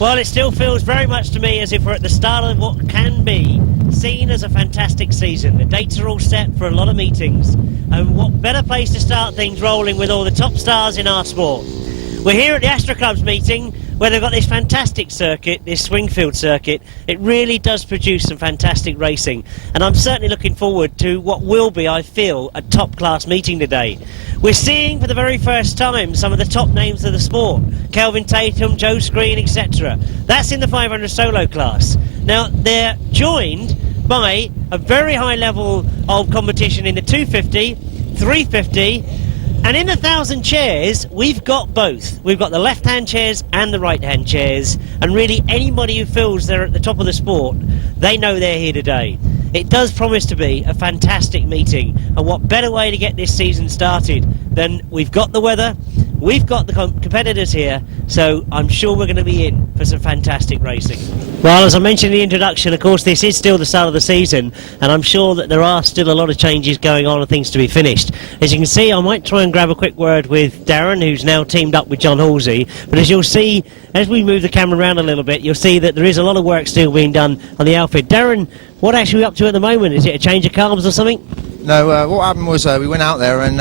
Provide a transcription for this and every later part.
Well, it still feels very much to me as if we're at the start of what can be seen as a fantastic season. The dates are all set for a lot of meetings, and what better place to start things rolling with all the top stars in our sport. We're here at the ASTRA Club's meeting where they've got this fantastic circuit, this Swingfield circuit. It really does produce some fantastic racing, and I'm certainly looking forward to what will be, I feel, a top-class meeting today. We're seeing for the very first time some of the top names of the sport. Kelvin Tatum, Joe Screen, etc. That's in the 500 solo class. Now, they're joined by a very high level of competition in the 250, 350, and in the 1,000 chairs, we've got both. We've got the left-hand chairs and the right-hand chairs, and really anybody who feels they're at the top of the sport, they know they're here today. It does promise to be a fantastic meeting, and what better way to get this season started than we've got the weather, we've got the competitors here, so I'm sure we're going to be in for some fantastic racing. Well, as I mentioned in the introduction, of course, this is still the start of the season, and I'm sure that there are still a lot of changes going on and things to be finished. As you can see, I might try and grab a quick word with Darren, who's now teamed up with John Halsey, but as you'll see, as we move the camera around a little bit, you'll see that there is a lot of work still being done on the outfit. Darren, what actually are we up to at the moment? Is it a change of carbs or something? No, what happened was we went out there and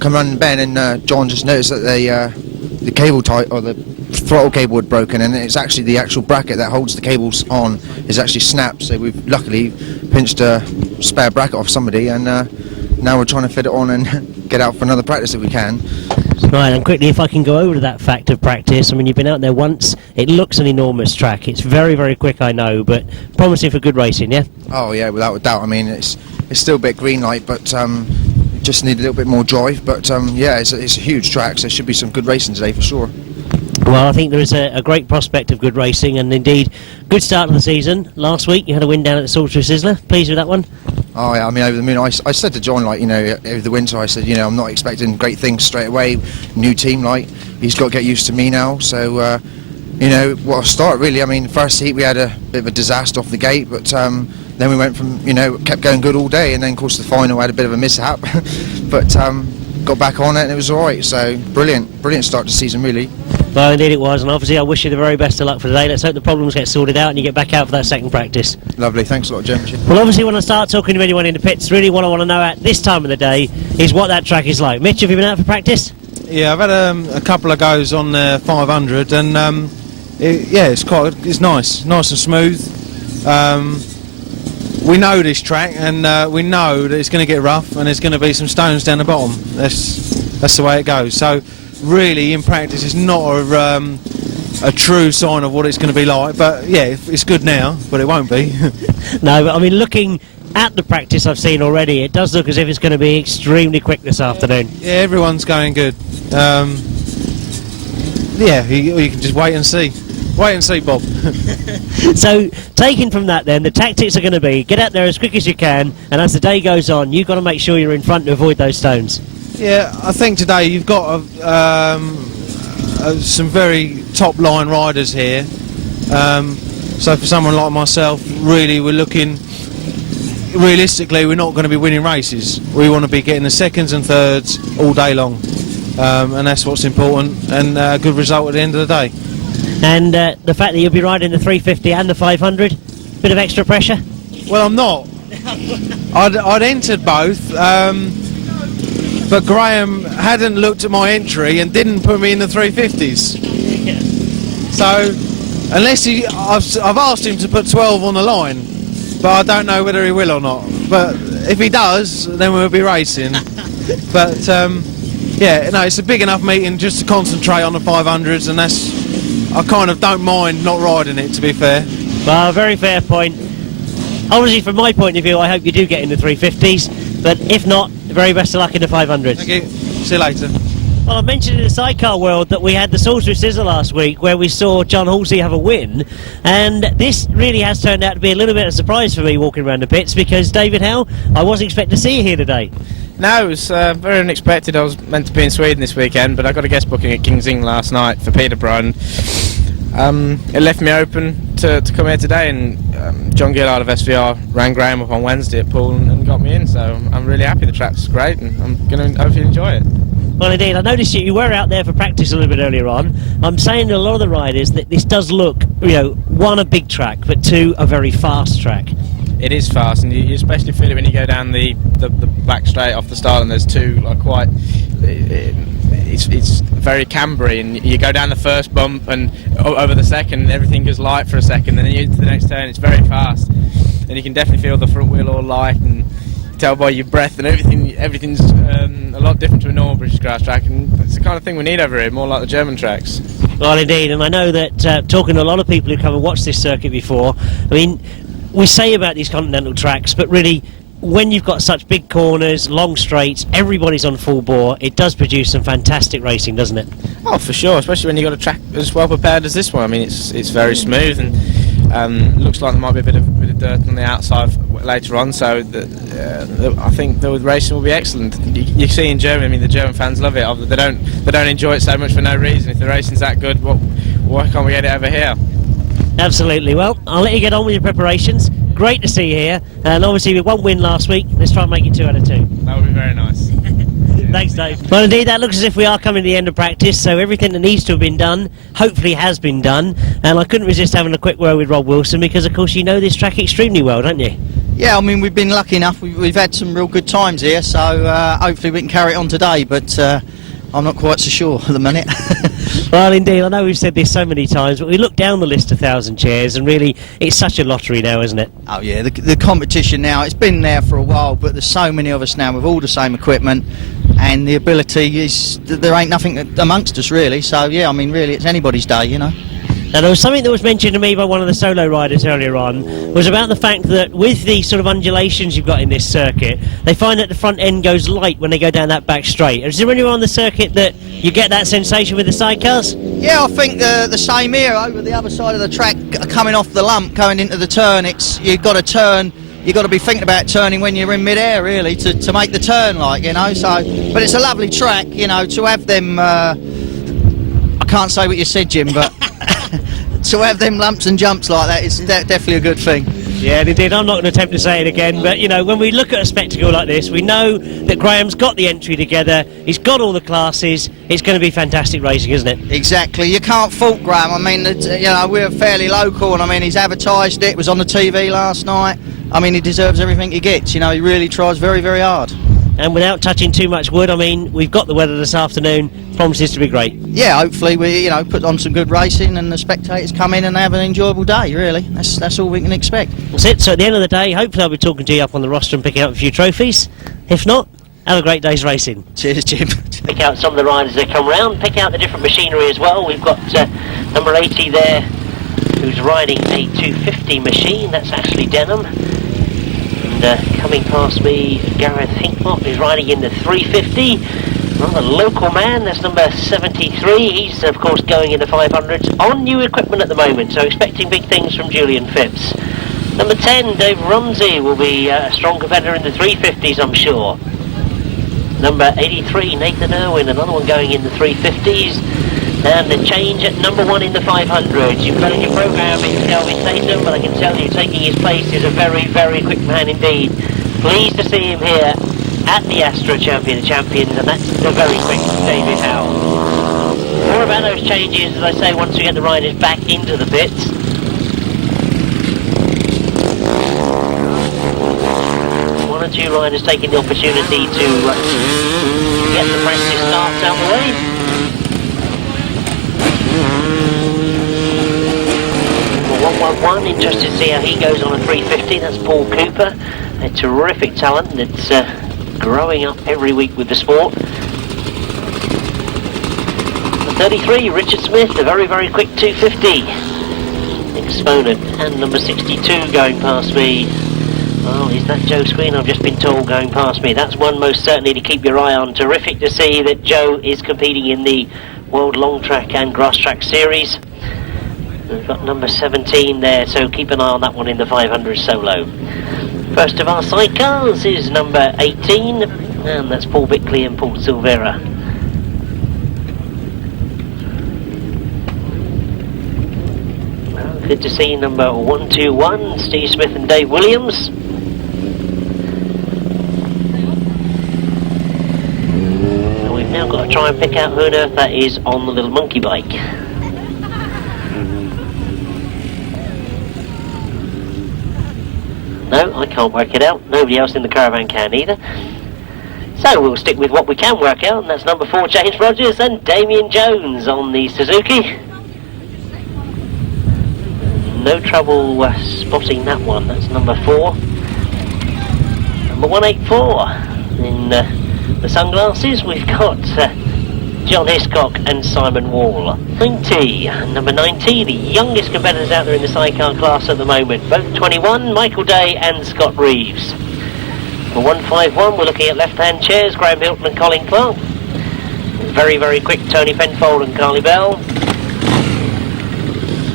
come around the bend, and John just noticed that the cable tie, or the throttle cable had broken, and it's actually the actual bracket that holds the cables on is actually snapped. So we've luckily pinched a spare bracket off somebody, and now we're trying to fit it on and get out for another practice if we can. Right, and quickly, if I can go over to that fact of practice, I mean, you've been out there once, it looks an enormous track. It's very, very quick, I know, but promising for good racing, yeah? Oh yeah, without a doubt. I mean, it's still a bit green light, but just need a little bit more drive. But yeah, it's a huge track, so there should be some good racing today for sure. Well, I think there is a great prospect of good racing, and indeed, good start of the season. Last week, you had a win down at the Salisbury Sizzler. Pleased with that one? Oh yeah, I mean, over the moon. I said to John, like, you know, over the winter, I said, you know, I'm not expecting great things straight away. New team, like, he's got to get used to me now. So, you know, what a start, really. I mean, first heat we had a bit of a disaster off the gate, but then we went from, you know, kept going good all day, and then of course the final had a bit of a mishap, but got back on it and it was all right. So brilliant start to the season, really. Well, indeed it was, and obviously I wish you the very best of luck for today. Let's hope the problems get sorted out and you get back out for that second practice. Lovely, thanks a lot, Jim. Well, obviously when I start talking to anyone in the pits, really what I want to know at this time of the day is what that track is like. Mitch, have you been out for practice? Yeah, I've had a couple of goes on the 500, and yeah, it's nice and smooth. We know this track, and we know that it's going to get rough, and there's going to be some stones down the bottom. That's the way it goes. So really, in practice, it's not a true sign of what it's going to be like. But yeah, it's good now, but it won't be. No, but I mean, looking at the practice I've seen already, it does look as if it's going to be extremely quick this afternoon. Yeah, everyone's going good. Yeah, you can just wait and see. Wait and see, Bob. So, taking from that then, the tactics are going to be get out there as quick as you can, and as the day goes on, you've got to make sure you're in front to avoid those stones. Yeah, I think today you've got some very top-line riders here. So for someone like myself, really we're looking... Realistically, we're not going to be winning races. We want to be getting the seconds and thirds all day long. And that's what's important, and a good result at the end of the day. And the fact that you'll be riding the 350 and the 500, bit of extra pressure? Well, I'm not. I'd entered both, but Graham hadn't looked at my entry and didn't put me in the 350s. Yeah. So, unless I've asked him to put 12 on the line, but I don't know whether he will or not. But if he does, then we'll be racing. But yeah, no, it's a big enough meeting just to concentrate on the 500s, and I kind of don't mind not riding it, to be fair. Well, very fair point. Obviously, from my point of view, I hope you do get in the 350s, but if not, the very best of luck in the 500s. Thank you. See you later. Well, I mentioned in the sidecar world that we had the Salisbury Sizzler last week where we saw John Halsey have a win, and this really has turned out to be a little bit of a surprise for me walking around the pits, because David Howe, I wasn't expecting to see you here today. No, it was very unexpected. I was meant to be in Sweden this weekend, but I got a guest booking at King's Inn last night for Peterborough, and it left me open to come here today, and John Gillard of SVR rang Graham up on Wednesday at Poole and got me in, so I'm really happy. The track's great, and I'm going to hopefully enjoy it. Well, indeed, I noticed you were out there for practice a little bit earlier on. I'm saying to a lot of the riders that this does look, one, a big track, but two, a very fast track. It is fast, and you especially feel it when you go down the back straight off the start, and there's two quite. It's very cambery, and you go down the first bump and over the second, everything goes light for a second, and then you into the next turn, it's very fast, and you can definitely feel the front wheel all light, and you tell by your breath and everything's a lot different to a normal British grass track, and it's the kind of thing we need over here, more like the German tracks. Well, indeed, and I know that talking to a lot of people who come and watch this circuit before, I mean, we say about these continental tracks, but really, when you've got such big corners, long straights, everybody's on full bore, it does produce some fantastic racing, doesn't it? Oh, for sure, especially when you've got a track as well prepared as this one. I mean, it's very smooth, and looks like there might be a bit of dirt on the outside later on, so I think the racing will be excellent. You see in Germany, I mean, the German fans love it. They don't enjoy it so much for no reason. If the racing's that good, why can't we get it over here? Absolutely. Well, I'll let you get on with your preparations. Great to see you here, and obviously with one win last week, let's try and make it 2 out of 2. That would be very nice. Thanks, Dave. Well, indeed, that looks as if we are coming to the end of practice, so everything that needs to have been done hopefully has been done, and I couldn't resist having a quick word with Rob Wilson, because of course you know this track extremely well, don't you? Yeah, I mean, we've been lucky enough, we've had some real good times here, so hopefully we can carry it on today, but I'm not quite so sure at the minute. Well, indeed, I know we've said this so many times, but we look down the list of 1,000 chairs, and really, it's such a lottery now, isn't it? Oh yeah, the competition now, it's been there for a while, but there's so many of us now with all the same equipment, and the ability is, there ain't nothing amongst us really, so yeah, I mean, really, it's anybody's day, you know. Now, there was something that was mentioned to me by one of the solo riders earlier on, was about the fact that with the sort of undulations you've got in this circuit, they find that the front end goes light when they go down that back straight. Is there anywhere on the circuit that you get that sensation with the sidecars? Yeah, I think the same here over the other side of the track, coming off the lump, going into the turn, you've got to turn, you've got to be thinking about turning when you're in mid-air really to make the turn, like, you know, so, but it's a lovely track, you know, to have them, I can't say what you said, Jim, but to have them lumps and jumps like that, it's definitely a good thing. Yeah, indeed. I'm not going to attempt to say it again, but, you know, when we look at a spectacle like this, we know that Graham's got the entry together, he's got all the classes, it's going to be fantastic racing, isn't it? Exactly. You can't fault Graham. I mean, you know, we're fairly local, and I mean, he's advertised it, was on the TV last night. I mean, he deserves everything he gets, you know, he really tries very, very hard. And without touching too much wood, I mean, we've got the weather this afternoon, promises to be great. Yeah, hopefully we, you know, put on some good racing and the spectators come in and have an enjoyable day, really. That's all we can expect. That's it. So at the end of the day, hopefully I'll be talking to you up on the roster and picking up a few trophies. If not, have a great day's racing. Cheers, Jim. Pick out some of the riders that come round, pick out the different machinery as well. We've got number 80 there, who's riding a 250 machine. That's Ashley Denham. And coming past me, Gareth Hincklop is riding in the 350. Another local man, that's number 73. He's, of course, going in the 500s on new equipment at the moment, so expecting big things from Julian Phipps. Number 10, Dave Rumsey, will be a strong competitor in the 350s, I'm sure. Number 83, Nathan Irwin, another one going in the 350s. And the change at number 1 in the 500s. You've got in your programme, it's Kelvin Tatum, but I can tell you taking his place is a very, very quick man indeed. Pleased to see him here at the ASTRA Champion of Champions, and that's the very quick David Howe. More about those changes, as I say, once we get the riders back into the pits. One or two riders taking the opportunity to get the practice starts out the way. 111, interested to see how he goes on a 350. That's Paul Cooper, a terrific talent that's growing up every week with the sport. 33, Richard Smith, a very, very quick 250 exponent. And number 62 going past me. Oh, is that Joe Screen? I've just been told going past me. That's one most certainly to keep your eye on. Terrific to see that Joe is competing in the World Long Track and Grasstrack Series. We've got number 17 there, so keep an eye on that one in the 500 solo. First of our sidecars is number 18, and that's Paul Bickley and Paul Silvera. Well, good to see number 121, Steve Smith and Dave Williams. And we've now I've got to try and pick out who on earth that is on the little monkey bike. No, I can't work it out. Nobody else in the caravan can either. So we'll stick with what we can work out, and that's number 4, James Rogers, and Damien Jones on the Suzuki. No trouble spotting that one. That's number 4. Number 184 in the sunglasses, we've got John Hiscock and Simon Wall. 90, number 90, the youngest competitors out there in the sidecar class at the moment. Both 21, Michael Day and Scott Reeves. For 151, we're looking at left-hand chairs, Graham Hilton and Colin Clark. Very, very quick, Tony Penfold and Carly Bell.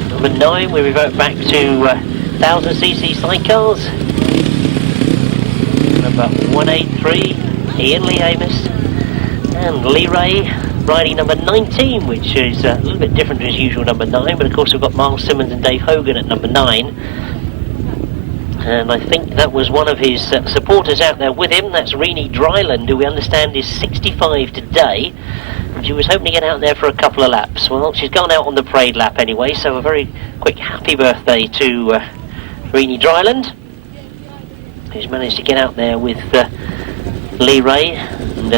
Number 9, we revert back to 1000cc sidecars. Number 183, Ian Lee Amos. And Lee Ray riding number 19, which is a little bit different to his usual number 9, but of course we've got Miles Simmons and Dave Hogan at number 9. And I think that was one of his supporters out there with him. That's Renee Dryland, who we understand is 65 today. And she was hoping to get out there for a couple of laps. Well, she's gone out on the parade lap anyway, so a very quick happy birthday to Renee Dryland, who's managed to get out there with Lee Ray. And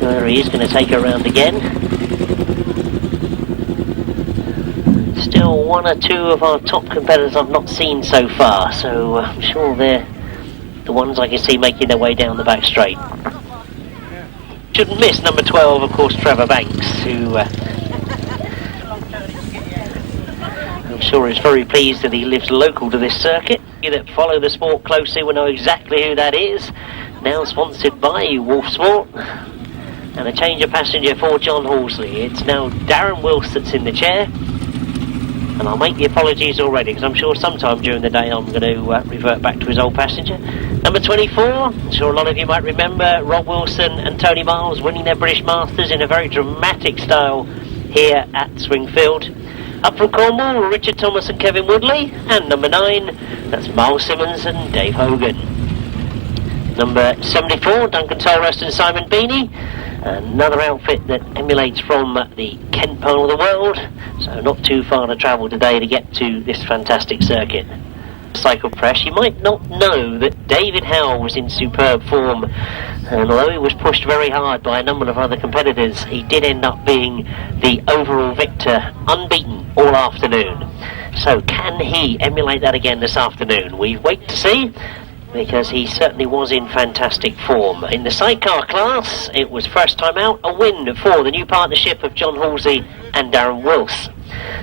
there he is, going to take her around again. Still one or two of our top competitors I've not seen so far, so I'm sure they're the ones I can see making their way down the back straight. Shouldn't miss number 12, of course, Trevor Banks, who I'm sure is very pleased that he lives local to this circuit. You that follow the sport closely will know exactly who that is. Now sponsored by Wolf Sport. And a change of passenger for John Halsey. It's now Darren Wilce that's in the chair. And I'll make the apologies already, because I'm sure sometime during the day I'm going to revert back to his old passenger. Number 24, I'm sure a lot of you might remember Rob Wilson and Tony Miles winning their British Masters in a very dramatic style here at Swingfield. Up from Cornwall, Richard Thomas and Kevin Woodley. And number 9, that's Miles Simmons and Dave Hogan. Number 74, Duncan Tolrest and Simon Beanie. Another outfit that emulates from the Kent part of the world, so not too far to travel today to get to this fantastic circuit. Cycle press, you might not know that David Howe was in superb form, and although he was pushed very hard by a number of other competitors, he did end up being the overall victor, unbeaten all afternoon. So can he emulate that again this afternoon? We wait to see, because he certainly was in fantastic form. In the sidecar class, it was first time out, a win for the new partnership of John Halsey and Darren Wilce.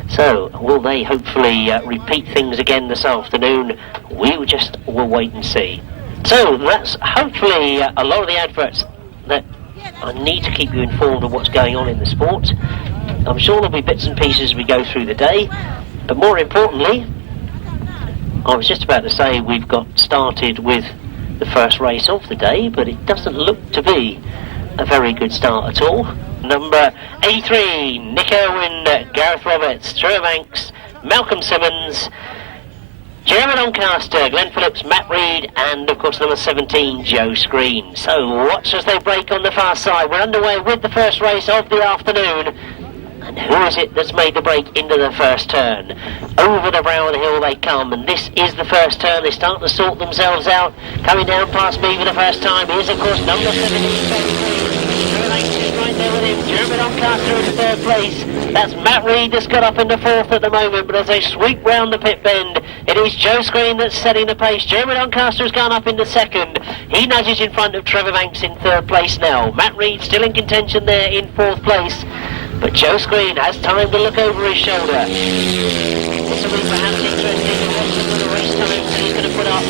So, will they hopefully repeat things again this afternoon? We just will wait and see. So, that's hopefully a lot of the adverts that I need to keep you informed of what's going on in the sport. I'm sure there'll be bits and pieces as we go through the day, but more importantly, I was just about to say we've got started with the first race of the day, but it doesn't look to be a very good start at all. Number 83, Nick Irwin, Gareth Roberts, Trevor Banks, Malcolm Simmons, Jeremy Doncaster, Glen Phillips, Matt Reed, and of course number 17, Joe Screen. So watch as they break on the far side. We're underway with the first race of the afternoon. And who is it that's made the break into the first turn? Over the brow of the hill they come, and this is the first turn. They start to sort themselves out. Coming down past me for the first time. Here's, of course, number 17. Right there with him. Jeremy Doncaster in third place. That's Matt Reed that's got up into fourth at the moment, but as they sweep round the pit bend, it is Joe Screen that's setting the pace. Jeremy Doncaster has gone up into second. He nudges in front of Trevor Banks in third place now. Matt Reed still in contention there in fourth place. But Joe Screen has time to look over his shoulder. This will be perhaps interesting to watch some of the race times that he's going to put up.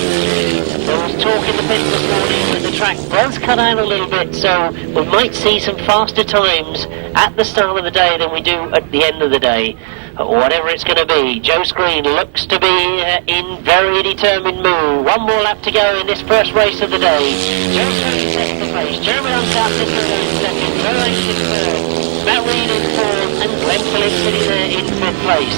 There was talk in the pits this morning that the track does cut out a little bit, so we might see some faster times at the start of the day than we do at the end of the day. But whatever it's going to be, Joe Screen looks to be in very determined mood. One more lap to go in this first race of the day. Joe Screen sets the pace. Jeremy Doncaster in second. Joe Banks in third. Matt Reed in fourth, and Glen Phillips sitting there in fifth place.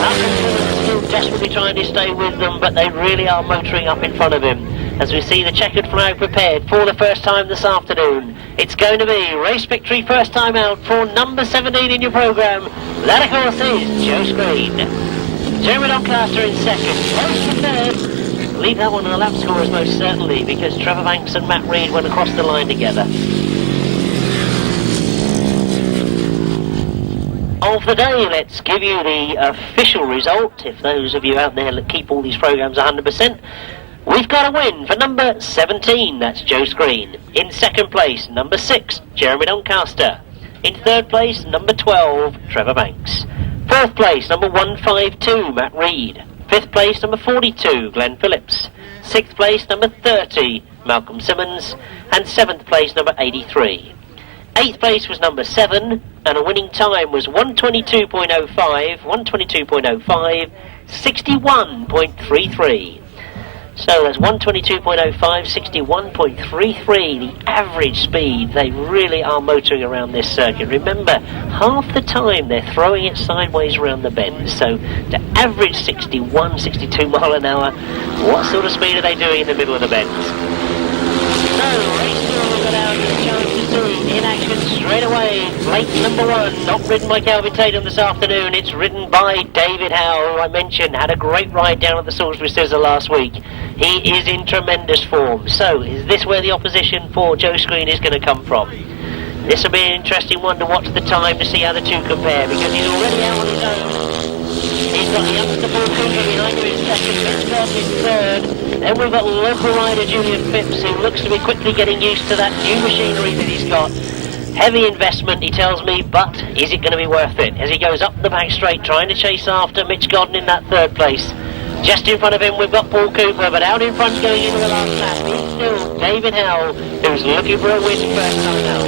Malcolm Simmons still desperately trying to stay with them, but they really are motoring up in front of him. as we see the checkered flag prepared for the first time this afternoon. It's going to be race victory first time out for number 17 in your programme. That of course is Joe Screen. Jeremy Doncaster in second, close to third. Leave that one to the lap scorers most certainly, because Trevor Banks and Matt Reid went across the line together. Of the day, let's give you the official result. If those of you out there that keep all these programmes 100%, we've got a win for number 17, that's Joe Screen. In second place, number 6, Jeremy Doncaster. In third place, number 12, Trevor Banks. Fourth place, number 152, Matt Reid. Fifth place, number 42, Glen Phillips. Sixth place, number 30, Malcolm Simmons. And seventh place, number 83. Eighth place was number 7, and a winning time was 122.05, 61.33. So that's 122.05, 61.33, the average speed. They really are motoring around this circuit. Remember, half the time they're throwing it sideways around the bend. So to average 61, 62 mile an hour, what sort of speed are they doing in the middle of the bends? So, race 2 we've got out a chance to see in action straight away. Plate number 1, not ridden by Calvin Tatum this afternoon. It's ridden by David Howe, who I mentioned had a great ride down at the Salisbury Sizzle last week. He is in tremendous form. So, is this where the opposition for Joe Screen is going to come from? This will be an interesting one to watch the time to see how the two compare, because he's already out on his own. He's got the youngster Paul Cooper behind him in second, Fitzgerald in third. Then we've got local rider Julian Phipps, who looks to be quickly getting used to that new machinery that he's got. Heavy investment, he tells me, but is it going to be worth it? As he goes up the back straight, trying to chase after Mitch Godden in that third place. Just in front of him, we've got Paul Cooper, but out in front going into the last lap is still David Howe, who's looking for a win first time out.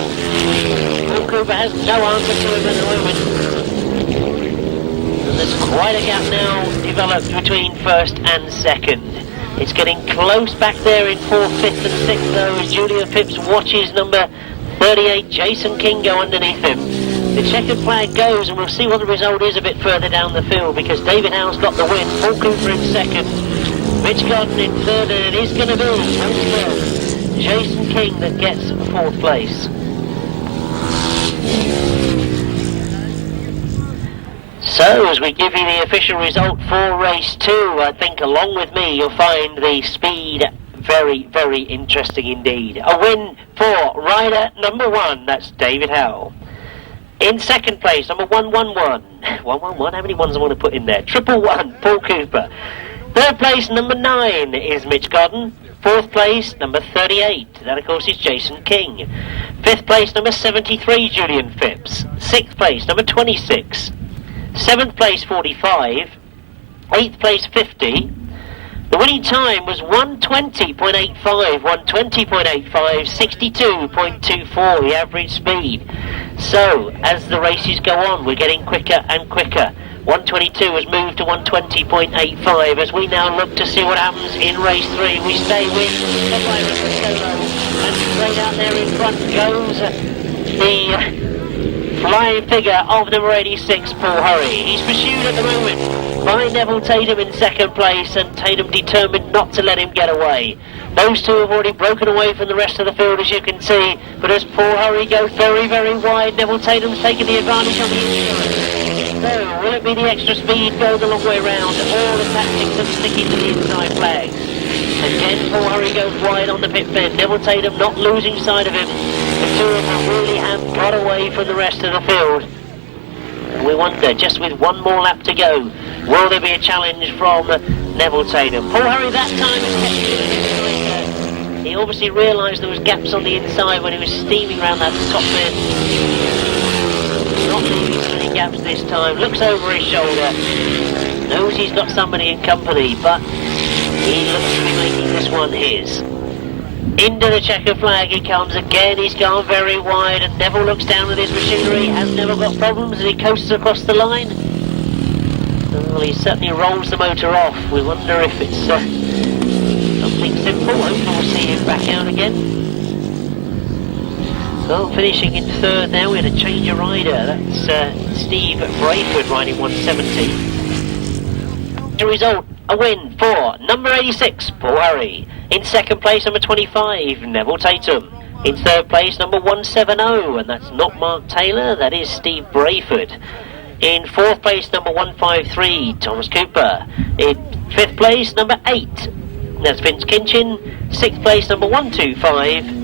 Paul Cooper has no answer to him at the moment. And there's quite a gap now developed between first and second. It's getting close back there in 4th, 5th and 6th though, as Julian Phipps watches number 38, Jason King, go underneath him. The checkered flag goes, and we'll see what the result is a bit further down the field, because David Howe's got the win, Paul Cooper in second, Mitch Godden in third, and it is going to be Jason King that gets 4th place. So, as we give you the official result for race 2, I think along with me you'll find the speed very, very interesting indeed. A win for rider number 1, that's David Howe. In second place, number 111. 111, how many ones I want to put in there? 111, Paul Cooper. Third place, number 9 is Mitch Godden. Fourth place, number 38. That, of course, is Jason King. Fifth place, number 73, Julian Phipps. Sixth place, number 26. Seventh place, 45. Eighth place, 50. The winning time was 120.85, 120.85, 62.24, the average speed. So, as the races go on, we're getting quicker and quicker. 122 has moved to 120.85 as we now look to see what happens in race 3. We stay with the Byron Solo, and straight out there in front goes the flying figure of number 86, Paul Hurry. He's pursued at the moment by Neville Tatum in second place, and Tatum determined not to let him get away. Those two have already broken away from the rest of the field, as you can see, but as Paul Hurry goes very, very wide, Neville Tatum's taken the advantage on the inside. So, will it be the extra speed going the long way round, or the tactics of sticking to the inside flags? Again, Paul Hurry goes wide on the pit bend, Neville Tatum not losing sight of him. The two of them really have got away from the rest of the field. And we wonder, just with one more lap to go, will there be a challenge from Neville Tatum? Paul Hurry that time has kept it inside. He obviously realised there was gaps on the inside when he was steaming around that top bend. Not leaving any gaps this time. Looks over his shoulder. Knows he's got somebody in company, but he looks to be making this one his. Into the checker flag he comes again. He's gone very wide, and Neville looks down at his machinery. Has Neville got problems as he coasts across the line? Well, he certainly rolls the motor off. We wonder if it's something simple. Hopefully we'll see him back out again. Well, finishing in third now, we had a change of rider. That's Steve Braidford riding 170. The result a win for number 86, Paul Hurry. In second place, number 25, Neville Tatum. In third place, number 170, and that's not Mark Taylor, that is Steve Braidford. In fourth place, number 153, Thomas Cooper. In fifth place, number 8, that's Vince Kinchin. Sixth place, number 125.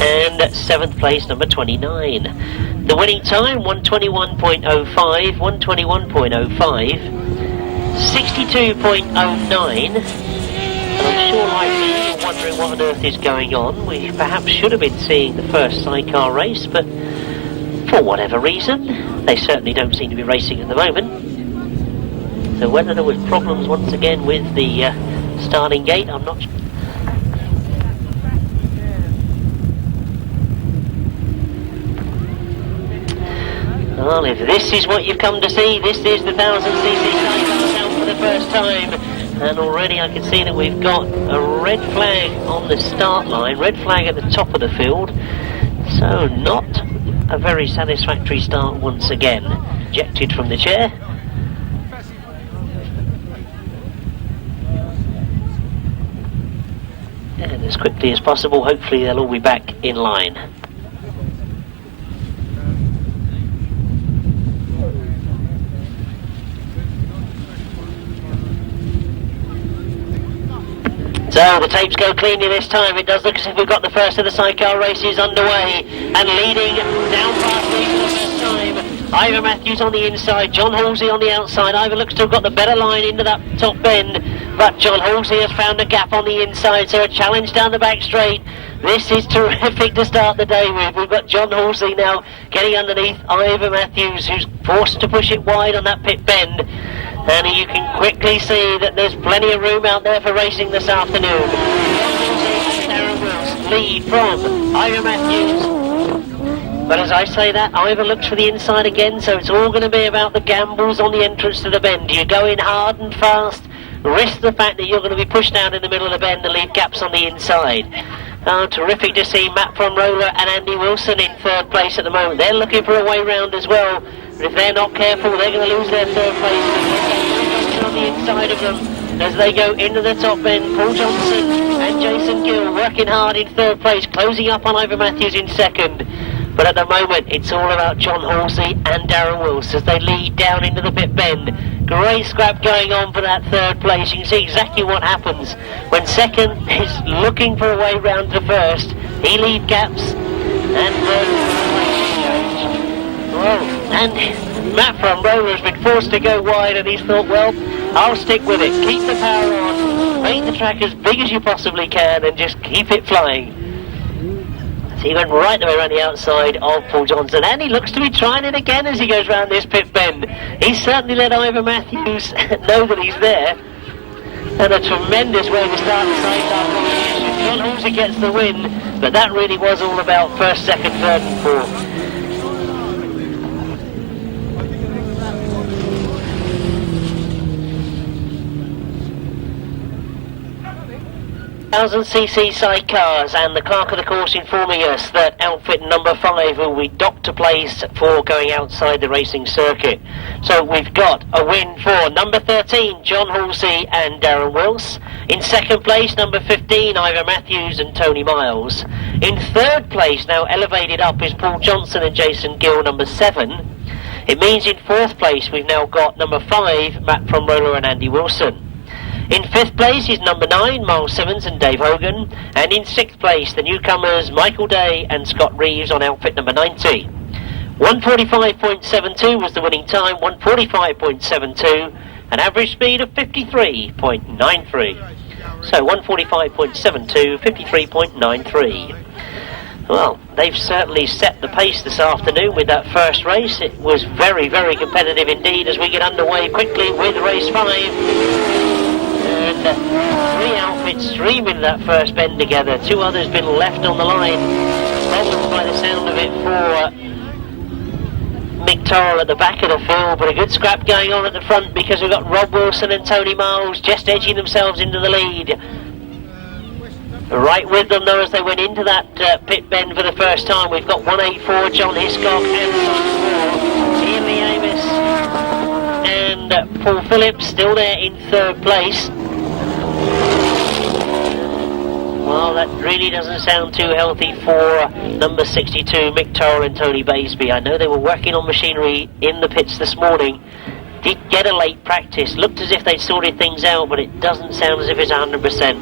And seventh place, number 29. The winning time, 121.05, 121.05, 62.09. And I'm sure, like me, you're wondering what on earth is going on. We perhaps should have been seeing the first sidecar race, but for whatever reason, they certainly don't seem to be racing at the moment. So whether there was problems once again with the starting gate, I'm not sure. Well, if this is what you've come to see, this is the 1000cc Sidecars out for the first time. And already I can see that we've got a red flag on the start line, red flag at the top of the field. So not a very satisfactory start once again. Ejected from the chair. And as quickly as possible, hopefully they'll all be back in line. So the tapes go cleanly this time. It does look as if we've got the first of the sidecar races underway. And leading down past me for the first time, Ivor Matthews on the inside, John Halsey on the outside. Ivor looks to have got the better line into that top bend, but John Halsey has found a gap on the inside, so a challenge down the back straight. This is terrific to start the day with. We've got John Halsey now getting underneath Ivor Matthews, who's forced to push it wide on that pit bend. And you can quickly see that there's plenty of room out there for racing this afternoon. Darren Wilce lead from Ivor Matthews. But as I say that, Ivor looks for the inside again, so it's all going to be about the gambles on the entrance to the bend. Do you go in hard and fast, risk the fact that you're going to be pushed down in the middle of the bend and leave gaps on the inside? Oh, terrific to see Matt from Roller and Andy Wilson in third place at the moment. They're looking for a way round as well. But if they're not careful, they're going to lose their third place. On the inside of them as they go into the top end. Paul Johnson and Jason Gill working hard in third place, closing up on Ivor Matthews in second. But at the moment, it's all about John Halsey and Darren Wilce as they lead down into the pit bend. Great scrap going on for that third place. You can see exactly what happens when second is looking for a way round to first. He lead gaps and third place. Well, and Matt from Roller has been forced to go wide, and he's thought, well, I'll stick with it. Keep the power on, make the track as big as you possibly can, and just keep it flying. So he went right the way around the outside of Paul Johnson, and he looks to be trying it again as he goes round this pit bend. He's certainly let Ivor Matthews know that he's there. And a tremendous way to start the sidecar competition. John Halsey gets the win, but that really was all about first, second, third, and fourth. 1000cc sidecars, and the clerk of the course informing us that outfit number 5 will be docked to place for going outside the racing circuit. So we've got a win for number 13, John Halsey and Darren Wilce. In second place, number 15, Ivor Matthews and Tony Miles. In third place, now elevated up, is Paul Johnson and Jason Gill, number 7. It means in fourth place we've now got number 5, Matt from Roller and Andy Wilson. In fifth place is number 9, Miles Simmons and Dave Hogan. And in sixth place, the newcomers Michael Day and Scott Reeves on outfit number 90. 145.72 was the winning time, 145.72, an average speed of 53.93. So 145.72, 53.93. Well, they've certainly set the pace this afternoon with that first race. It was very, very competitive indeed as we get underway quickly with race 5. And 3 outfits stream into that first bend together. 2 others been left on the line. Problems by the sound of it for Mick Torrell at the back of the field, but a good scrap going on at the front because we've got Rob Wilson and Tony Miles just edging themselves into the lead. Right with them though as they went into that pit bend for the first time, we've got 184 John Hiscock and 4 Ian Lee Amos and Paul Phillips still there in third place. Well, that really doesn't sound too healthy for number 62, Mick Torrell and Tony Baisby. I know they were working on machinery in the pits this morning. Did get a late practice. Looked as if they'd sorted things out, but it doesn't sound as if it's 100%.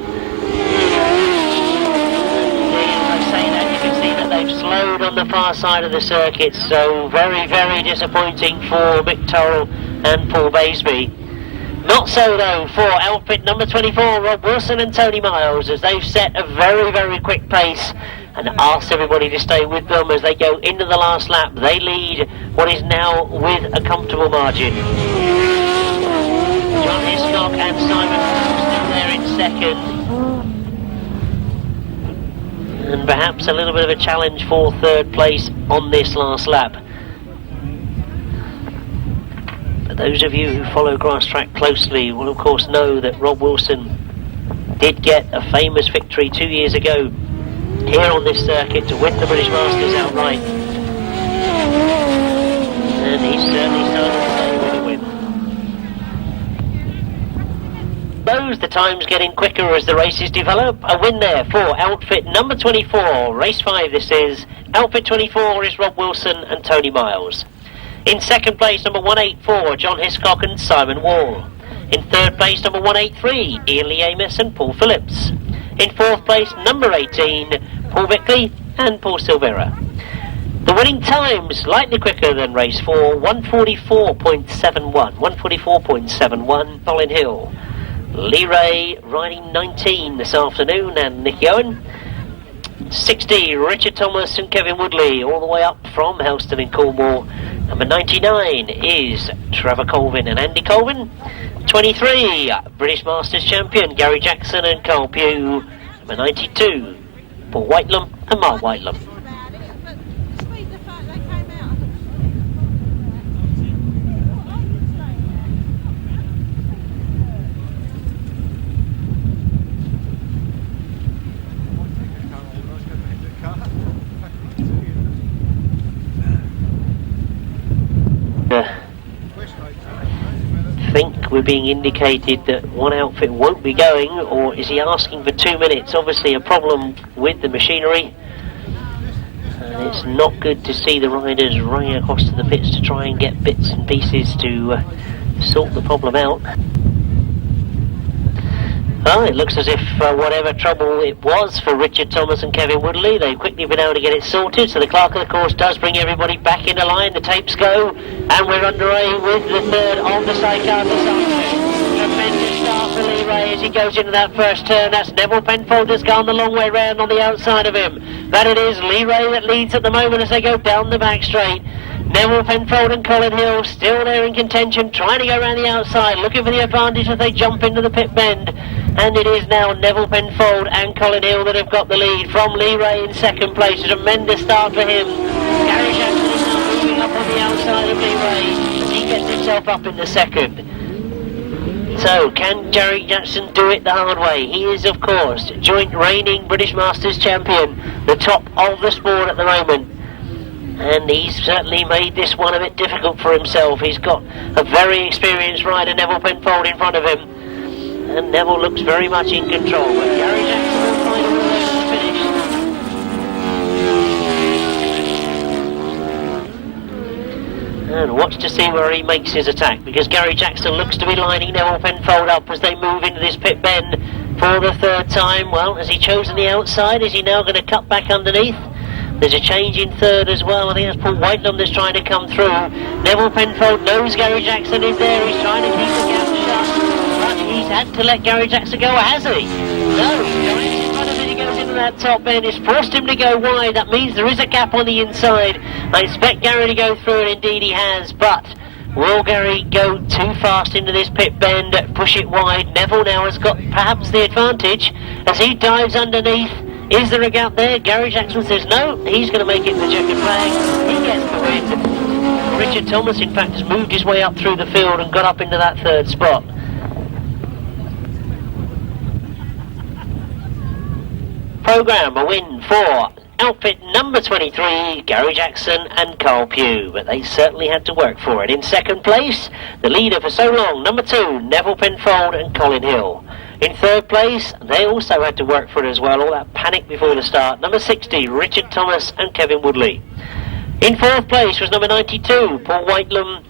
I say that, you can see that they've slowed on the far side of the circuit, so very, very disappointing for Mick Torrell and Paul Baisby. Not so though for outfit number 24, Rob Wilson and Tony Miles, as they've set a very, very quick pace and asked everybody to stay with them as they go into the last lap. They lead what is now with a comfortable margin. John Hiscock and Simon still there in second. And perhaps a little bit of a challenge for third place on this last lap. Those of you who follow Grasstrack closely will of course know that Rob Wilson did get a famous victory 2 years ago here on this circuit to win the British Masters outright. And he's certainly starting today with a win. Those, the time's getting quicker as the races develop. A win there for outfit number 24, race 5 this is. Outfit 24 is Rob Wilson and Tony Miles. In second place, number 184, John Hiscock and Simon Wall. In third place, number 183, Ian Lee Amos and Paul Phillips. In fourth place, number 18, Paul Bickley and Paul Silvera. The winning time slightly quicker than race 4, 144.71, Colin Hill. Lee Ray riding 19 this afternoon, and Nicky Owen. 60, Richard Thomas and Kevin Woodley, all the way up from Helston in Cornwall. Number 99 is Trevor Colvin and Andy Colvin. 23, British Masters champion Gary Jackson and Carl Pugh. Number 92, Paul Whitelam and Mark Whitelam. I think we're being indicated that one outfit won't be going, or is he asking for 2 minutes? Obviously a problem with the machinery, and it's not good to see the riders running across to the pits to try and get bits and pieces to sort the problem out. Well, it looks as if whatever trouble it was for Richard Thomas and Kevin Woodley, they've quickly been able to get it sorted, so the clerk of the course does bring everybody back into line. The tapes go, and we're underway with the third of the sidecar this afternoon. Tremendous start for Lee Ray as he goes into that first turn. That's Neville Penfold has gone the long way round on the outside of him. But it is Lee Ray that leads at the moment as they go down the back straight. Neville Penfold and Colin Hill still there in contention, trying to go around the outside, looking for the advantage as they jump into the pit bend. And it is now Neville Penfold and Colin Hill that have got the lead from Lee Ray in second place. A tremendous start for him. Gary Jackson is now moving up on the outside of Lee Ray. He gets himself up in the second. So, can Gary Jackson do it the hard way? He is, of course, joint reigning British Masters champion, the top of the sport at the moment. And he's certainly made this one a bit difficult for himself. He's got a very experienced rider, Neville Penfold, in front of him. And Neville looks very much in control. But Gary Jackson will find a way to finish. And watch to see where he makes his attack, because Gary Jackson looks to be lining Neville Penfold up as they move into this pit bend for the third time. Well, has he chosen the outside? Is he now going to cut back underneath? There's a change in third as well. I think that's Paul Whitelam that's trying to come through. Neville Penfold knows Gary Jackson is there. He's trying to keep the gap shut. But he's had to let Gary Jackson go, has he? No, he's going in front of him. He goes into that top end. It's forced him to go wide. That means there is a gap on the inside. I expect Gary to go through, and indeed he has. But will Gary go too fast into this pit bend, push it wide? Neville now has got perhaps the advantage as he dives underneath. Is there a gap there? Gary Jackson says no. He's going to make it the checkered flag. He gets the win. Richard Thomas, in fact, has moved his way up through the field and got up into that third spot. Programme, a win for outfit number 23, Gary Jackson and Carl Pugh, but they certainly had to work for it. In second place, the leader for so long, number 2, Neville Penfold and Colin Hill. In third place, they also had to work for it as well, all that panic before the start, number 60, Richard Thomas and Kevin Woodley. In fourth place was number 92, Paul Whitelam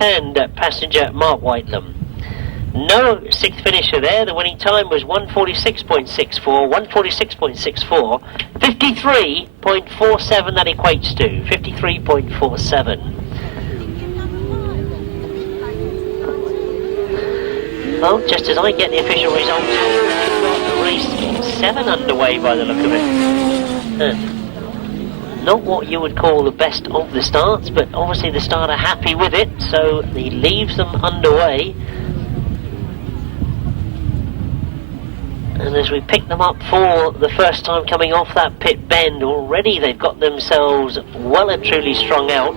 and passenger Mark Whitelam. No sixth finisher there. The winning time was 1:46.64, 1:46.64, 53.47 that equates to, 53.47. Well, just as I get the official results, we've got race 7 underway by the look of it. And not what you would call the best of the starts, but obviously the start are happy with it, so he leaves them underway. And as we pick them up for the first time coming off that pit bend, already they've got themselves well and truly strung out.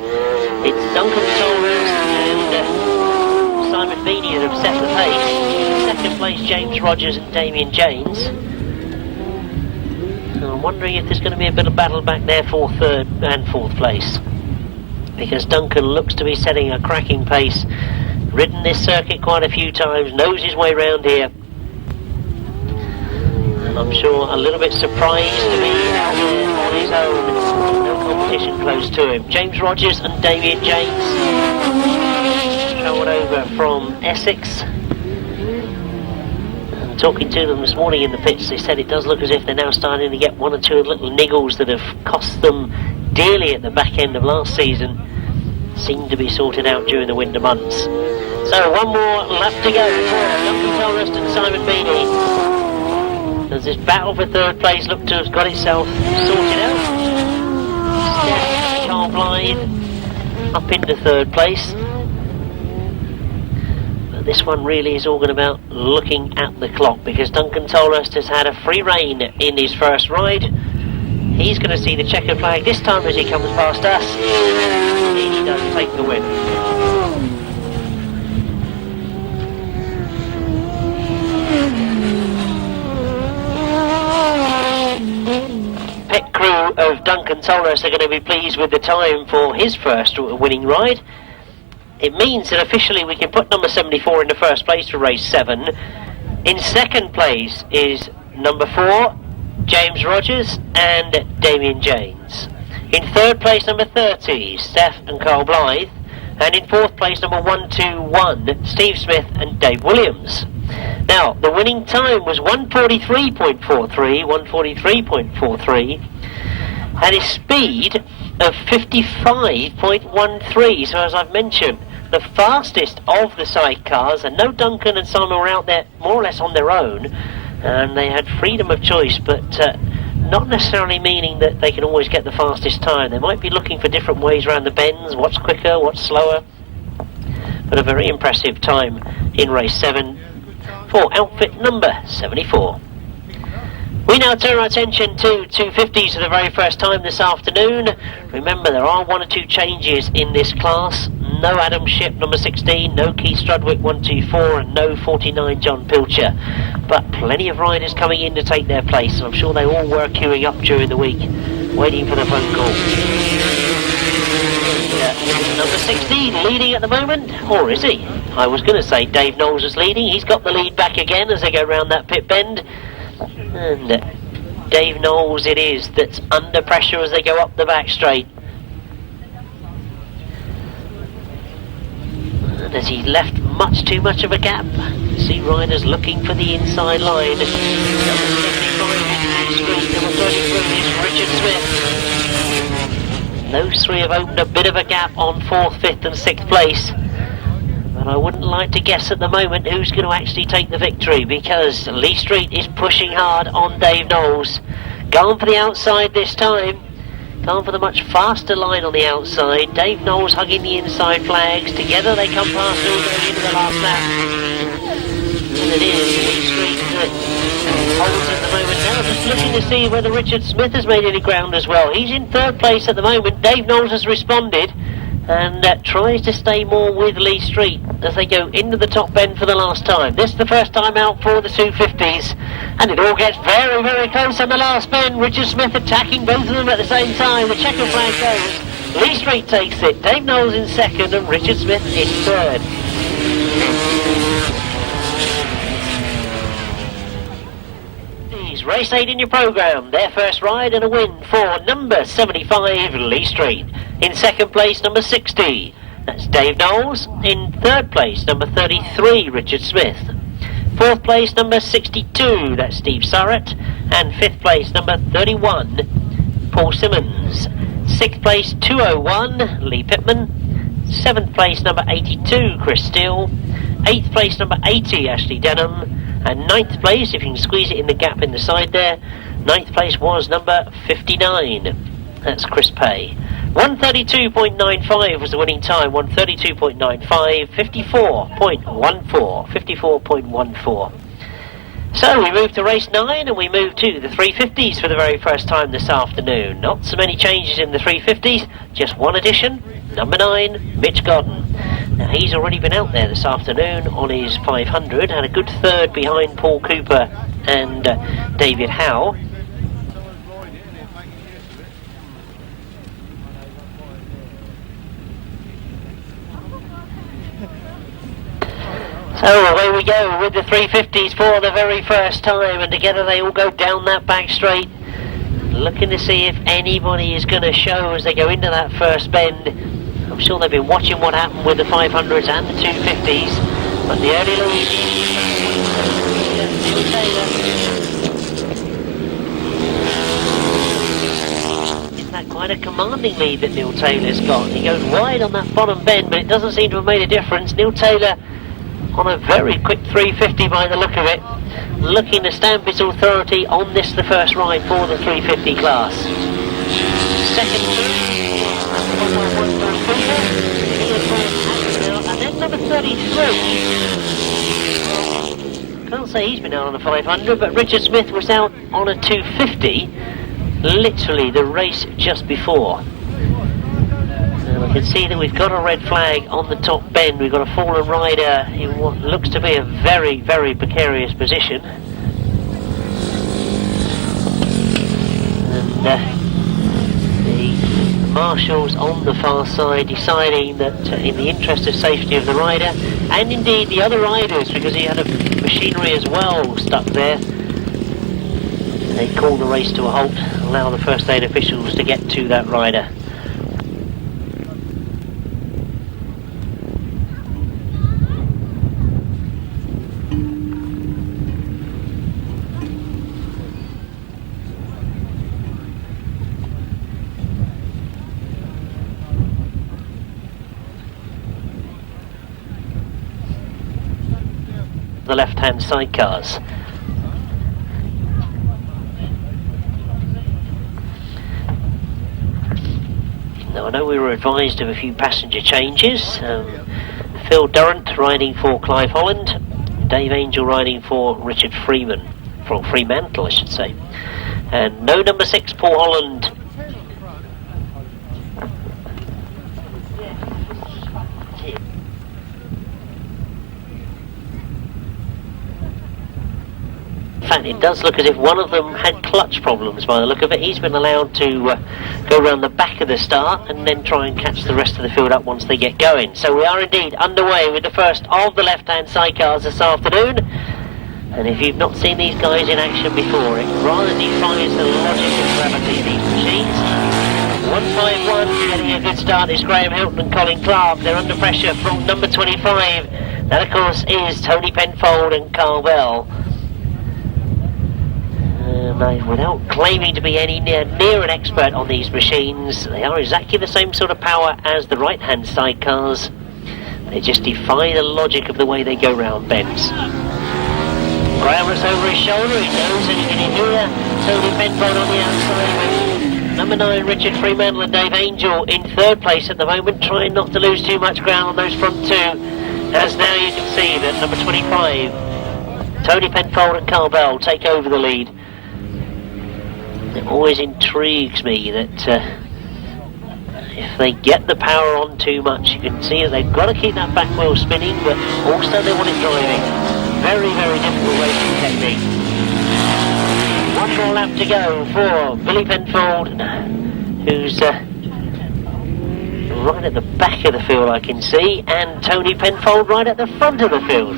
It's Duncan Solers and Simon Beanie that have set the pace. In second place, James Rogers and Damien James. So I'm wondering if there's going to be a bit of battle back there for third and fourth place, because Duncan looks to be setting a cracking pace. Ridden this circuit quite a few times, knows his way round here. I'm sure a little bit surprised to be out there on his own. No competition close to him. James Rogers and Damien James travelled over from Essex. And talking to them this morning in the pits, they said it does look as if they're now starting to get one or two little niggles that have cost them dearly at the back end of last season. Seem to be sorted out during the winter months. So one more lap to go for Duncan Tolrest and Simon Beanie. Does this battle for third place look to have got itself sorted out? Steph, Carl Blythe up into third place. But this one really is all about looking at the clock, because Duncan Tolrest has had a free rein in his first ride. He's going to see the checkered flag this time as he comes past us. He does take the win. Pit crew of Duncan Tolrest are going to be pleased with the time for his first winning ride. It means that officially we can put number 74 in the first place for race 7. In second place is number 4, James Rogers and Damien James. In third place, number 30, Steph and Carl Blythe. And in fourth place, number 121, Steve Smith and Dave Williams. Now, the winning time was 1:43.43, 1:43.43, and his speed of 55.13. So as I've mentioned, the fastest of the sidecars, and no Duncan and Simon were out there more or less on their own, and they had freedom of choice, but not necessarily meaning that they can always get the fastest time. They might be looking for different ways around the bends, what's quicker, what's slower, but a very impressive time in race 7 for outfit number 74. We now turn our attention to 250s for the very first time this afternoon. Remember, there are 1 or 2 changes in this class. No Adam Shipp, number 16, no Keith Strudwick, 124, and no 49 John Pilcher. But plenty of riders coming in to take their place, and I'm sure they all were queuing up during the week, waiting for the phone call. Number 16 leading at the moment, or is he? I was going to say Dave Knowles is leading. He's got the lead back again as they go round that pit bend. And Dave Knowles it is that's under pressure as they go up the back straight. And as he left much too much of a gap, you see riders looking for the inside line. Number 33 is Richard Smith. Those three have opened a bit of a gap on 4th, 5th and 6th place. But I wouldn't like to guess at the moment who's going to actually take the victory, because Lee Street is pushing hard on Dave Knowles. Going for the outside this time. Going for the much faster line on the outside. Dave Knowles hugging the inside flags. Together they come past all going into the last lap. And it is Lee Street that holds at the moment now. Just looking to see whether Richard Smith has made any ground as well. He's in 3rd place at the moment. Dave Knowles has responded. and tries to stay more with Lee Street as they go into the top bend for the last time. This is the first time out for the 250s, and it all gets very, very close on the last bend. Richard Smith attacking both of them at the same time. The checker flag goes. Lee Street takes it. Dave Knowles in second and Richard Smith in third. Race 8 in your programme, their first ride and a win for number 75 Lee Street. In second place, number 60, that's Dave Knowles. In third place, number 33, Richard Smith. Fourth place, number 62, that's Steve Surratt. And fifth place, number 31, Paul Simmons. Sixth place, 201, Lee Pittman. Seventh place, number 82, Chris Steele. Eighth place, number 80, Ashley Denham. And ninth place, if you can squeeze it in the gap in the side there, ninth place was number 59. That's Chris Pay. 132.95 was the winning time. 132.95, 54.14. 54.14. So we move to race 9 and we move to the 350s for the very first time this afternoon. Not so many changes in the 350s, just one addition. Number 9, Mitch Godden. Now he's already been out there this afternoon on his 500, had a good third behind Paul Cooper and David Howe. So away we go with the 350s for the very first time, and together they all go down that back straight, looking to see if anybody is going to show as they go into that first bend. I'm sure they've been watching what happened with the 500s and the 250s, but the early lead. Isn't that quite a commanding lead that Neil Taylor's got? He goes wide on that bottom bend, but it doesn't seem to have made a difference. Neil Taylor on a very quick 350 by the look of it, looking to stamp his authority on this, the first ride for the 350 class. Second, and then number 33. Can't say he's been out on a 500, but Richard Smith was out on a 250, literally the race just before. And we can see that we've got a red flag on the top bend. We've got a fallen rider in what looks to be a very, very precarious position. And the marshals on the far side deciding that in the interest of safety of the rider, and indeed the other riders, because he had a machinery as well stuck there, they call the race to a halt, allow the first aid officials to get to that rider. The left-hand sidecars. Now I know we were advised of a few passenger changes. Phil Durrant riding for Clive Holland, Dave Angel riding for Richard Freeman, for Fremantle I should say, and no number 6 Paul Holland. In fact, it does look as if one of them had clutch problems by the look of it. He's been allowed to go around the back of the start and then try and catch the rest of the field up once they get going. So we are indeed underway with the first of the left-hand sidecars this afternoon. And if you've not seen these guys in action before, it rather defies the logic of gravity of these machines. 151 getting a good start is Graham Hilton and Colin Clark. They're under pressure from number 25. That, of course, is Tony Penfold and Carl Bell. Without claiming to be any near an expert on these machines, they are exactly the same sort of power as the right-hand sidecars. They just defy the logic of the way they go round bends. Graham looks over his shoulder, he knows anything in here. Tony Penfold on the outside. Number 9, Richard Fremantle and Dave Angel in third place at the moment, trying not to lose too much ground on those front two. As now you can see that number 25, Tony Penfold and Carl Bell take over the lead. It always intrigues me that if they get the power on too much. You can see that they've got to keep that back wheel spinning, but also they want it driving. Very, very difficult racing technique. One more lap to go for Billy Penfold, who's right at the back of the field, I can see, and Tony Penfold right at the front of the field.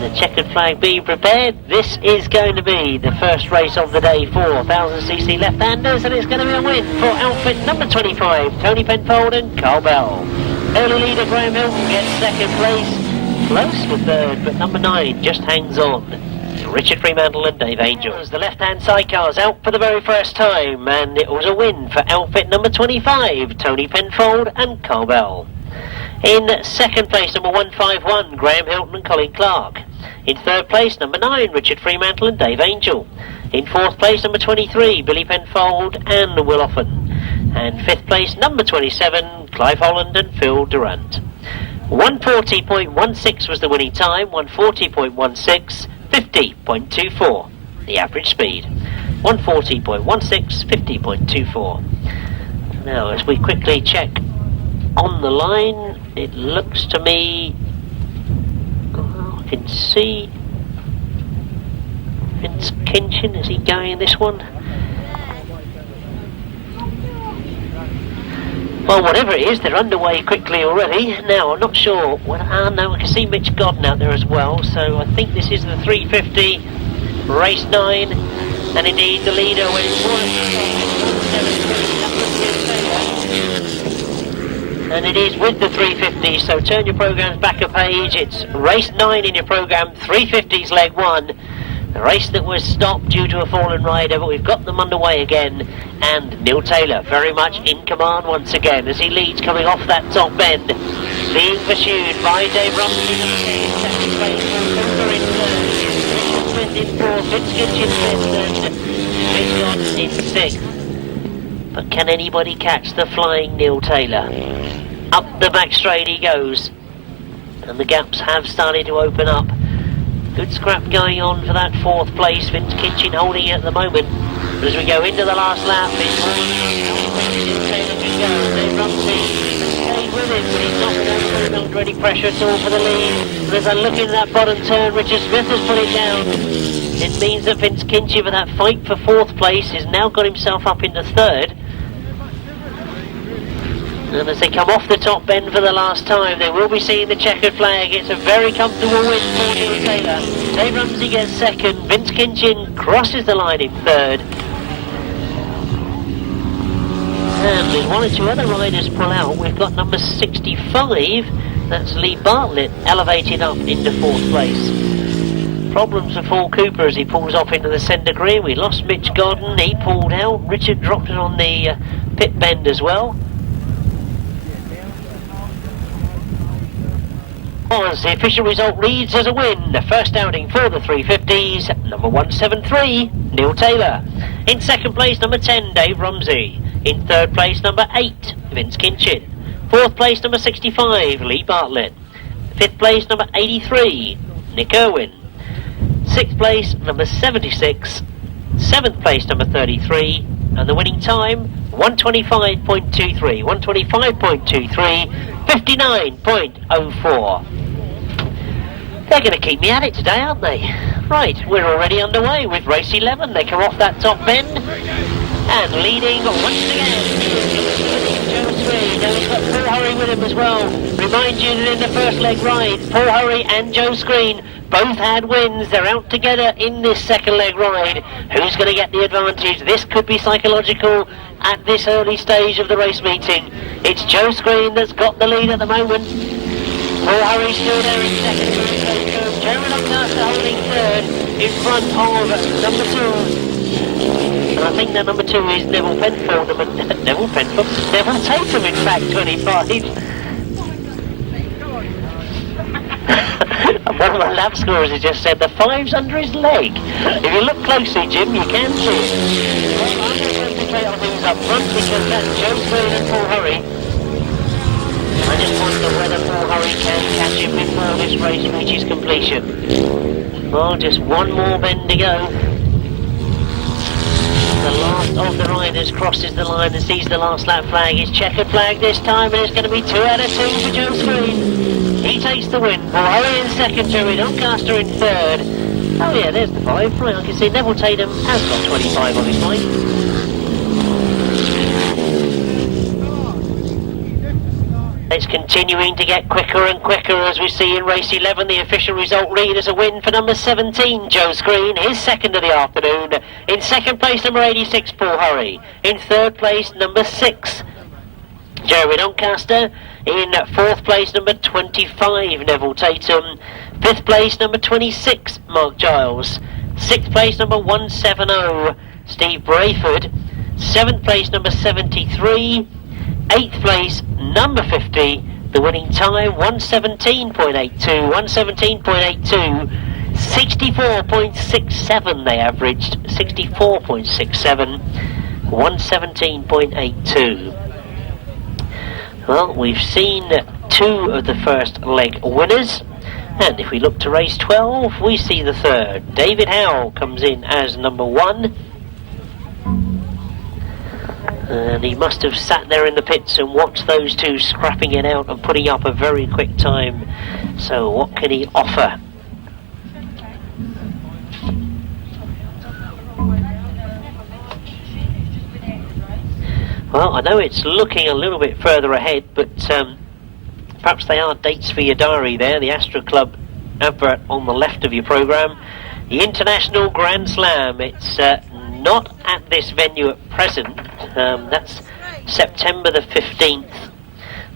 The checkered flag being prepared. This is going to be the first race of the day for 1000cc left-handers, and it's going to be a win for outfit number 25, Tony Penfold and Carl Bell. Early leader Graham Hilton gets second place, close for third, but number 9 just hangs on. Richard Fremantle and Dave Angel. The left-hand sidecars out for the very first time, and it was a win for outfit number 25, Tony Penfold and Carl Bell. In second place, number 151, Graham Hilton and Colin Clark. In third place, number 9, Richard Fremantle and Dave Angel. In fourth place, number 23, Billy Penfold and Will Offen. And fifth place, number 27, Clive Holland and Phil Durant. 140.16 was the winning time, 140.16, 50.24, the average speed. 140.16, 50.24. Now, as we quickly check on the line, it looks to me, I can see Vince Kinchin. Is he going this one? Well, whatever it is, they're underway quickly already. Now, I'm not sure. No, I can see Mitch Godden out there as well. So I think this is the 350, race 9. And indeed, the leader went and it is with the 350, so turn your programmes back a page. It's race 9 in your programme, 350's leg 1. The race that was stopped due to a fallen rider, but we've got them underway again. And Neil Taylor very much in command once again as he leads coming off that top bend. Being pursued by Dave Rumsey in second place, in third, Richard Smith in fourth, Vince Kitchen fifth, and Mitch Godden in sixth. But can anybody catch the flying Neil Taylor? Up the back straight he goes. And the gaps have started to open up. Good scrap going on for that fourth place. Vince Kitchen holding it at the moment. But as we go into the last lap, it's Dave Rumsey stayed with him, but he's not under any pressure at all for the lead. But as I look into that bottom turn, Richard Smith has put it down. It means that Vince Kitchen, with that fight for fourth place, has now got himself up into third. And as they come off the top bend for the last time, they will be seeing the checkered flag. It's a very comfortable win for Neil Taylor. Dave Rumsey gets second. Vince Kinchin crosses the line in third. And with one or two other riders pull out, we've got number 65. That's Lee Bartlett, elevated up into fourth place. Problems for Paul Cooper as he pulls off into the centre green. We lost Mitch Godden. He pulled out. Richard dropped it on the pit bend as well. The official result reads as a win. The first outing for the 350s, number 173, Neil Taylor. In second place, number 10, Dave Rumsey. In third place, number 8, Vince Kinchin. Fourth place, number 65, Lee Bartlett. Fifth place, number 83, Nick Irwin. Sixth place, number 76. Seventh place, number 33. And the winning time, 125.23. 125.23, 59.04. They're going to keep me at it today, aren't they? Right, we're already underway with race 11. They come off that top bend. And leading once again, Joe Screen. Now he's got Paul Hurry with him as well. Remind you that in the first leg ride, Paul Hurry and Joe Screen both had wins. They're out together in this second leg ride. Who's going to get the advantage? This could be psychological at this early stage of the race meeting. It's Joe Screen that's got the lead at the moment. Paul Hurry still there in second. Jeremy Doncaster holding third in front of number 2. And I think that number 2 is Neville Penfold. Neville Tatum, in fact, 25. One of my lap scorers has just said the 5's under his leg. If you look closely, Jim, you can see it. Well, I'm going to concentrate on things up front because that's Joe Screen and Paul Hurry. I just wonder whether Paul Hurry can catch him before this race reaches completion. Well, just one more bend to go. the last of the riders crosses the line and sees the last lap flag. It's checkered flag this time, and it's going to be 2 out of 2 for Joe Screen. He takes the win. Howe in second, Joey Doncaster in third. Oh yeah, there's the 5. Right, I can see Neville Tatum has got 25 on his line. It's continuing to get quicker and quicker as we see in race 11. The official result read as a win for number 17, Joe Screen, his second of the afternoon. In second place, number 86, Paul Hurry. In third place, number 6, Jeremy Doncaster. In fourth place, number 25, Neville Tatum. Fifth place, number 26, Mark Giles. Sixth place, number 170, Steve Braidford. Seventh place, number 73. Eighth place, number 50, the winning time 117.82, 117.82, 64.67 they averaged, 64.67, 117.82. Well, we've seen 2 of the first leg winners, and if we look to race 12, we see the third. David Howe comes in as number 1. And he must have sat there in the pits and watched those two scrapping it out and putting up a very quick time. So what can he offer? Well, I know it's looking a little bit further ahead, but perhaps they are dates for your diary there. The ASTRA Club advert on the left of your programme. The International Grand Slam. It's not at this venue at present. That's September the 15th.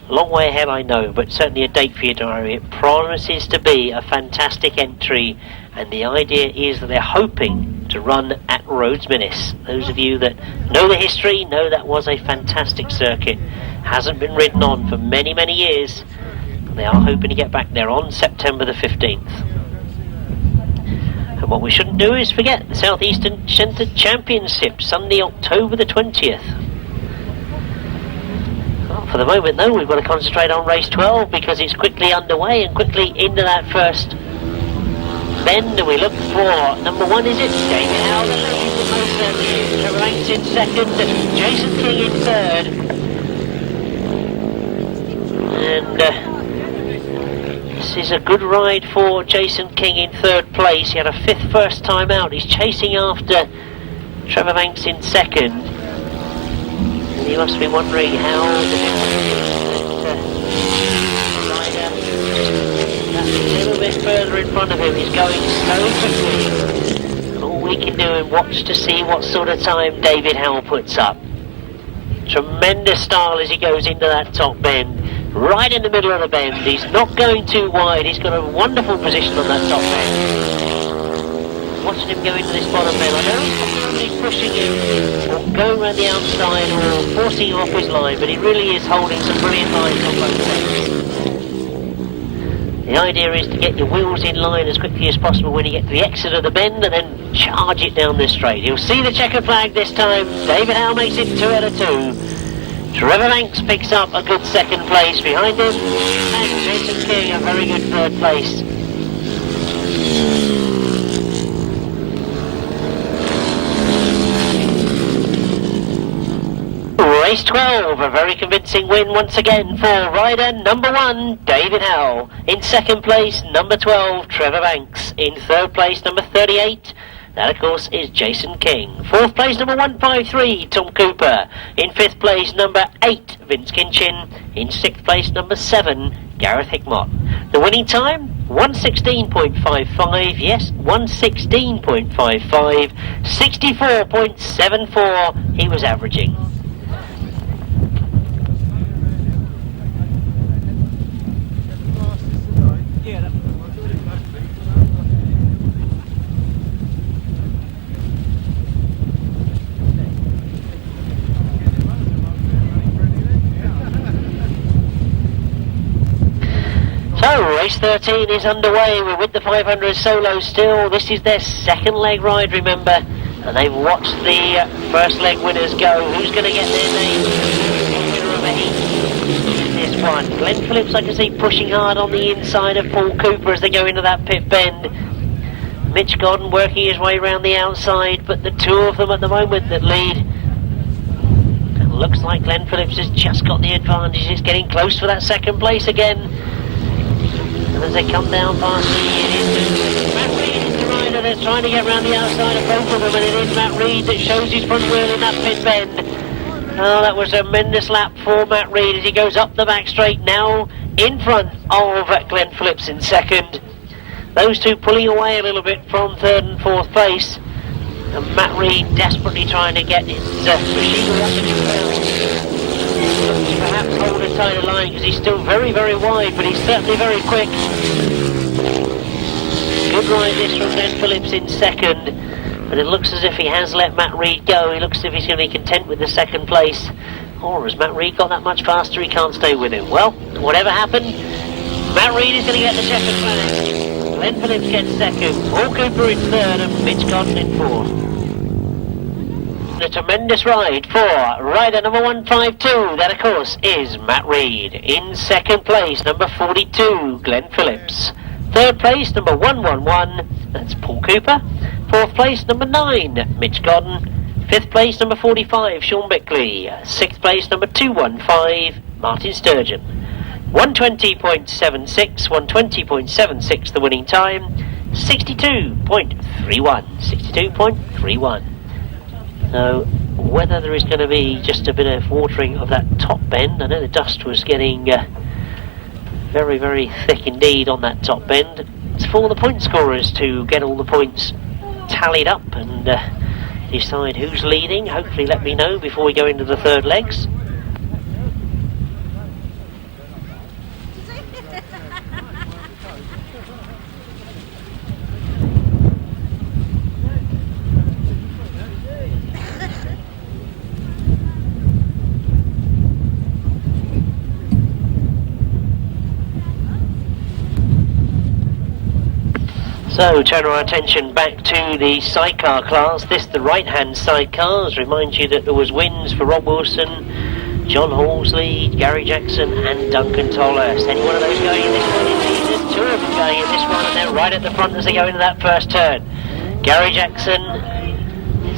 Long way ahead, I know, but certainly a date for your diary. It promises to be a fantastic entry, and the idea is that they're hoping to run at Rhodes Minnis. Those of you that know the history know that was a fantastic circuit. Hasn't been ridden on for many, many years. They are hoping to get back there on September the 15th. And what we shouldn't do is forget the Southeastern Centre Championship, Sunday, October the 20th. Well, for the moment, though, we've got to concentrate on race 12 because it's quickly underway and quickly into that first bend. And we look for number 1, is it? David Howe, the lead, the most certainly is. Trevor Banks in second, Jason King in third. And this is a good ride for Jason King in third place. He had a 5th first time out. He's chasing after Trevor Banks in second. And you must be wondering how the rider that's a little bit further in front of him is going so quickly. All we can do is watch to see what sort of time David Howe puts up. Tremendous style as he goes into that top bend. Right in the middle of the bend. He's not going too wide. He's got a wonderful position on that top bend. Watching him go into this bottom bend. I know he's pushing him or going around the outside or forcing him off his line, but he really is holding some brilliant lines on both ends. The idea is to get your wheels in line as quickly as possible when you get to the exit of the bend and then charge it down this straight. He'll see the checkered flag this time. David Howe makes it 2 out of 2. Trevor Banks picks up a good second place behind him, and Jason King a very good third place. Race 12, a very convincing win once again for rider number 1, David Howe. In second place, number 12, Trevor Banks. In third place, number 38. That, of course, is Jason King. Fourth place, number 153, Tom Cooper. In fifth place, number 8, Vince Kinchin. In sixth place, number 7, Gareth Hickmott. The winning time, 116.55. Yes, 116.55. 64.74 he was averaging. So, race 13 is underway. We're with the 500 solo still. This is their second leg ride, remember. And they've watched the first leg winners go. Who's going to get their name? Winner of 8 in this one. Glen Phillips, I can see, pushing hard on the inside of Paul Cooper as they go into that pit bend. Mitch Godden working his way around the outside, but the two of them at the moment that lead. It looks like Glen Phillips has just got the advantage. He's getting close for that second place again. And as they come down past Matt Reid is the rider that's trying to get around the outside of both of them, and it is Matt Reid that shows his front wheel in that pit bend. Oh, that was a tremendous lap for Matt Reid as he goes up the back straight, now in front of Glen Phillips in second. Those two pulling away a little bit from third and fourth place. And Matt Reid desperately trying to get his machine up in his wheel. Perhaps hold a tighter line because he's still very, very wide, but he's certainly very quick. Good ride this from Glen Phillips in second. And it looks as if he has let Matt Reid go. He looks as if he's going to be content with the second place. Or has Matt Reid got that much faster he can't stay with him? Well, whatever happened, Matt Reid is going to get the checkered flag. Glen Phillips gets second, Paul Cooper in third, and Mitch Godden in fourth. A tremendous ride for rider number 152. That, of course, is Matt Reid. In second place, number 42, Glen Phillips. Third place, number 111, that's Paul Cooper. Fourth place, number 9, Mitch Godden. Fifth place, number 45, Sean Bickley. Sixth place, number 215, Martin Sturgeon. 120.76, 120.76 the winning time. 62.31. So whether there is going to be just a bit of watering of that top bend, I know the dust was getting very, very thick indeed on that top bend. It's for the point scorers to get all the points tallied up and decide who's leading. Hopefully let me know before we go into the third legs. So turn our attention back to the sidecar class. This the right-hand sidecars. Remind you that there was wins for Rob Wilson, John Halsey, Gary Jackson and Duncan Tolhurst. Any one of those going in this one indeed? There's two of them going in this one and they're right at the front as they go into that first turn. Gary Jackson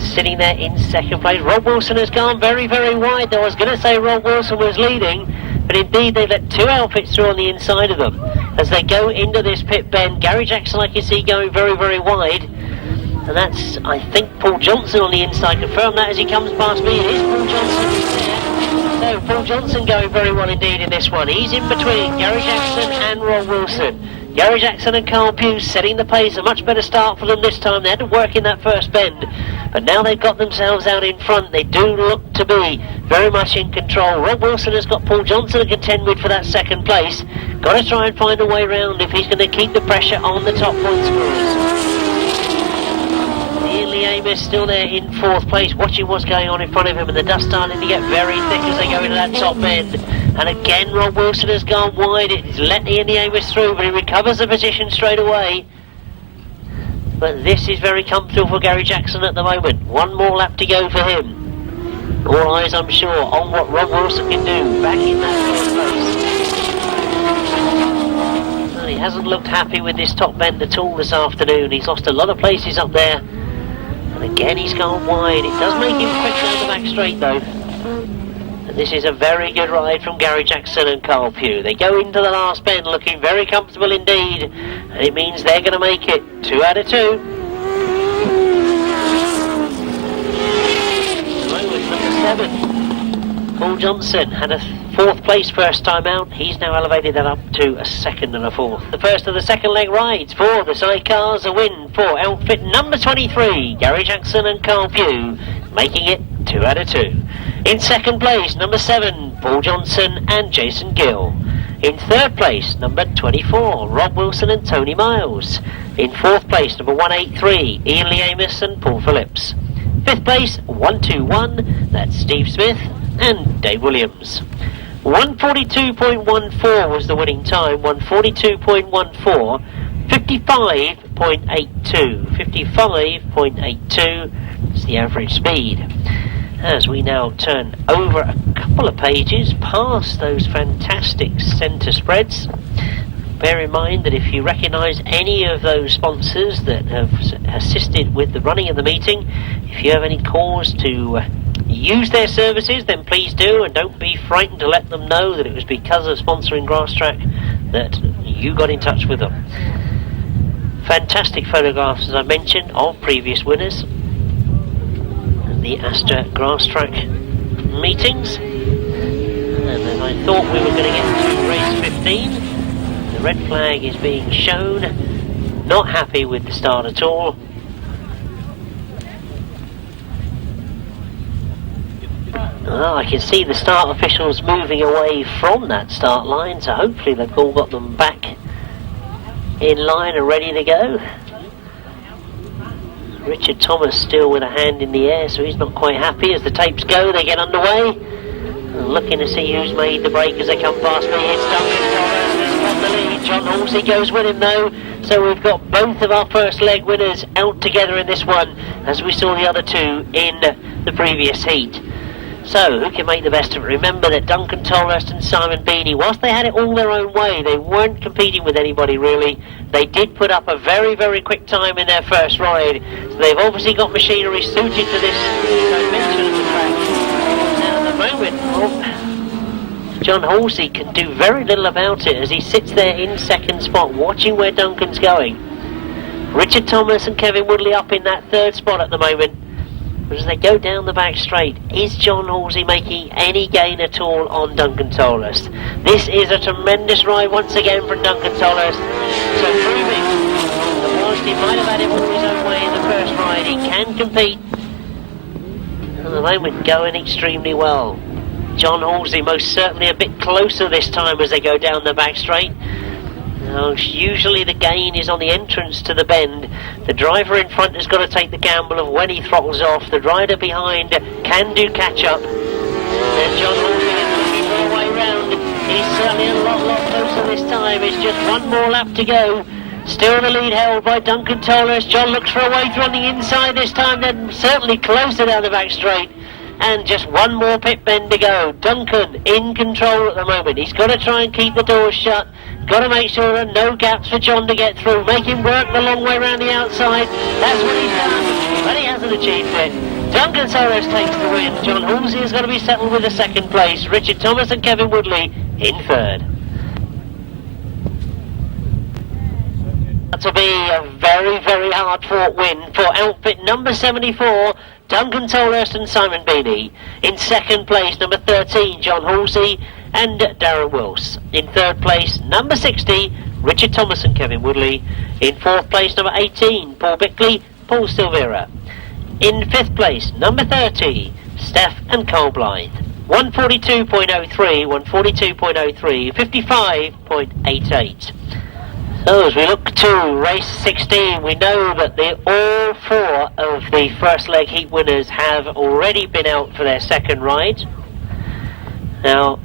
sitting there in second place. Rob Wilson has gone very, very wide though. I was going to say Rob Wilson was leading, but indeed they've let two outfits through on the inside of them. As they go into this pit bend, Gary Jackson, like you see, going very, very wide. And that's, I think, Paul Johnson on the inside. Confirm that as he comes past me. It is Paul Johnson who's there. So Paul Johnson going very well indeed in this one. He's in between Gary Jackson and Rob Wilson. Gary Jackson and Carl Pugh setting the pace. A much better start for them this time. They had to work in that first bend. But now they've got themselves out in front. They do look to be very much in control. Rob Wilson has got Paul Johnson to contend with for that second place. Got to try and find a way round if he's going to keep the pressure on the top point scorers. Ian Lee Amos still there in fourth place, watching what's going on in front of him, and the dust starting to get very thick as they go into that top bend. And again, Rob Wilson has gone wide. It's let Ian Lee Amos through, but he recovers the position straight away. But this is very comfortable for Gary Jackson at the moment. One more lap to go for him. All eyes, I'm sure, on what Rob Wilson can do back in that first place. Well, he hasn't looked happy with this top bend at all this afternoon. He's lost a lot of places up there. And again, he's gone wide. It does make him quick down the back straight, though. And this is a very good ride from Gary Jackson and Carl Pugh. They go into the last bend looking very comfortable indeed. And it means they're going to make it 2 out of 2. Number 7, Paul Johnson had a fourth place first time out. He's now elevated that up to a second and a fourth. The first of the second leg rides for the sidecars, a win for outfit number 23, Gary Jackson and Carl Pugh, making it 2 out of 2. In second place, number 7, Paul Johnson and Jason Gill. In third place, number 24, Rob Wilson and Tony Miles. In fourth place, number 183, Ian Lee Amos and Paul Phillips. Fifth place, 121, that's Steve Smith and Dave Williams. 142.14 was the winning time, 142.14, 55.82. 55.82 is the average speed. As we now turn over a couple of pages past those fantastic centre spreads, bear in mind that if you recognise any of those sponsors that have assisted with the running of the meeting, if you have any cause to use their services, then please do, and don't be frightened to let them know that it was because of sponsoring Grasstrack that you got in touch with them. Fantastic photographs, as I mentioned, of previous winners and the ASTRA Grasstrack meetings. And as I thought we were going to get to race 15, the red flag is being shown. Not happy with the start at all. Well, I can see the start officials moving away from that start line, so hopefully they've all got them back in line and ready to go. Richard Thomas still with a hand in the air, so he's not quite happy. As the tapes go, they get underway. Looking to see who's made the break as they come past me. It's Duncan Thomas who's got the lead. John Halsey goes with him though. So we've got both of our first leg winners out together in this one, as we saw the other two in the previous heat. So, who can make the best of it? Remember that Duncan Tolhurst and Simon Beanie, whilst they had it all their own way, they weren't competing with anybody really. They did put up a very, very quick time in their first ride. So they've obviously got machinery suited to this dimension of the track. Now, at the moment, John Halsey can do very little about it as he sits there in second spot, watching where Duncan's going. Richard Thomas and Kevin Woodley up in that third spot at the moment. But as they go down the back straight, is John Halsey making any gain at all on Duncan Tolhurst? This is a tremendous ride once again from Duncan Tolhurst. So proving that whilst he might have had it all his own way in the first ride, he can compete. At the moment, going extremely well. John Halsey most certainly a bit closer this time as they go down the back straight. Now, usually the gain is on the entrance to the bend. The driver in front has got to take the gamble of when he throttles off. The rider behind can do catch up. And John Halsey is looking for a way round. He's certainly a lot closer this time. It's just one more lap to go. Still the lead held by Duncan Tolhurst. John looks for a way through on the inside this time, then certainly closer down the back straight. And just one more pit bend to go. Duncan in control at the moment. He's got to try and keep the doors shut. Got to make sure there are no gaps for John to get through. Make him work the long way around the outside. That's what he's done, but he hasn't achieved it. Duncan Tolhurst takes the win. John Halsey is going to be settled with the second place. Richard Thomas and Kevin Woodley in third. That'll be a very, very hard-fought win for outfit number 74, Duncan Tolhurst and Simon Beanie. In second place, number 13, John Halsey and Darren Wilce. In third place, number 60, Richard Thomas and Kevin Woodley. In fourth place, number 18, Paul Bickley, Paul Silvera. In fifth place, number 30, Steph and Cole Blythe. 142.03, 142.03, 55.88. So as we look to race 16, we know that all four of the first leg heat winners have already been out for their second ride. Now,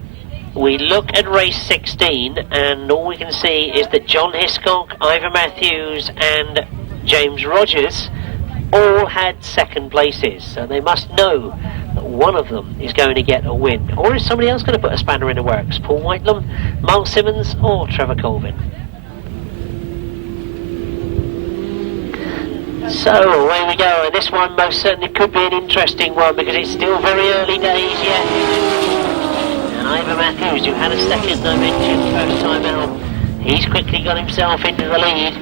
we look at race 16 and all we can see is that John Hiscock, Ivor Matthews and James Rogers all had second places. So they must know that one of them is going to get a win. Or is somebody else going to put a spanner in the works? Paul Whitelam, Miles Simmons or Trevor Colvin? So away we go, and this one most certainly could be an interesting one because it's still very early days yet. And Ivor Matthews, who had a second I mentioned first time out, he's quickly got himself into the lead.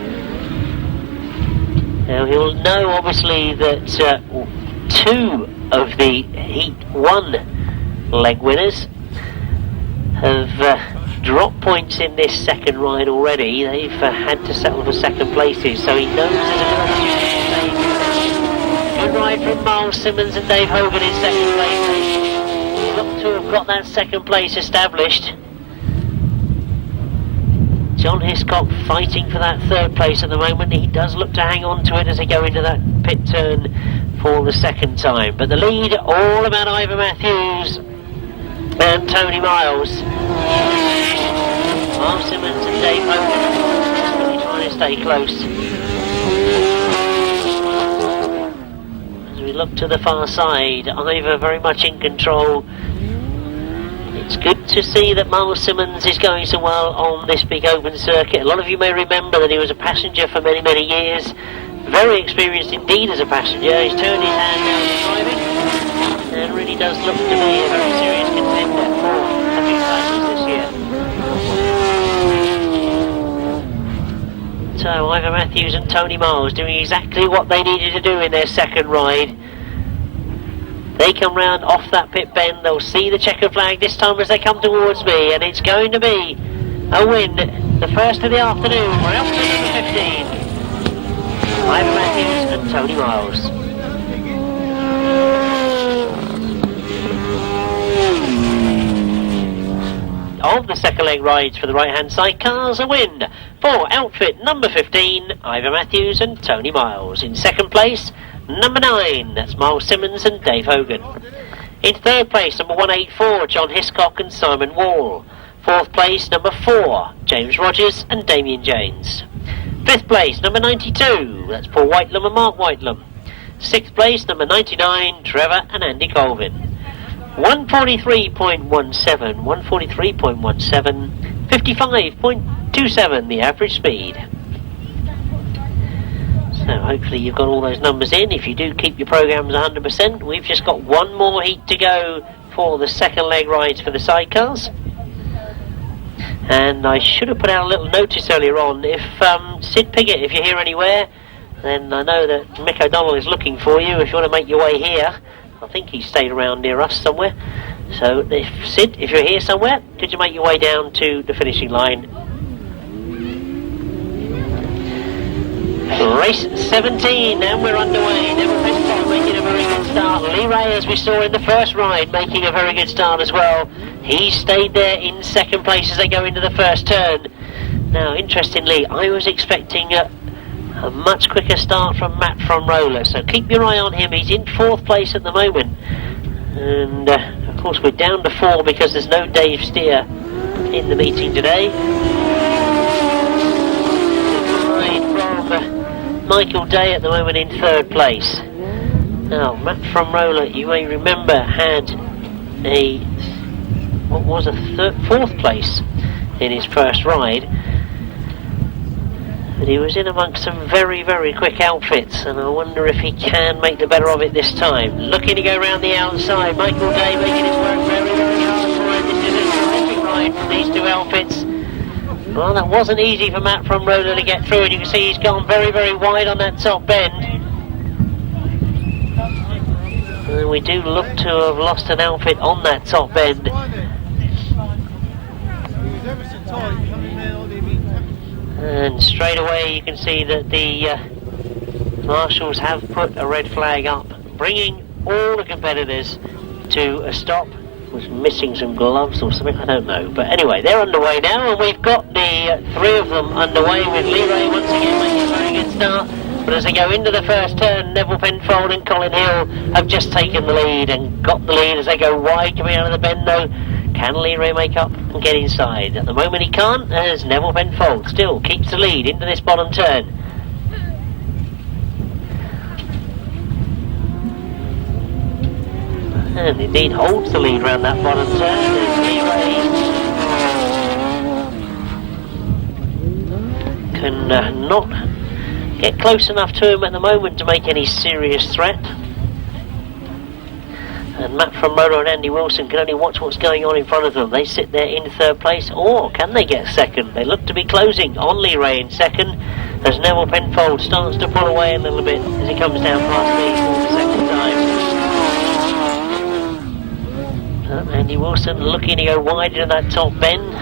Now he'll know obviously that two of the Heat 1 leg winners have dropped points in this second ride already. They've had to settle for second places, so he knows there's a good opportunity. Good ride from Miles Simmons and Dave Hogan in second place. They look to have got that second place established. John Hiscock fighting for that third place at the moment. He does look to hang on to it as they go into that pit turn for the second time. But the lead all about Ivor Matthews and Tony Miles. Miles Simmons and Dave Hogan just really trying to stay close. As we look to the far side, Ivor very much in control. It's It's good to see that Miles Simmons is going so well on this big open circuit. A lot of you may remember that he was a passenger for many, many years. Very experienced indeed as a passenger. He's turned his hand now to driving and really does look to be a very serious contender for a few titles this year. So Ivor Matthews and Tony Miles doing exactly what they needed to do in their second ride. They come round off that pit bend, they'll see the checkered flag this time as they come towards me, and it's going to be a win, the first of the afternoon for Elton number 15. Ivor Matthews and Tony Miles. Of the second leg rides for the right-hand sidecars, a win for outfit number 15, Ivor Matthews and Tony Miles. In second place, number 9, that's Miles Simmons and Dave Hogan. In third place, number 184, John Hiscock and Simon Wall. Fourth place, number 4, James Rogers and Damien Janes. Fifth place, number 92, that's Paul Whitelam and Mark Whitelam. Sixth place, number 99, Trevor and Andy Colvin. 143.17, 55.27, the average speed. So hopefully you've got all those numbers in. If you do keep your programs 100%, we've just got one more heat to go for the second leg rides for the sidecars. And I should have put out a little notice earlier on. If Sid Piggott, if you're here anywhere, then I know that Mick O'Donnell is looking for you. If you want to make your way here, I think he stayed around near us somewhere. So if Sid, if you're here somewhere, could you make your way down to the finishing line? Race 17, and we're underway. Neville Penfold making a very good start. Lee Ray, as we saw in the first ride, making a very good start as well. He stayed there in second place as they go into the first turn. Now, interestingly, I was expecting a much quicker start from Matt from Roller, so keep your eye on him. He's in fourth place at the moment. And, of course, we're down to 4 because there's no Dave Steer in the meeting today. Michael Day at the moment in third place. Now, Matt from Roller, you may remember, had a fourth place in his first ride, but he was in amongst some very, very quick outfits, and I wonder if he can make the better of it this time. Looking to go around the outside, Michael Day making his work very, very hard for him. This is a terrific ride from these two outfits. Well, that wasn't easy for Matt from Roller to get through, and you can see he's gone very, very wide on that top bend. And we do look to have lost an outfit on that top bend. And straight away you can see that the marshals have put a red flag up, bringing all the competitors to a stop. Was missing some gloves or something, I don't know. But anyway, they're underway now, and we've got the 3 of them underway, with Lee Ray once again making a very good start. But as they go into the first turn, Neville Penfold and Colin Hill have just taken the lead and got the lead as they go wide coming out of the bend though. Can Lee Ray make up and get inside? At the moment he can't, as Neville Penfold still keeps the lead into this bottom turn. And indeed holds the lead round that bottom turn as Lee Ray can not get close enough to him at the moment to make any serious threat. And Matt from Roller and Andy Wilson can only watch what's going on in front of them. They sit there in third place, or can they get second? They look to be closing on Lee Ray in second, as Neville Penfold starts to pull away a little bit as he comes down past me for the second time. Andy Wilson looking to go wide into that top bend.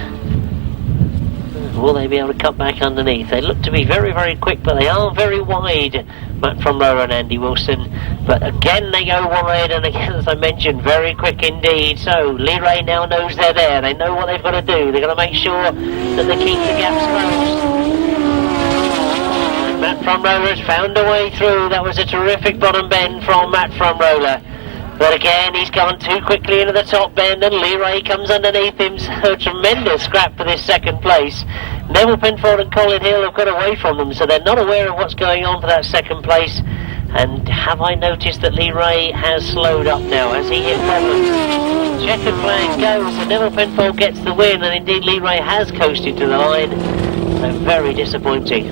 Will they be able to cut back underneath? They look to be very, very quick, but they are very wide, Matt from Roller and Andy Wilson. But again, they go wide, and again, as I mentioned, very quick indeed. So Lee Ray now knows they're there. They know what they've got to do. They've got to make sure that they keep the gaps closed. And Matt from Roller has found a way through. That was a terrific bottom bend from Matt from Roller. But again, he's gone too quickly into the top bend, and Lee Ray comes underneath him. So a tremendous scrap for this second place. Neville Penfold and Colin Hill have got away from them, so they're not aware of what's going on for that second place. And have I noticed that Lee Ray has slowed up now? Has he hit problems? Checkered flag goes, and Neville Penfold gets the win, and indeed Lee Ray has coasted to the line. So very disappointing.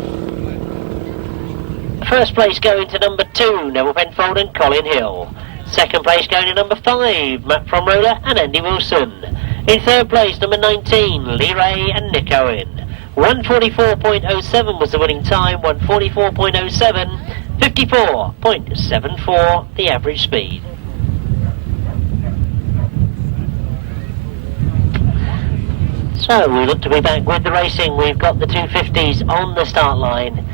First place going to number 2, Neville Penfold and Colin Hill. Second place going to number 5, Matt Fromroller and Andy Wilson. In third place, number 19, Lee Ray and Nick Owen. 144.07 was the winning time, 144.07, 54.74 the average speed. So we look to be back with the racing. We've got the 250s on the start line.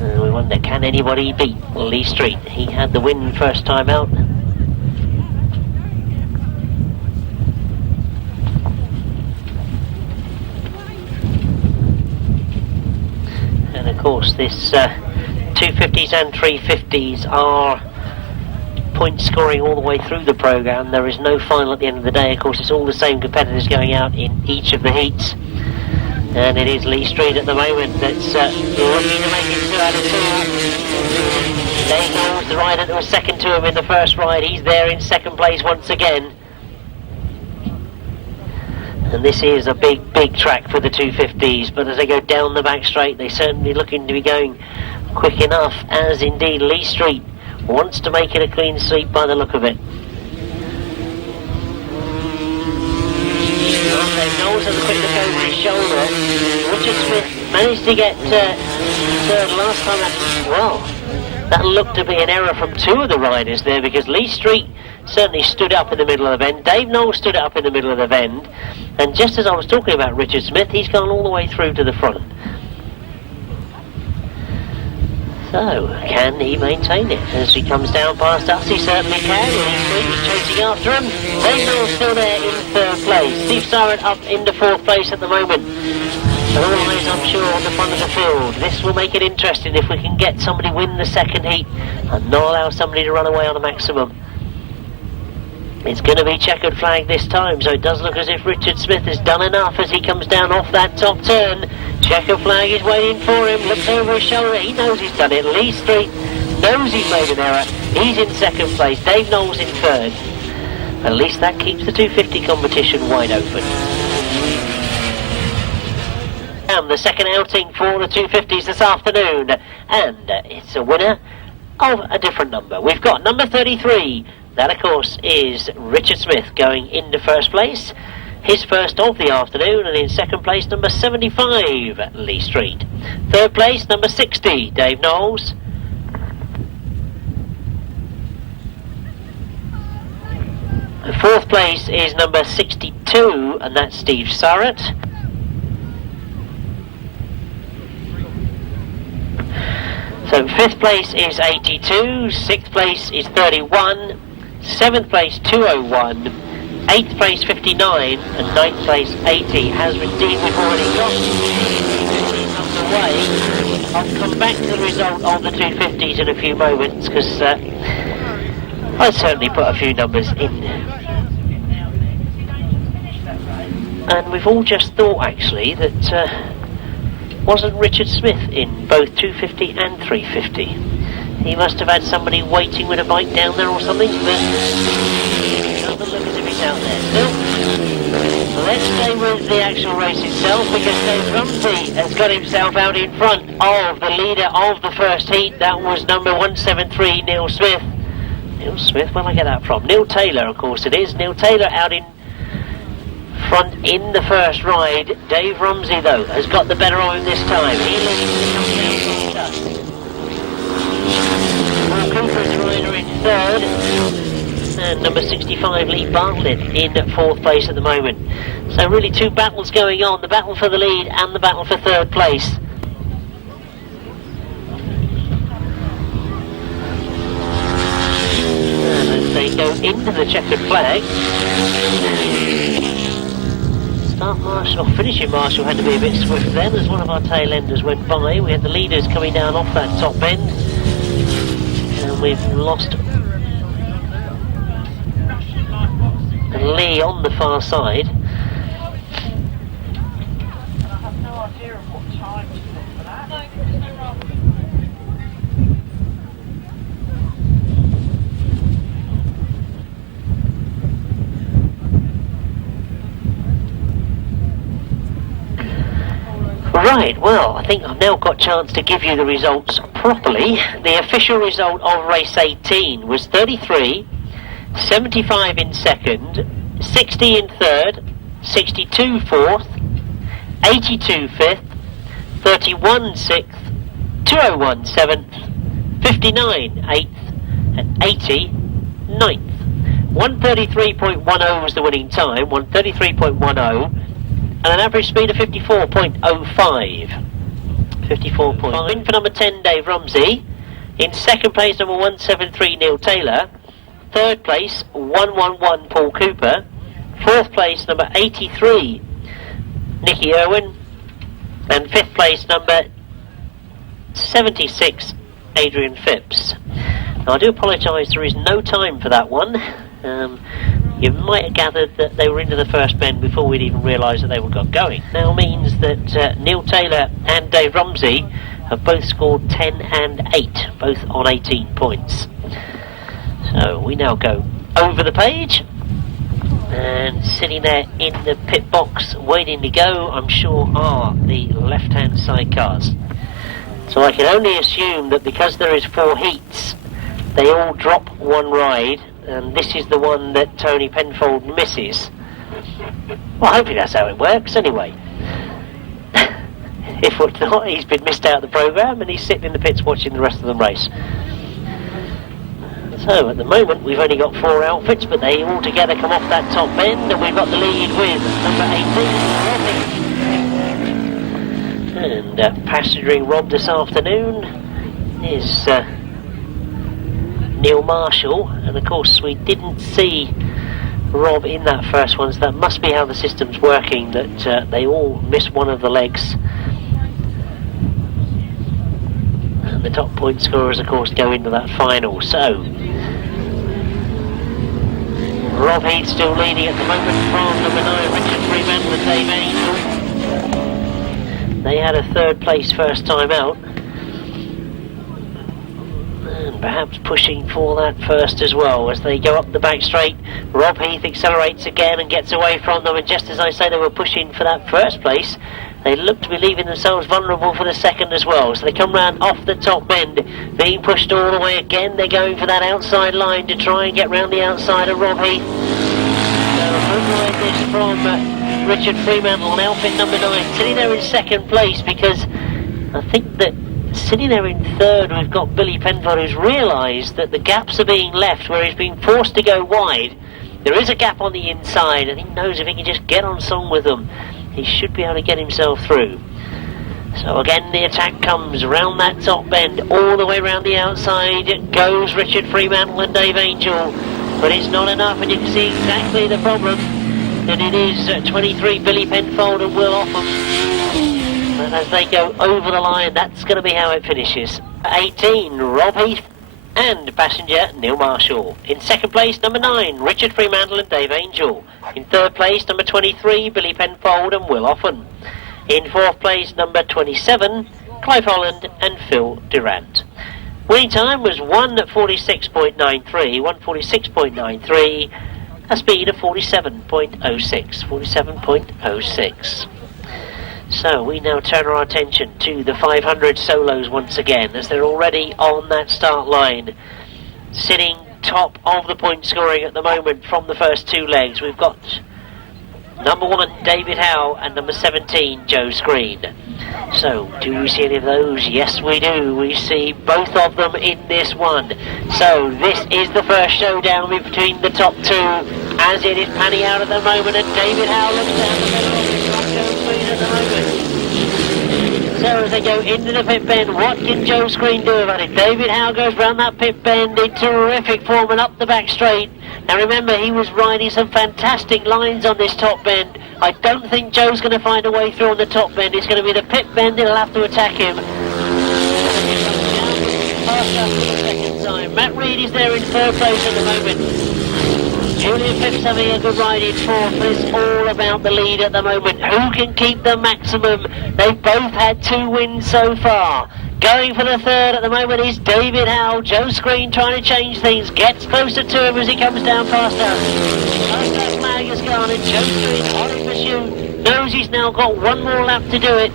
We wonder, can anybody beat Lee Street? He had the win first time out. And of course this 250s and 350s are point scoring all the way through the programme. There is no final at the end of the day. Of course, it's all the same competitors going out in each of the heats. And it is Lee Street at the moment that's looking to make it 2 out of 2. Dave Knowles, the rider that was second to him in the first ride, he's there in second place once again. And this is a big track for the 250s, but as they go down the back straight, they're certainly looking to be going quick enough, as indeed Lee Street wants to make it a clean sweep by the look of it. Dave Knowles has a quick look over his shoulder. Richard Smith managed to get third last time. Well, that looked to be an error from 2 of the riders there, because Lee Street certainly stood up in the middle of the bend. Dave Knowles stood up in the middle of the bend. And just as I was talking about Richard Smith, he's gone all the way through to the front. So, can he maintain it? As he comes down past us, he certainly can. Lee Street is chasing after him. Dave Knowles still there in third place. Steve Surratt up into fourth place at the moment. And all eyes, I'm sure, on the front of the field. This will make it interesting if we can get somebody win the second heat and not allow somebody to run away on a maximum. It's going to be checkered flag this time, so it does look as if Richard Smith has done enough as he comes down off that top turn. Checkered flag is waiting for him, looks over his shoulder, he knows he's done it. Lee Street knows he's made an error, he's in second place, Dave Knowles in third. At least that keeps the 250 competition wide open. And the second outing for the 250s this afternoon, and it's a winner of a different number. We've got number 33. That, of course, is Richard Smith going into first place, his first of the afternoon, and in second place, number 75, Lee Street. Third place, number 60, Dave Knowles. Fourth place is number 62, and that's Steve Surratt. So fifth place is 82, sixth place is 31, 7th place 201, 8th place 59, and 9th place 80. As indeed we've already got underway. I'll come back to the result of the 250s in a few moments, because I'd certainly put a few numbers in. And we've all just thought actually that wasn't Richard Smith in both 250 and 350? He must have had somebody waiting with a bike down there or something, but it doesn't look as if he's out there still. Let's stay with the actual race itself, because Dave Rumsey has got himself out in front of the leader of the first heat. That was number 173, Neil Smith. Neil Smith, where did I get that from? Neil Taylor, of course it is. Neil Taylor out in front in the first ride. Dave Rumsey, though, has got the better of him this time. He leads to come down faster. Paul Cooper's rider in third, and number 65, Lee Bartlett, in fourth place at the moment. So really two battles going on, the battle for the lead and the battle for third place. And as they go into the checkered flag, start marshal, or finishing marshal had to be a bit swift then, as one of our tail enders went by. We had the leaders coming down off that top end, and we've lost Lee on the far side. Right, well, I think I've now got a chance to give you the results properly. The official result of race 18 was 33, 75 in second, 60 in third, 62 fourth, 82 fifth, 31 sixth, 201 seventh, 59 eighth, and 80 ninth. 133.10 was the winning time, 133.10, and an average speed of 54.05. 54.5. Win for number 10, Dave Rumsey. In second place, number 173, Neil Taylor. Third place, 111, Paul Cooper. Fourth place, number 83, Nicky Irwin. And fifth place, number 76, Adrian Phipps. Now, I do apologise, there is no time for that one. You might have gathered that they were into the first bend before we'd even realised that they were got going. Now means that Neil Taylor and Dave Rumsey have both scored 10 and 8, both on 18 points. So we now go over the page, and sitting there in the pit box waiting to go, I'm sure, are the left-hand sidecars. So I can only assume that because there is 4 heats, they all drop one ride, and this is the one that Tony Penfold misses. Well, hopefully that's how it works anyway. If not, he's been missed out of the programme and he's sitting in the pits watching the rest of them race. So at the moment we've only got 4 outfits, but they all together come off that top bend, and we've got the lead with number 18, Robbie. And passengering Rob this afternoon is Neil Marshall, and of course we didn't see Rob in that first one, so that must be how the system's working, that they all miss one of the legs. And the top point scorers of course go into that final. So Rob Heath still leading at the moment from number 9 Richard Freeman and Dave Angel. They had a third place first time out, and perhaps pushing for that first as well as they go up the back straight. Rob Heath accelerates again and gets away from them, and just as I say they were pushing for that first place, they look to be leaving themselves vulnerable for the second as well. So they come round off the top bend, being pushed all the way again. They're going for that outside line to try and get round the outside of Rob Heath. So override this from Richard Fremantle on outfit number 9, sitting there in second place, because I think that sitting there in third we've got Billy Penfold, who's realised that the gaps are being left where he's being forced to go wide. There is a gap on the inside, and he knows if he can just get on song with them, he should be able to get himself through. So again the attack comes around that top bend, all the way around the outside goes Richard Fremantle and Dave Angel, but it's not enough, and you can see exactly the problem, that it is 23 Billy Penfold and Will Offham. And as they go over the line, that's going to be how it finishes. 18 Rob Heath and passenger Neil Marshall. In second place, number 9 Richard Fremantle and Dave Angel. In third place, number 23 Billy Penfold and Will Offham. In fourth place, number 27 Clive Holland and Phil Durant. Winning time was 1:46.93, 1:46.93, a speed of 47.06, 47.06. So we now turn our attention to the 500 solos once again, as they're already on that start line, sitting top of the point scoring at the moment from the first 2 legs. We've got number 1 David Howe and number 17 Joe Screen. So do we see any of those? Yes we do. We see both of them in this one. So this is the first showdown between the top 2 as it is panning out at the moment, and David Howe looks down the middle of Joe Screen at the moment. So as they go into the pit bend, what can Joe Screen do about it? David Howe goes round that pit bend in terrific form and up the back straight. Now remember, he was riding some fantastic lines on this top bend. I don't think Joe's going to find a way through on the top bend. It's going to be the pit bend that'll have to attack him. Second time. Matt Reed is there in third place at the moment. Julian Phipps having a good ride in fourth, but it's all about the lead at the moment. Who can keep the maximum? They've both had 2 wins so far. Going for the third at the moment is David Howe. Joe Screen trying to change things, gets closer to him as he comes down past us. Past that flag has gone, and Joe Screen, hot in pursuit, knows he's now got 1 more lap to do it.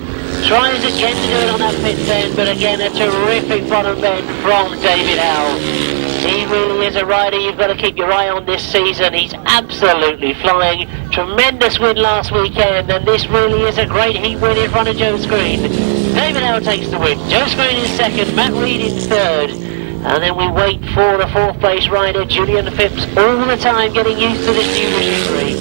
Tries again to do it on that pit bend, but again a terrific bottom bend from David Howe. He really is a rider you've got to keep your eye on this season. He's absolutely flying. Tremendous win last weekend, and this really is a great heat win in front of Joe Screen. David Howe takes the win. Joe Screen in second, Matt Reed in third. And then we wait for the fourth place rider, Julian Phipps, all the time getting used to this new machinery.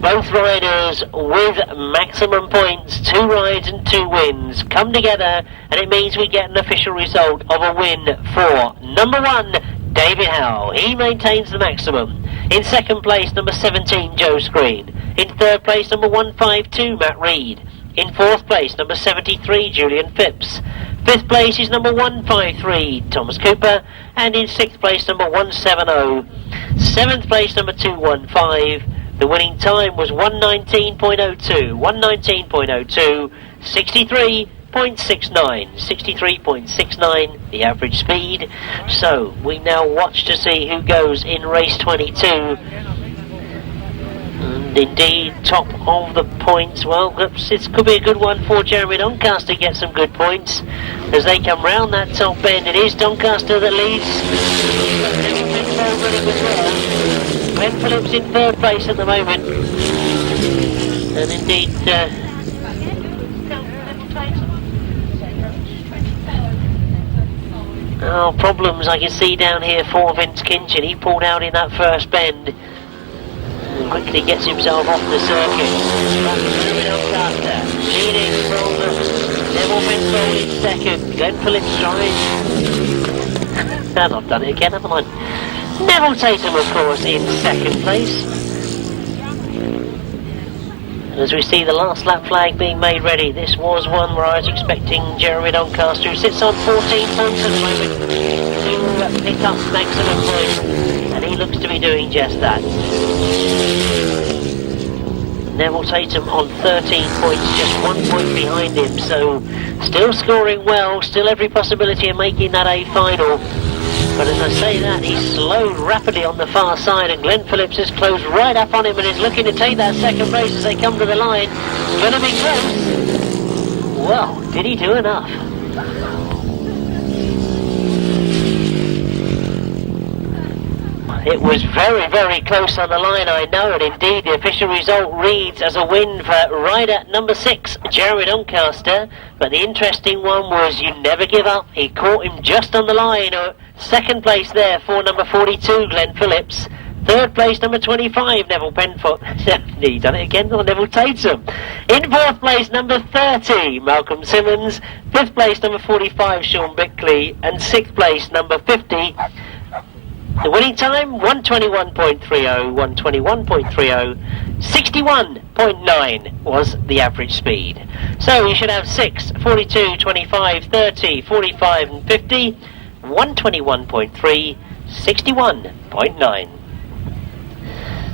Both riders with maximum points, 2 rides and 2 wins, come together, and it means we get an official result of a win for number 1, David Howe. He maintains the maximum. In second place, number 17, Joe Screen. In third place, number 152, Matt Reed. In fourth place, number 73, Julian Phipps. Fifth place is number 153, Thomas Cooper. And in sixth place, number 170. Seventh place, number 215. The winning time was 119.02. 119.02, 63.69. 63.69, the average speed. So we now watch to see who goes in race 22. And indeed, top of the points. Well, it could be a good one for Jeremy Doncaster to get some good points as they come round that top bend. It is Doncaster that leads. Glen Phillips in third place at the moment. And indeed, problems I can see down here for Vince Kinchin. He pulled out in that first bend. Quickly gets himself off the circuit. Leading from Neville Penfold in second. Glen Phillips tries. And I've done it again, haven't I? Neville Tatum, of course, in second place. And as we see the last lap flag being made ready, this was one where I was expecting Jeremy Doncaster, who sits on 14 points at the moment, to pick up maximum points. And he looks to be doing just that. Neville Tatum on 13 points, just 1 point behind him, so still scoring well, still every possibility of making that a final. But as I say that, he's slowed rapidly on the far side, and Glen Phillips has closed right up on him and is looking to take that second place as they come to the line. Gonna be close. Well, did he do enough? It was very, very close on the line, I know, and indeed the official result reads as a win for rider number 6, Jeremy Doncaster. But the interesting one was you never give up. He caught him just on the line. Second place there for number 42, Glen Phillips. Third place, number 25, Neville Penfold. He done it again, or Neville Tatum. In fourth place, number 30, Malcolm Simmons. Fifth place, number 45, Sean Bickley. And sixth place, number 50, the winning time, 121.30, 121.30, 61.9 was the average speed. So you should have 6, 42, 25, 30, 45 and 50, 121.3, 61.9.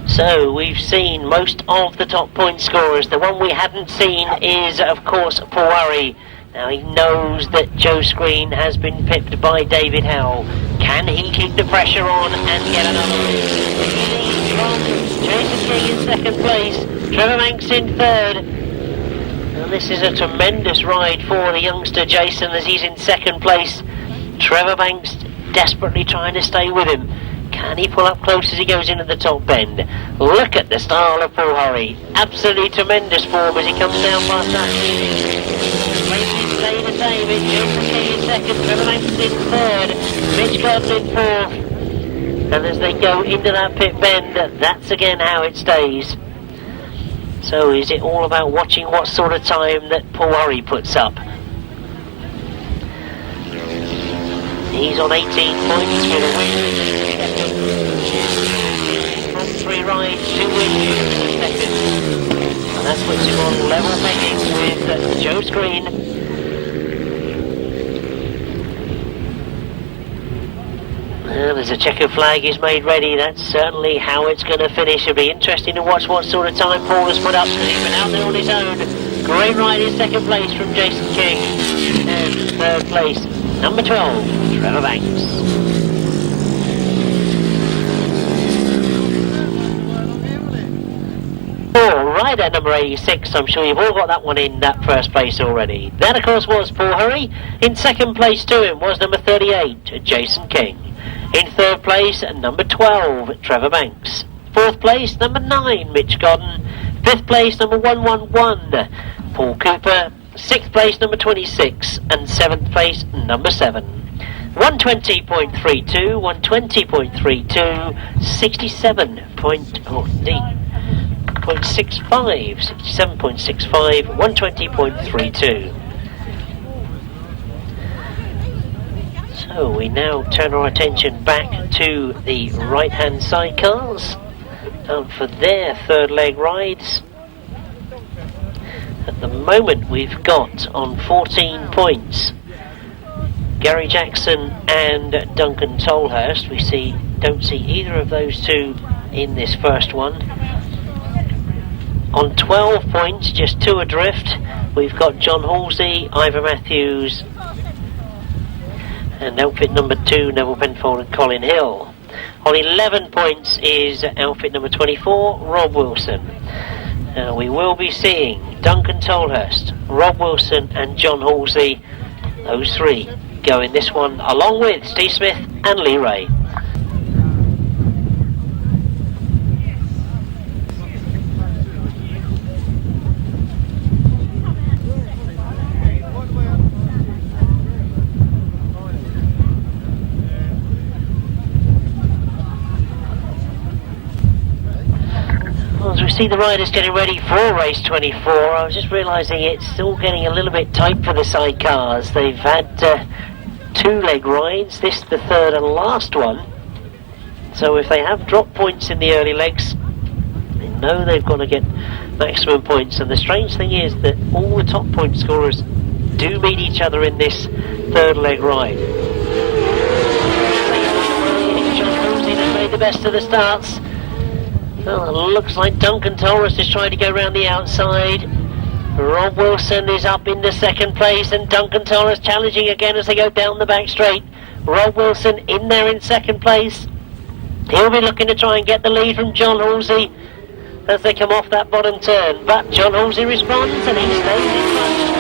So we've seen most of the top point scorers. The one we hadn't seen is, of course, Pawari. Now he knows that Joe Screen has been pipped by David Howe. Can he keep the pressure on and get another win? Jason King in second place, Trevor Banks in third. And this is a tremendous ride for the youngster Jason as he's in second place. Trevor Banks desperately trying to stay with him. Can he pull up close as he goes into the top bend? Look at the style of Paul Hurry. Absolutely tremendous form as he comes down past that. Stay the same. It's Jason King in second, Trevor Banks in third, Mitch Gordon in fourth. And as they go into that pit bend, that's again how it stays. So is it all about watching what sort of time that Paul Hurry puts up? He's on 18 points with a win. On 3 rides, 2 wins in second. And that puts him on level pegging with Joe Screen. Well, as a checker flag is made ready, that's certainly how it's going to finish. It'll be interesting to watch what sort of time Paul has put up. He's been out there on his own. Great ride in second place from Jason King. And third place, number 12, Trevor Banks. ride at number 86. I'm sure you've all got that one in that first place already. That, of course, was Paul Hurry. In second place to him was number 38, Jason King. In third place, number 12, Trevor Banks. Fourth place, number 9, Mitch Godden. Fifth place, number 111, Paul Cooper. Sixth place, number 26. And seventh place, number 7. 120.32, 120.32, 67.65, 67.65, 120.32. So we now turn our attention back to the right-hand sidecars for their third leg rides. At the moment we've got on 14 points Gary Jackson and Duncan Tolhurst. We don't see either of those two in this first one. On 12 points, just 2 adrift, we've got John Halsey, Ivor Matthews, and outfit number 2, Neville Penfold and Colin Hill. On 11 points is outfit number 24, Rob Wilson. We will be seeing Duncan Tolhurst, Rob Wilson and John Halsey, those 3, go in this one along with Steve Smith and Lee Ray. As we see the riders getting ready for race 24, I was just realising it's still getting a little bit tight for the sidecars. They've had 2 leg rides, this the third and last one. So if they have drop points in the early legs, they know they've got to get maximum points. And the strange thing is that all the top point scorers do meet each other in this third leg ride. John Halsey has made the best of the starts. Well, it looks like Duncan Tolhurst is trying to go around the outside. Rob Wilson is up into second place, and Duncan Tolhurst challenging again as they go down the back straight. Rob Wilson in there in second place. He'll be looking to try and get the lead from John Halsey as they come off that bottom turn. But John Halsey responds and he stays in front.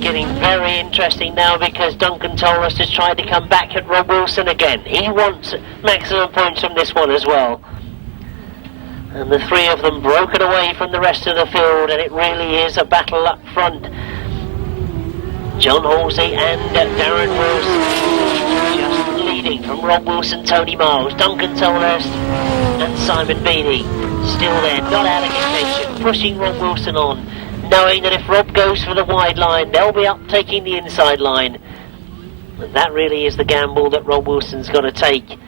Getting very interesting now because Duncan Tolhurst has tried to come back at Rob Wilson again. He wants maximum points from this one as well. And the 3 of them broken away from the rest of the field, and it really is a battle up front. John Halsey and Darren Wilce just leading from Rob Wilson, Tony Miles, Duncan Tolhurst and Simon Beattie. Still there, not out of contention, pushing Rob Wilson on, knowing that if Rob goes for the wide line, they'll be up taking the inside line. And that really is the gamble that Rob Wilson's got to take.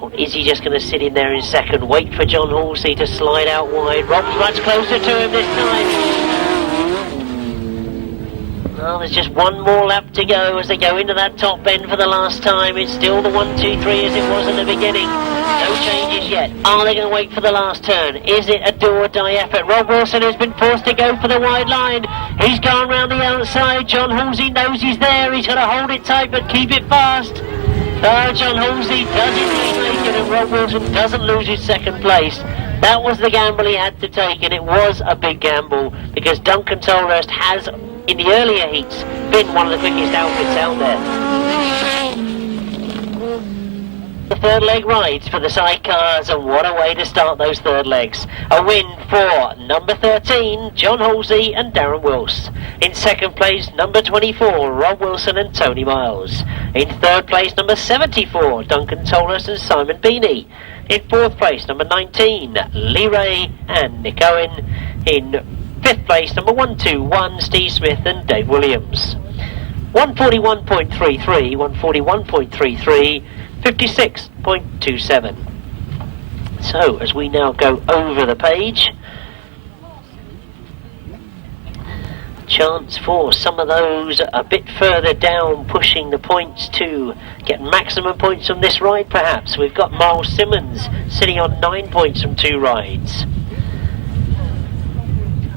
Or is he just going to sit in there in second, wait for John Halsey to slide out wide? Rob's much closer to him this time. Well, there's just one more lap to go as they go into that top bend for the last time. It's still the 1, 2, 3 as it was in the beginning. No changes yet. Are they going to wait for the last turn? Is it a do or die effort? Rob Wilson has been forced to go for the wide line. He's gone round the outside. John Halsey knows he's there. He's going to hold it tight but keep it fast. John Halsey does indeed make it, and Rob Wilson doesn't lose his second place. That was the gamble he had to take, and it was a big gamble because Duncan Tolhurst has, in the earlier heats, been one of the quickest outfits out there. The third leg rides for the sidecars, and what a way to start those third legs. A win for number 13, John Halsey and Darren Wilce. In second place, number 24, Rob Wilson and Tony Miles. In third place, number 74, Duncan Tolhurst and Simon Beattie. In fourth place, number 19, Lee Ray and Nick Owen. In fifth place, number 121, Steve Smith and Dave Williams. 141.33, 141.33, 56.27. So, as we now go over the page, chance for some of those a bit further down, pushing the points to get maximum points from this ride perhaps. We've got Miles Simmons sitting on 9 points from 2 rides.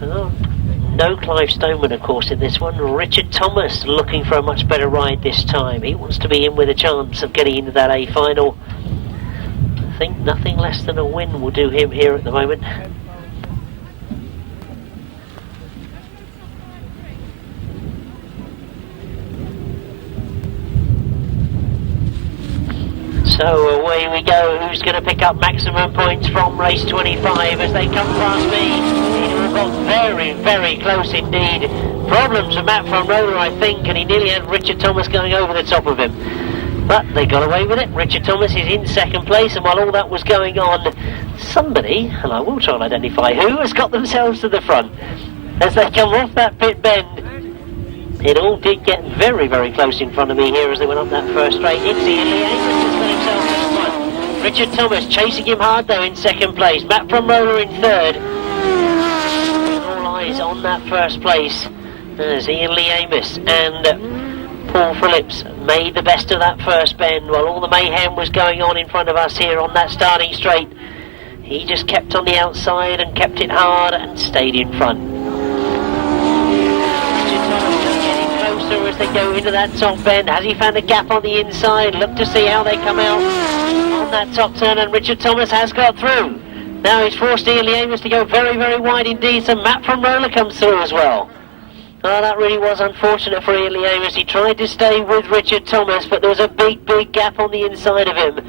No Clive Stoneman, of course, in this one. Richard Thomas looking for a much better ride this time. He wants to be in with a chance of getting into that A final. think nothing less than a win will do him here at the moment. So away we go. Who's going to pick up maximum points from race 25 as they come past me? It all got very, very close indeed. Problems for Matt from Roller, I think, and he nearly had Richard Thomas going over the top of him. But they got away with it. Richard Thomas is in second place, and while all that was going on, somebody, and I will try and identify who, has got themselves to the front. As they come off that pit bend, it all did get very, very close in front of me here as they went up that first straight. It's Ian Lee Amos has got himself to the front. Richard Thomas chasing him hard though in second place. Matt from Roller in third. All eyes on that first place as Ian Lee Amos and Paul Phillips made the best of that first bend while all the mayhem was going on in front of us here on that starting straight. He just kept on the outside and kept it hard and stayed in front. As they go into that top bend, has he found a gap on the inside? Look to see how they come out on that top turn, and Richard Thomas has got through. Now he's forced Ian Lee Amos to go very, very wide indeed, so Matt from Roller comes through as well. Oh, that really was unfortunate for Ian Lee Amos. He tried to stay with Richard Thomas, but there was a big, big gap on the inside of him,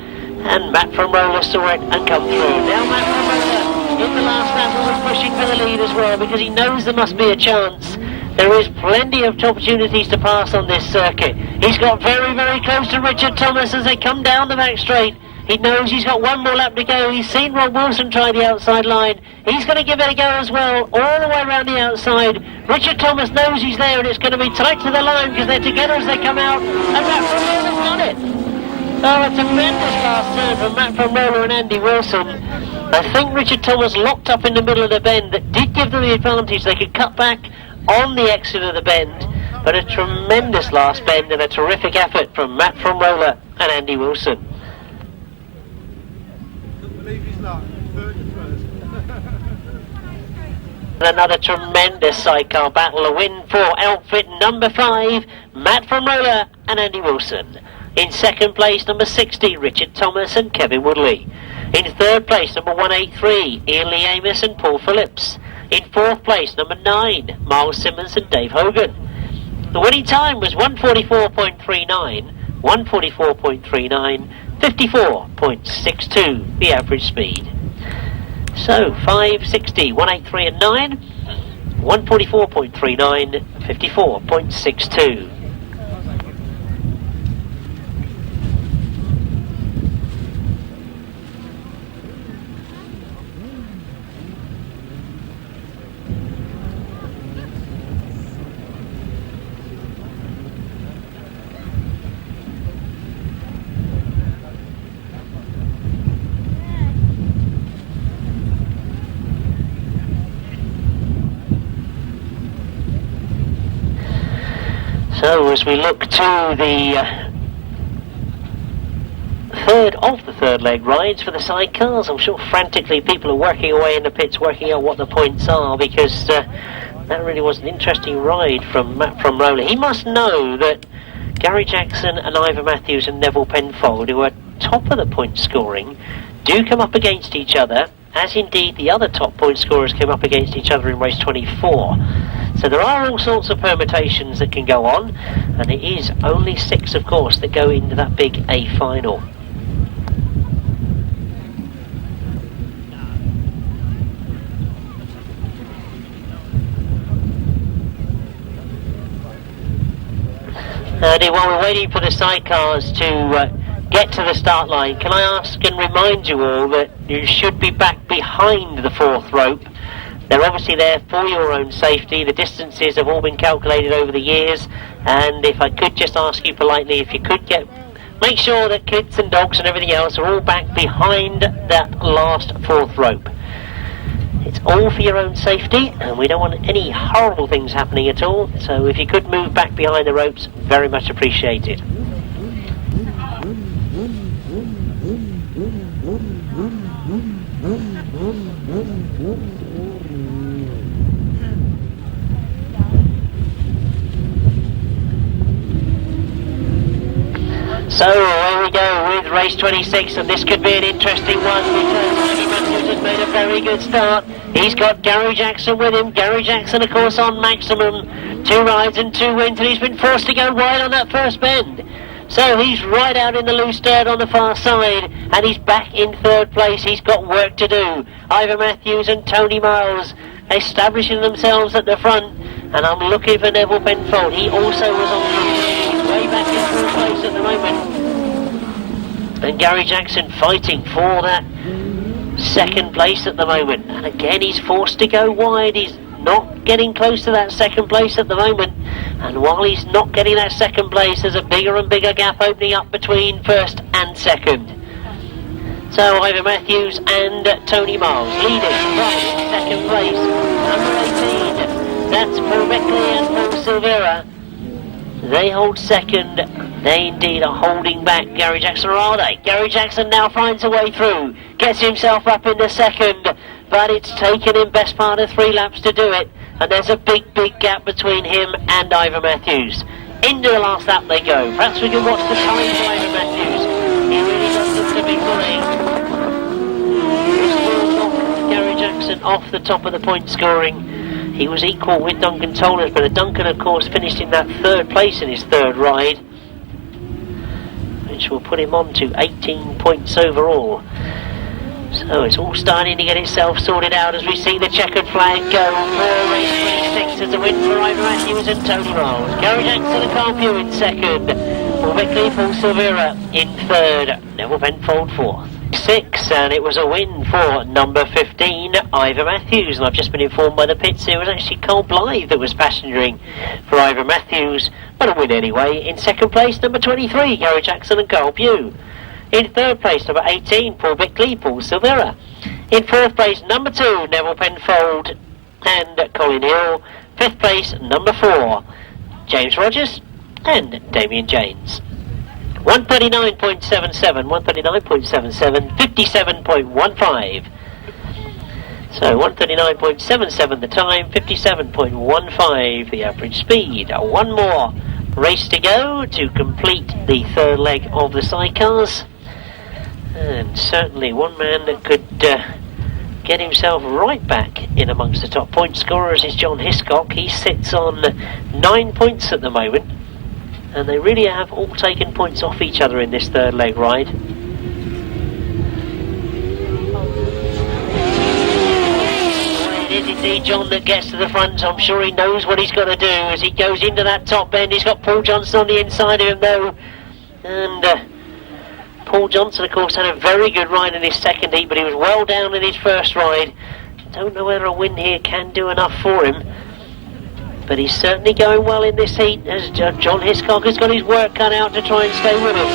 and Matt from Roller saw it and come through. Now Matt from Roller in the last lap was pushing for the lead as well, because he knows there must be a chance. There is plenty of opportunities to pass on this circuit. He's got very, very close to Richard Thomas as they come down the back straight. He knows he's got one more lap to go. He's seen Ron Wilson try the outside line. He's going to give it a go as well, all the way around the outside. Richard Thomas knows he's there, and it's going to be tight to the line because they're together as they come out. And Matt from Roller's done it. Oh, a tremendous last turn from Matt from Roller and Andy Wilson. I think Richard Thomas locked up in the middle of the bend. That did give them the advantage. They could cut back on the exit of the bend, but a tremendous last bend and a terrific effort from Matt from Roller and Andy Wilson. Another tremendous sidecar battle, a win for outfit number 5, Matt from Roller and Andy Wilson. In second place, number 60, Richard Thomas and Kevin Woodley. In third place, number 183, Ian Lee Amos and Paul Phillips. In fourth place, number 9, Miles Simmons and Dave Hogan. The winning time was 1:44.39, 1:44.39, 54.62, the average speed. So 5:60, 183 and 9, 1:44.39, 54.62. So as we look to the third of the third leg rides for the sidecars, I'm sure frantically people are working away in the pits working out what the points are, because that really was an interesting ride from Matt from Roller. He must know that Gary Jackson and Ivor Matthews and Neville Penfold, who are top of the point scoring, do come up against each other, as indeed the other top point scorers came up against each other in race 24. So there are all sorts of permutations that can go on, and it is only 6, of course, that go into that big A final. And while we're waiting for the sidecars to get to the start line, can I ask and remind you all that you should be back behind the fourth rope. They're obviously there for your own safety. The distances have all been calculated over the years, and if I could just ask you politely, if you could make sure that kids and dogs and everything else are all back behind that last fourth rope. It's all for your own safety, and we don't want any horrible things happening at all, so if you could move back behind the ropes, very much appreciated. So here we go with race 26, and this could be an interesting one because Ivor Matthews has made a very good start. He's got Gary Jackson with him. Gary Jackson, of course, on maximum. 2 rides and 2 wins, and he's been forced to go wide on that first bend. So he's right out in the loose dirt on the far side, and he's back in 3rd place. He's got work to do. Ivor Matthews and Tony Miles establishing themselves at the front, and I'm looking for Neville Penfold. He also was on he's way back in 4th place at the moment. And Gary Jackson fighting for that 2nd place at the moment. And again, he's forced to go wide. He's not getting close to that 2nd place at the moment. And while he's not getting that 2nd place, there's a bigger and bigger gap opening up between 1st and 2nd. So Ivor Matthews and Tony Miles leading right in 2nd place. Number 18, that's Paul Beckley and Paul Silvera. They hold 2nd. They indeed are holding back Gary Jackson, or are they? Gary Jackson now finds a way through, gets himself up in the 2nd, but it's taken him best part of 3 laps to do it, and there's a big gap between him and Ivor Matthews. Into the last lap they go. Perhaps we can watch the time for Ivor Matthews. He really does look to be flying. This will knock Gary Jackson off the top of the point scoring. He was equal with Duncan Tollers, but Duncan, of course, finished in that 3rd place in his 3rd ride, which will put him on to 18 points overall. So it's all starting to get itself sorted out as we see the checkered flag go for race 26 as a win for Ivor Matthews and Tony Miles. Gary Jackson and Carl Pugh in 2nd. Paul Beckley, Paul Silvera in 3rd. Neville Penfold 4th. 6, and it was a win for number 15, Ivor Matthews. And I've just been informed by the pits it was actually Cole Blythe that was passengering for Ivor Matthews, but a win anyway. In 2nd place, number 23, Gary Jackson and Carl Pugh. In 3rd place, number 18, Paul Beckley, Paul Silvera. In 4th place, number 2, Neville Penfold and Colin Hill. 5th place, number 4, James Rogers and Damien James. 139.77, 57.15. So 139.77 the time, 57.15 the average speed. One more race to go to complete the 3rd leg of the sidecars. And certainly one man that could get himself right back in amongst the top point scorers is John Hiscock. He sits on 9 points at the moment, and they really have all taken points off each other in this 3rd leg ride. Well, it is indeed John that gets to the front, so I'm sure he knows what he's got to do as he goes into that top bend. He's got Paul Johnson on the inside of him though, and Paul Johnson, of course, had a very good ride in his 2nd heat, but he was well down in his 1st ride. Don't know whether a win here can do enough for him, but he's certainly going well in this heat as John Hiscock has got his work cut out to try and stay with him.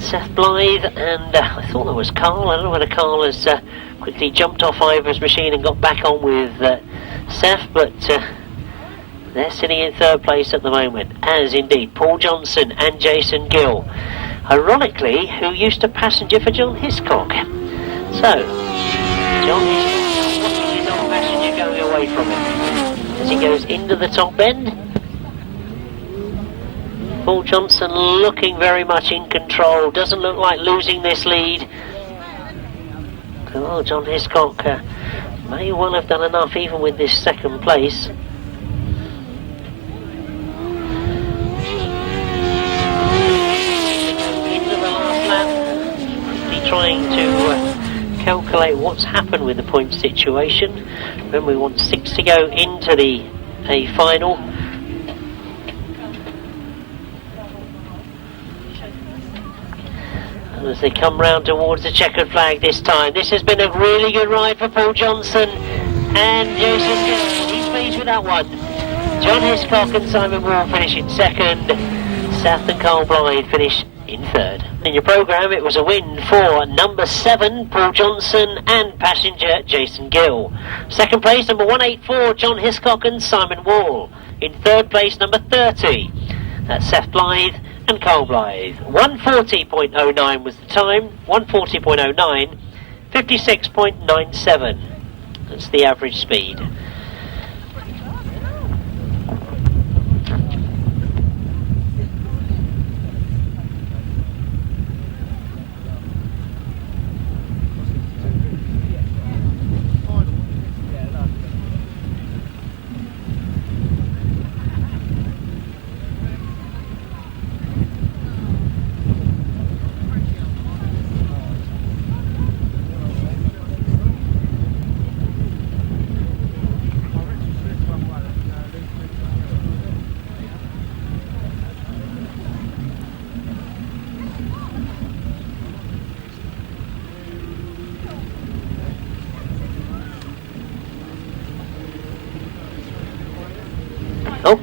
Seth Blythe and I thought that was Carl. I don't know whether Carl has quickly jumped off Ivor's machine and got back on with Seth, but they're sitting in 3rd place at the moment, as indeed Paul Johnson and Jason Gill, ironically, who used to passenger for John Hiscock. So, John Hiscock watching his old passenger going away from him as he goes into the top bend. Paul Johnson looking very much in control, doesn't look like losing this lead. Oh, John Hiscock may well have done enough even with this 2nd place. Trying to calculate what's happened with the point situation. Then we want 6 to go into the A final. And as they come round towards the checkered flag this time, this has been a really good ride for Paul Johnson and Jason Gill. He's pleased with that one. John Hiscock and Simon Wall finish in 2nd. Seth and Carl Blythe finish in 3rd. In your programme, it was a win for number 7, Paul Johnson, and passenger Jason Gill. 2nd place, number 184, John Hiscock and Simon Wall. In 3rd place, number 30, that's Seth Blythe and Carl Blythe. 140.09 was the time, 140.09, 56.97. That's the average speed. Oh,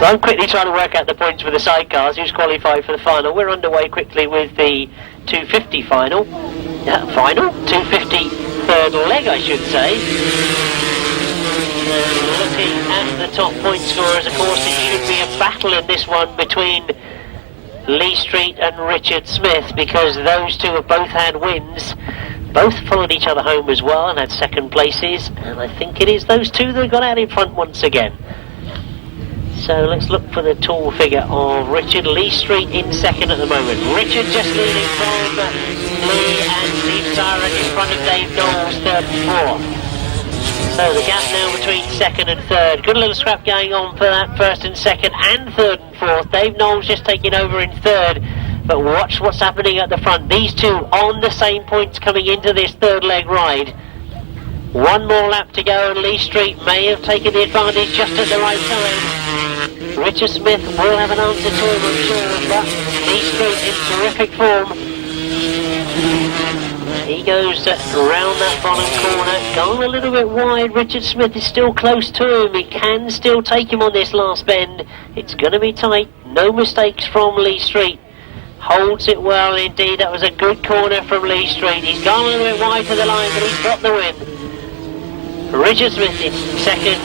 so I'm quickly trying to work out the points for the sidecars, who's qualified for the final. We're underway quickly with the 250 final. 250 third leg, I should say. Looking at the top point scorers, of course, it should be a battle in this one between Lee Street and Richard Smith, because those two have both had wins. Both followed each other home as well and had second places, and I think it is those two that have got out in front once again. So let's look for the tall figure of Richard. Lee Street in second at the moment. Richard just leading from Lee, and Steve Siren in front of Dave Knowles, third and fourth. So the gap now between second and third. Good little scrap going on for that first and second and third and fourth. Dave Knowles just taking over in third. But watch what's happening at the front. These two on the same points coming into this third leg ride. One more lap to go, and Lee Street may have taken the advantage just at the right time. Richard Smith will have an answer to him, I'm sure, but Lee Street in terrific form. He goes around that bottom corner, gone a little bit wide. Richard Smith is still close to him. He can still take him on this last bend. It's going to be tight. No mistakes from Lee Street. Holds it well indeed. That was a good corner from Lee Street. He's gone a little bit wide to the line, but he's got the win. Richard Smith in second.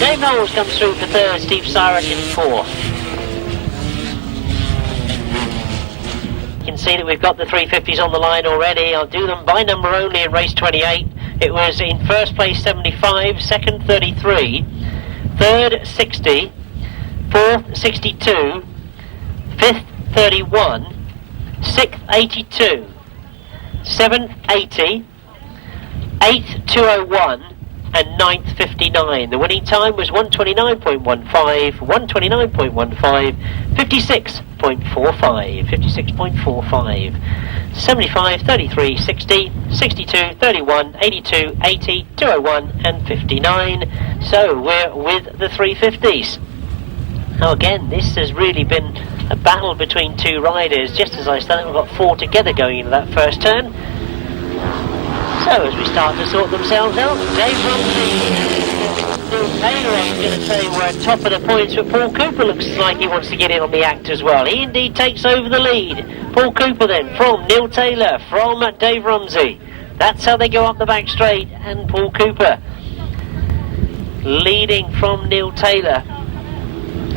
Dave Knowles comes through for third. Steve Siren in fourth. You can see that we've got the 350s on the line already. I'll do them by number only in race 28. It was in first place 75, second 33, third 60, fourth 62, fifth 31, sixth 82, seventh 80, eighth 201, and ninth 59. The winning time was 129.15, 129.15, 56.45, 56.45. 75, 33, 60, 62, 31, 82, 80, 201 and 59. So we're with the 350s. Now again, this has really been a battle between two riders. Just as I said, we've got four together going into that first turn. So as we start to sort themselves out, Dave Rumsey, Taylor, I was going to say, we're at top of the points, but Paul Cooper looks like he wants to get in on the act as well. He indeed takes over the lead. Paul Cooper then from Neil Taylor, from Dave Rumsey. That's how they go up the back straight, and Paul Cooper leading from Neil Taylor.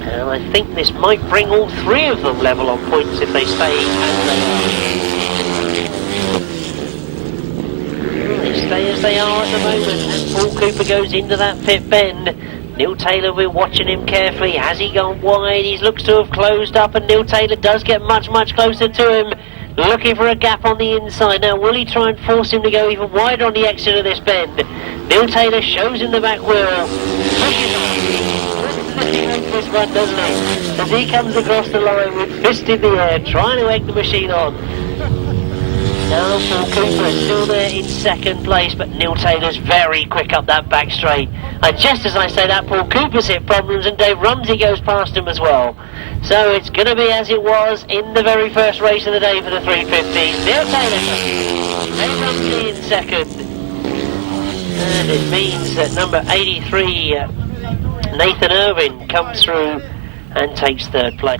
And I think this might bring all three of them level on points if they stay as they are. They stay as they are at the moment, and Paul Cooper goes into that pit bend. Neil Taylor, we're watching him carefully. Has he gone wide? He looks to have closed up, and Neil Taylor does get much, much closer to him, looking for a gap on the inside. Now, will he try and force him to go even wider on the exit of this bend? Neil Taylor shows him the back wheel. Pushes on. This one, doesn't he? As he comes across the line with fist in the air, trying to egg the machine on. Now Paul Cooper is still there in second place, but Neil Taylor's very quick up that back straight. And just as I say that, Paul Cooper's hit problems, and Dave Rumsey goes past him as well. So it's going to be as it was in the very first race of the day for the 350s. Neil Taylor, Dave Rumsey in second. And it means that number 83, Nathan Irwin, comes through and takes third place.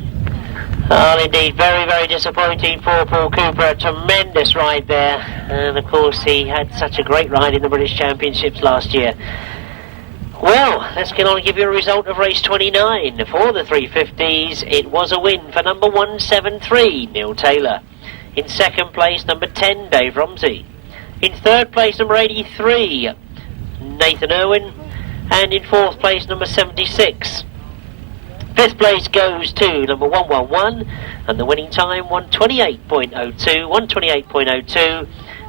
Oh, indeed, very, very disappointing for Paul Cooper. A tremendous ride there. And, of course, he had such a great ride in the British Championships last year. Well, let's get on and give you a result of race 29. For the 350s, it was a win for number 173, Neil Taylor. In second place, number 10, Dave Rumsey. In third place, number 83, Nathan Irwin. And in fourth place, number 76. Fifth place goes to number 111, and the winning time 128.02, 128.02,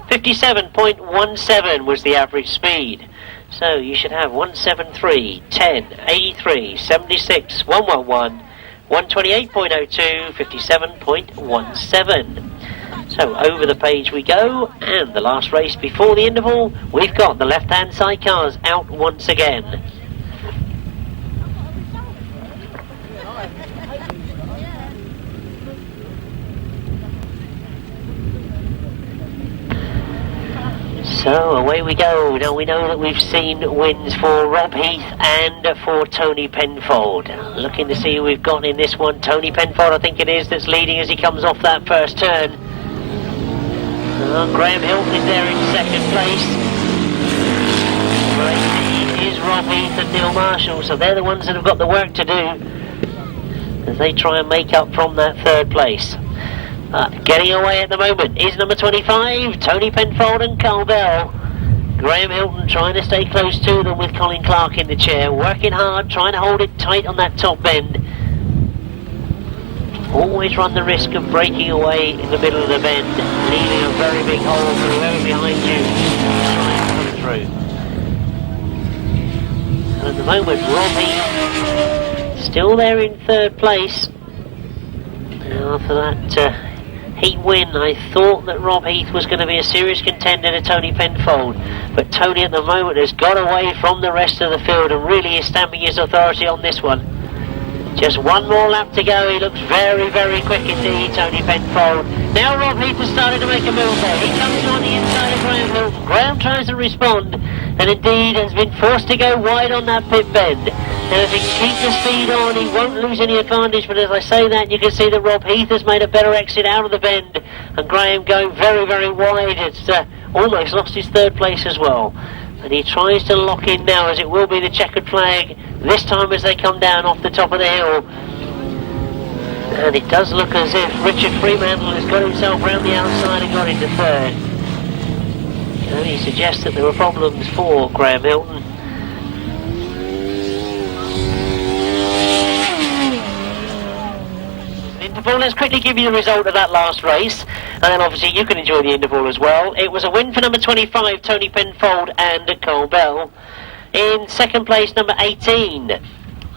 57.17 was the average speed. So you should have 173, 10, 83, 76, 111, 128.02, 57.17. So over the page we go, and the last race before the interval, we've got the left-hand sidecars out once again. So away we go. Now we know that we've seen wins for Rob Heath and for Tony Penfold. Looking to see who we've got in this one. Tony Penfold, I think it is, that's leading as he comes off that first turn. Graham Hilton is there in second place. Right, is Rob Heath and Neil Marshall, so they're the ones that have got the work to do as they try and make up from that third place. Getting away at the moment is number 25, Tony Penfold and Carl Bell. Graham Hilton trying to stay close to them with Colin Clark in the chair, working hard, trying to hold it tight on that top bend. Always run the risk of breaking away in the middle of the bend, leaving a very big hole for whoever behind you trying to come through. And at the moment, Robbie still there in third place. After that Heat win, I thought that Rob Heath was going to be a serious contender to Tony Penfold, but Tony at the moment has got away from the rest of the field and really is stamping his authority on this one. Just one more lap to go. He looks very, very quick indeed, Tony Penfold. Now Rob Heath has started to make a move there. He comes on the inside of Graham Hilton. Graham tries to respond and indeed has been forced to go wide on that pit bend. Now if he can keep the speed on, he won't lose any advantage, but as I say that, you can see that Rob Heath has made a better exit out of the bend, and Graham going very, very wide. It's almost lost his third place as well. And he tries to lock in now, as it will be the checkered flag this time as they come down off the top of the hill. And it does look as if Richard Fremantle has got himself round the outside and got into third. Can only suggest that there were problems for Graham Hilton. Interval. Let's quickly give you the result of that last race, and then obviously you can enjoy the interval as well. It was a win for number 25, Tony Penfold and Carl Bell. In second place, number 18,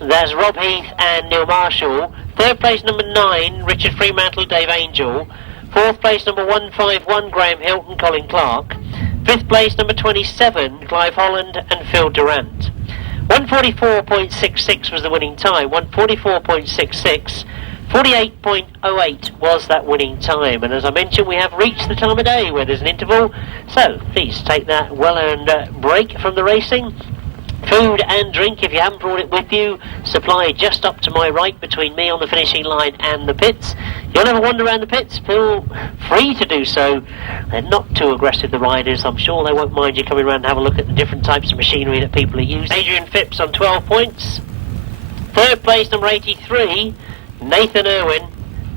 that's Rob Heath and Neil Marshall. Third place, number 9, Richard Fremantle, Dave Angel. Fourth place, number 151, Graham Hilton, Colin Clark. Fifth place, number 27, Clive Holland and Phil Durant. 144.66 was the winning time, 144.66. 48.08 was that winning time, and as I mentioned, we have reached the time of day where there's an interval, so please take that well-earned break from the racing. Food and drink, if you haven't brought it with you, supplied just up to my right between me on the finishing line and the pits. You'll ever wander around the pits, feel free to do so. They're not too aggressive, the riders. I'm sure they won't mind you coming around and have a look at the different types of machinery that people are using. Adrian Phipps on 12 points. Third place, number 83, Nathan Irwin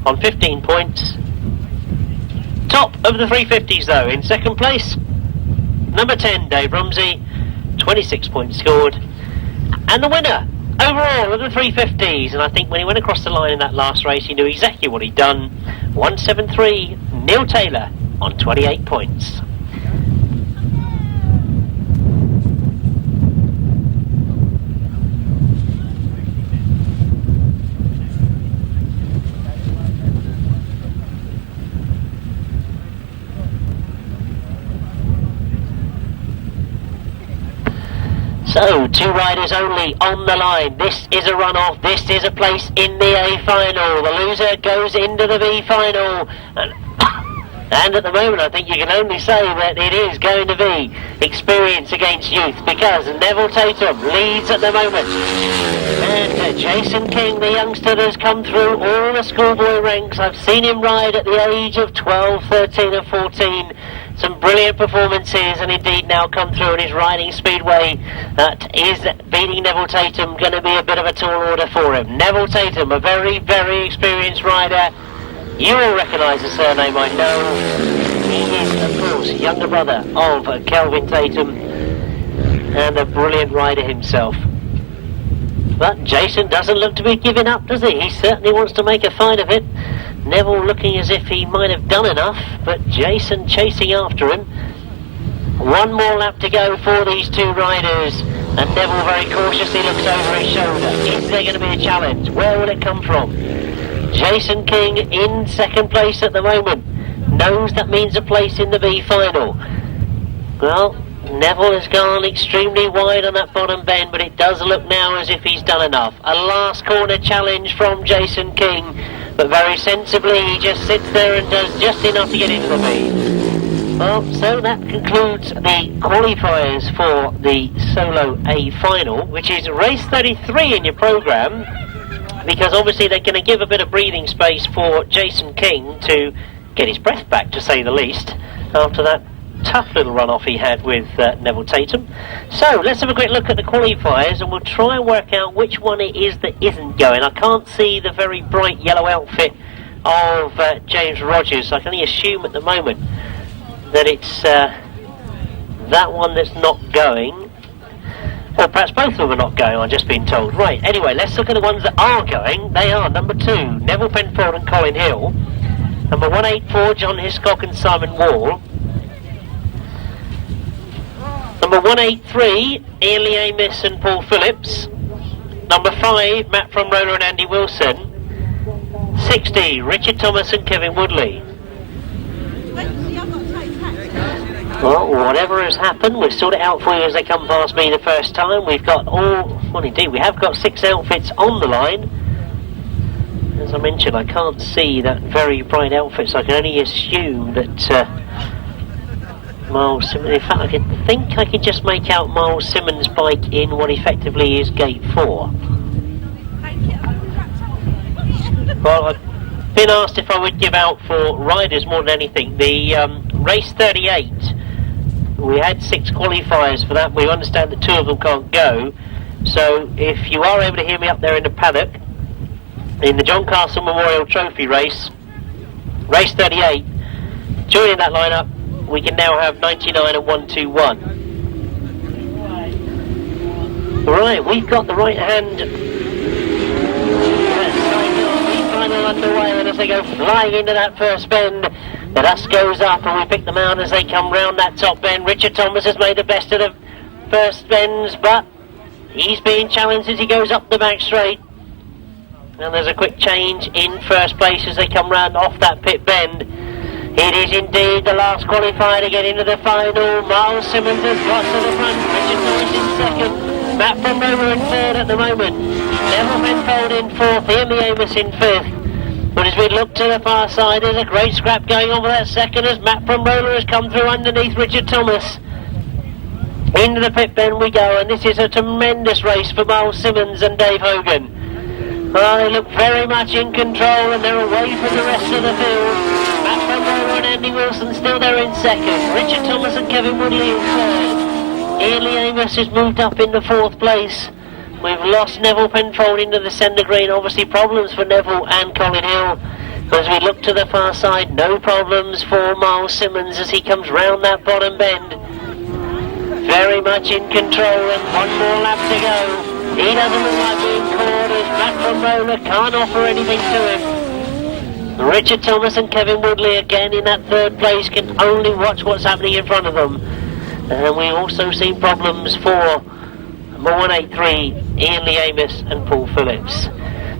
on 15 points. Top of the 350s though, in second place, number 10, Dave Rumsey, 26 points scored. And the winner overall of the 350s, and I think when he went across the line in that last race, he knew exactly what he'd done. 173, Neil Taylor on 28 points. So, two riders only on the line. This is a runoff. This is a place in the A final. The loser goes into the B final. And at the moment, I think you can only say that it is going to be experience against youth, because Neville Tatum leads at the moment. And Jason King, the youngster, has come through all the schoolboy ranks. I've seen him ride at the age of 12, 13 and 14. Some brilliant performances, and indeed now come through in his riding speedway. That is beating Neville Tatum going to be a bit of a tall order for him. Neville Tatum, a very, very experienced rider. You will recognise the surname, I know. He is, of course, younger brother of Kelvin Tatum, and a brilliant rider himself. But Jason doesn't look to be giving up, does he? He certainly wants to make a fight of it. Neville looking as if he might have done enough, but Jason chasing after him. One more lap to go for these two riders, and Neville very cautiously looks over his shoulder. Is there going to be a challenge? Where will it come from? Jason King in second place at the moment. Knows that means a place in the B final. Well, Neville has gone extremely wide on that bottom bend, but it does look now as if he's done enough. A last corner challenge from Jason King, but very sensibly he just sits there and does just enough to get into the B. Well, so that concludes the qualifiers for the Solo A final, which is race 33 in your programme, because obviously they're going to give a bit of breathing space for Jason King to get his breath back, to say the least, after that tough little run-off he had with Neville Tatum. So let's have a quick look at the qualifiers, and we'll try and work out which one it is that isn't going. I can't see the very bright yellow outfit of James Rogers. I can only assume at the moment that it's that one that's not going. Or perhaps both of them are not going, I've just been told. Right, anyway, let's look at the ones that are going. They are number 2, Neville Penfold and Colin Hill. Number 184, John Hiscock and Simon Wall. Number 183, Ian Lee Amos and Paul Phillips. Number 5, Matt from Roller and Andy Wilson. 60, Richard Thomas and Kevin Woodley. Well, whatever has happened, we'll sort it out for you as they come past me the first time. We've got we have got 6 outfits on the line. As I mentioned, I can't see that very bright outfit, so I can only assume that Miles Simmons, in fact I think I can just make out Miles Simmons' bike in what effectively is gate 4. Well, I've been asked if I would give out for riders more than anything. The race 38, we had 6 qualifiers for that. We understand that 2 of them can't go. So if you are able to hear me up there in the paddock, in the John Castle Memorial Trophy race, race 38, joining that lineup, we can now have 99 and 121. Right, we've got the right hand final underway, and as they go flying into that first bend, the dust goes up and we pick them out as they come round that top bend. Richard Thomas has made the best of the first bends, but he's being challenged as he goes up the back straight. And there's a quick change in first place as they come round off that pit bend. It is indeed the last qualifier to get into the final. Miles Simmons has got to the front, Richard Thomas in second, Matt from Rover in third at the moment, Neville Penfold in fourth, Ian Lee Amos in fifth. But as we look to the far side, there's a great scrap going on for that second as Matt from Roller has come through underneath Richard Thomas. Into the pit bend we go, and this is a tremendous race for Miles Simmons and Dave Hogan. Well, they look very much in control and they're away from the rest of the field. Matt from Roller and Andy Wilson still there in second. Richard Thomas and Kevin Woodley in third. Ian Lee Amos has moved up into fourth place. We've lost Neville Penfold into the centre green. Obviously problems for Neville and Colin Hill. As we look to the far side, no problems for Miles Simmons as he comes round that bottom bend. Very much in control, and one more lap to go. He doesn't look like being caught as Matt from Roller can't offer anything to him. Richard Thomas and Kevin Woodley again in that third place can only watch what's happening in front of them. And we also see problems for number 183, Ian Lee Amos and Paul Phillips.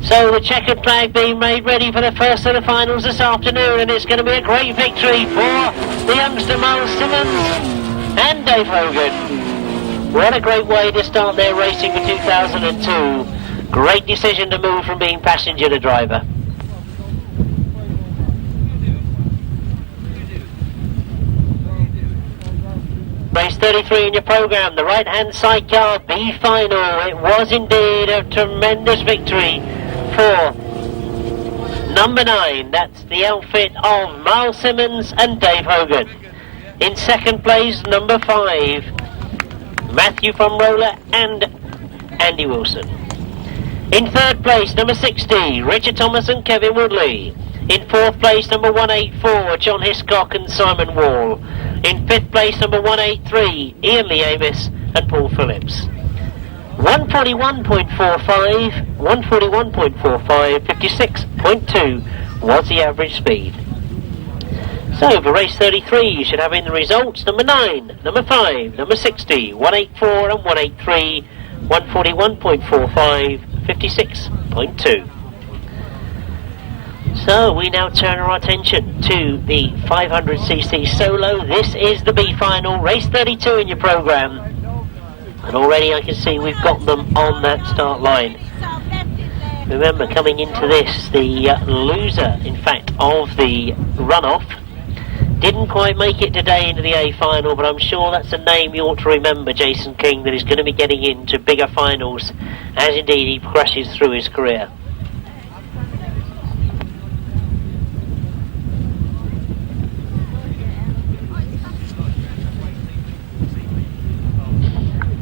So the checkered flag being made ready for the first of the finals this afternoon, and it's going to be a great victory for the youngster Miles Simmons and Dave Hogan. What a great way to start their racing for 2002. Great decision to move from being passenger to driver. Race 33 in your programme, the right-hand sidecar B final. It was indeed a tremendous victory for number 9. That's the outfit of Miles Simmons and Dave Hogan. In second place, number 5, Matthew from Roller and Andy Wilson. In third place, number 60, Richard Thomas and Kevin Woodley. In fourth place, number 184, John Hiscock and Simon Wall. In fifth place, number 183, Ian Lee Amos and Paul Phillips. 141.45, 141.45, 56.2 was the average speed. So for race 33, you should have in the results number 9, number 5, number 60, 184 and 183, 141.45, 56.2. So we now turn our attention to the 500cc solo. This is the B final, race 32 in your programme. And already I can see we've got them on that start line. Remember, coming into this, the loser, in fact, of the runoff Didn't quite make it today into the A final, but I'm sure that's a name you ought to remember, Jason King, that is going to be getting into bigger finals as indeed he progresses through his career.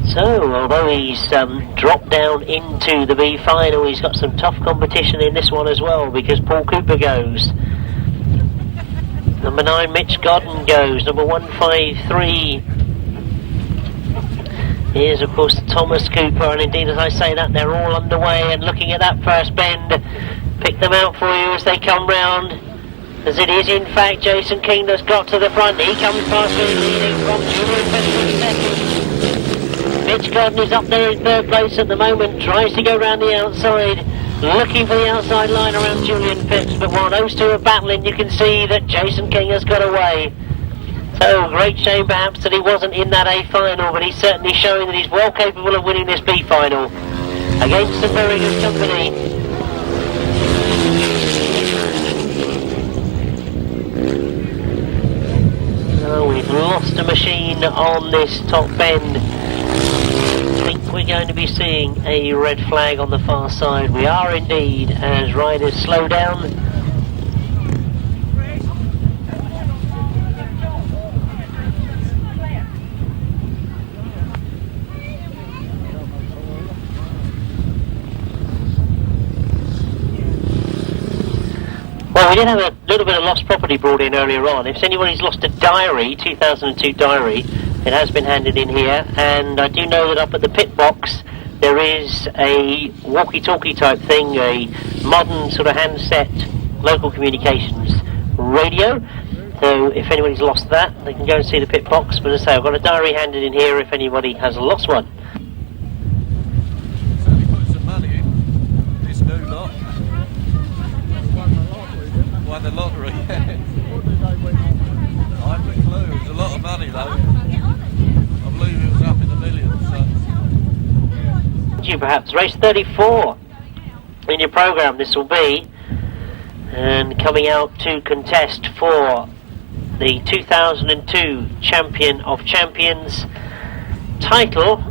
So, although he's dropped down into the B final, he's got some tough competition in this one as well, because Paul Cooper goes. Number 9, Mitch Godden goes. Number 153 is, of course, Thomas Cooper. And indeed, as I say that, they're all underway and looking at that first bend. Pick them out for you as they come round. As it is, in fact, Jason King that's got to the front. He comes past me, leading from Julian Phillips second. Mitch Godden is up there in third place at the moment. Tries to go round the outside. Looking for the outside line around Julian Phipps, but while those two are battling, you can see that Jason King has got away. So, great shame perhaps that he wasn't in that A final, but he's certainly showing that he's well capable of winning this B final against some very good company. Oh, we've lost a machine on this top bend. I think we're going to be seeing a red flag on the far side. We are indeed, as riders slow down. Well, we did have a little bit of lost property brought in earlier on. If anybody's lost a diary, 2002 diary, it has been handed in here, and I do know that up at the pit box there is a walkie-talkie type thing, a modern sort of handset local communications radio. So if anybody's lost that, they can go and see the pit box. But as I say, I've got a diary handed in here if anybody has lost one. Certainly put some money in this new lot. Won the lottery. I haven't a clue. It's a lot of money though. I believe it was up in the millions. So. You perhaps race 34 in your programme this will be, and coming out to contest for the 2002 Champion of Champions title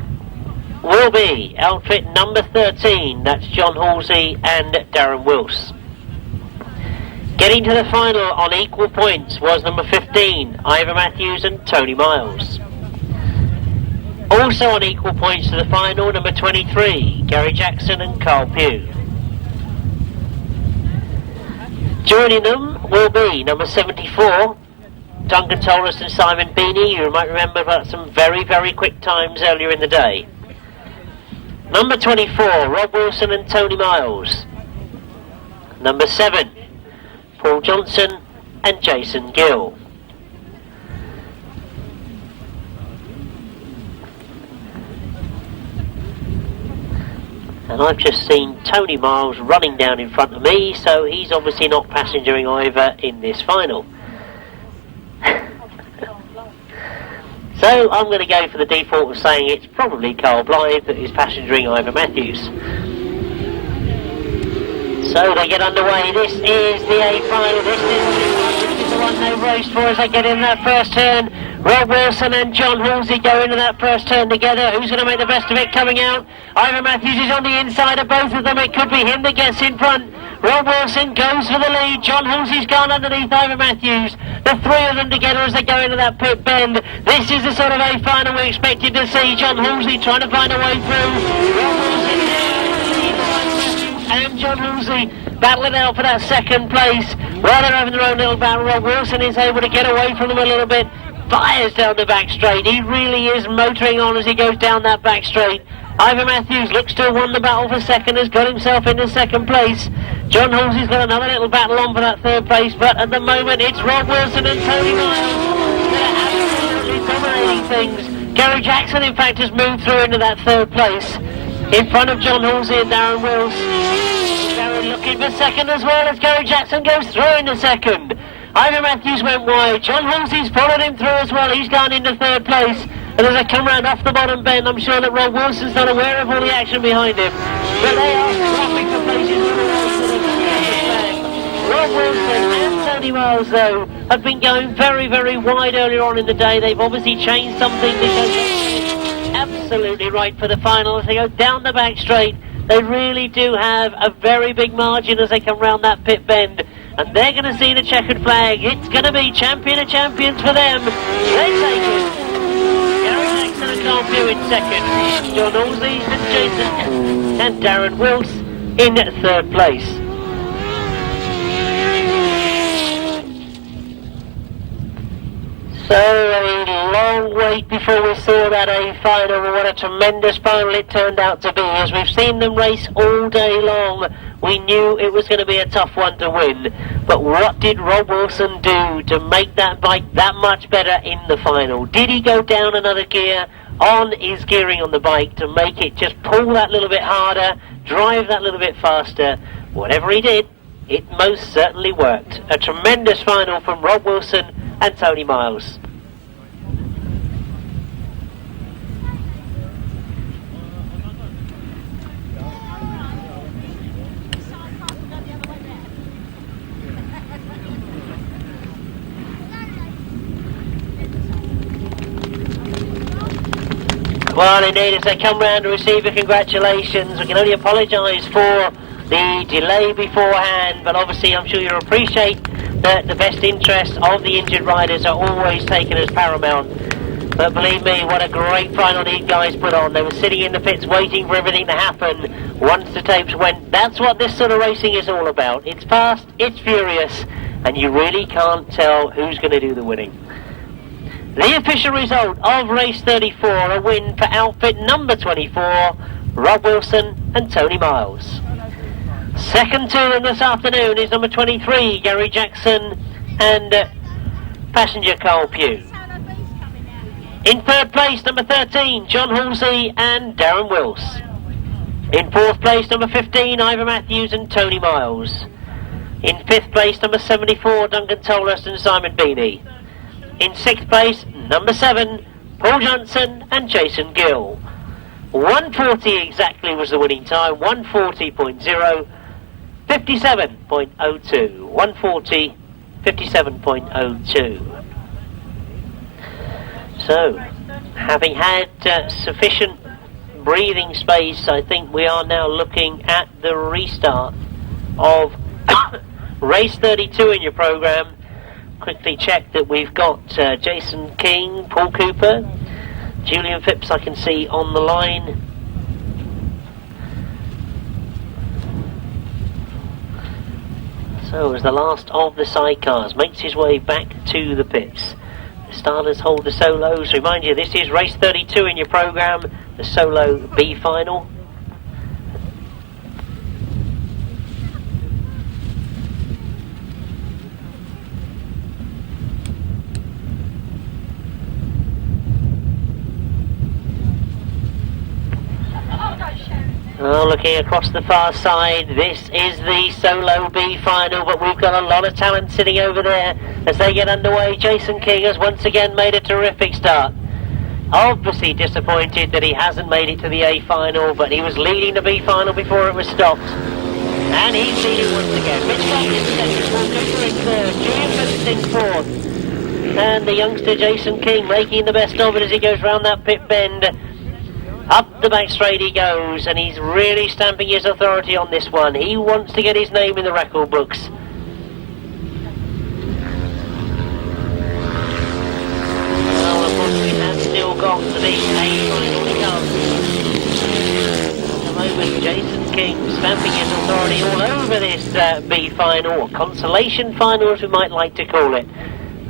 will be outfit number 13. That's John Halsey and Darren Wilce. Getting to the final on equal points was number 15, Ivor Matthews and Tony Miles. Also on equal points to the final, number 23, Gary Jackson and Carl Pugh. Joining them will be number 74, Duncan Tollis and Simon Beanie. You might remember about some very, very quick times earlier in the day. Number 24, Rob Wilson and Tony Miles. Number 7, Paul Johnson and Jason Gill. And I've just seen Tony Miles running down in front of me, so he's obviously not passengering either in this final. So I'm going to go for the default of saying it's probably Carl Blythe that is passengering Ivor Matthews. So they get underway. This is the A final. This is the one they've raced for as they get in that first turn. Rob Wilson and John Halsey go into that first turn together. Who's going to make the best of it coming out? Ivor Matthews is on the inside of both of them. It could be him that gets in front. Rob Wilson goes for the lead. John Halsey's gone underneath Ivor Matthews. The three of them together as they go into that pit bend. This is the sort of A final we expected to see. John Halsey trying to find a way through. Rob Wilson and John Halsey battling out for that second place. While they're having their own little battle, Rob Wilson is able to get away from them a little bit. Fires down the back straight. He really is motoring on as he goes down that back straight. Ivor Matthews looks to have won the battle for second, has got himself into second place. John Halsey's got another little battle on for that third place, but at the moment it's Rob Wilson and Tony Miles. They're absolutely dominating things. Gary Jackson, in fact, has moved through into that third place in front of John Halsey and Darren Wilce. Darren looking for second as well as Gary Jackson goes through into second. Ivor Matthews went wide. John Halsey's followed him through as well. He's gone into third place. And as they come round off the bottom bend, I'm sure that Rob Wilson's not aware of all the action behind him. But they are scrapping for places. Rob Wilson and Tony Miles, though, had been going very, very wide earlier on in the day. They've obviously changed something because absolutely right for the final. As they go down the back straight, they really do have a very big margin as they come round that pit bend. And they're going to see the checkered flag. It's going to be champion of champions for them. They take it. Gary Jackson and John Pugh in second. John Halsey and Jason and Darren Wilce in third place. So a long wait before we saw that A final, and what a tremendous final it turned out to be. As we've seen them race all day long, we knew it was going to be a tough one to win. But what did Rob Wilson do to make that bike that much better in the final? Did he go down another gear on his gearing on the bike to make it just pull that little bit harder, drive that little bit faster? Whatever he did, it most certainly worked. A tremendous final from Rob Wilson and Tony Miles. Well, indeed, as they come round to receive your congratulations, we can only apologise for the delay beforehand, but obviously I'm sure you'll appreciate that the best interests of the injured riders are always taken as paramount. But believe me, what a great final these guys put on. They were sitting in the pits waiting for everything to happen once the tapes went. That's what this sort of racing is all about. It's fast, it's furious, and you really can't tell who's going to do the winning. The official result of race 34, a win for outfit number 24, Rob Wilson and Tony Miles. Second to them this afternoon is number 23, Gary Jackson, and passenger Carl Pugh. In third place, number 13, John Halsey and Darren Wilce. In fourth place, number 15, Ivor Matthews and Tony Miles. In fifth place, number 74, Duncan Tolhurst and Simon Beanie. In sixth place, number 7, Paul Johnson and Jason Gill. 140 exactly was the winning time, 140.0. 57.02. 140, 57.02. So, having had sufficient breathing space, I think we are now looking at the restart of race 32 in your programme. Quickly check that we've got Jason King, Paul Cooper, Julian Phipps I can see on the line. So as the last of the sidecars makes his way back to the pits, the starters hold the solos. Remind you, this is race 32 in your programme, the solo B final. Oh, looking across the far side, this is the solo B final, but we've got a lot of talent sitting over there as they get underway. Jason King has once again made a terrific start. Obviously disappointed that he hasn't made it to the A final, but he was leading the B final before it was stopped. And he's leading once again. Mitch Clark in second, Paul Cooper in third, Julian Phillips in fourth. And the youngster Jason King making the best of it as he goes round that pit bend. Up the back straight he goes, and he's really stamping his authority on this one. He wants to get his name in the record books. Well, of course, we have still got the A final to come. At the moment, Jason King stamping his authority all over this B final, or consolation final as we might like to call it.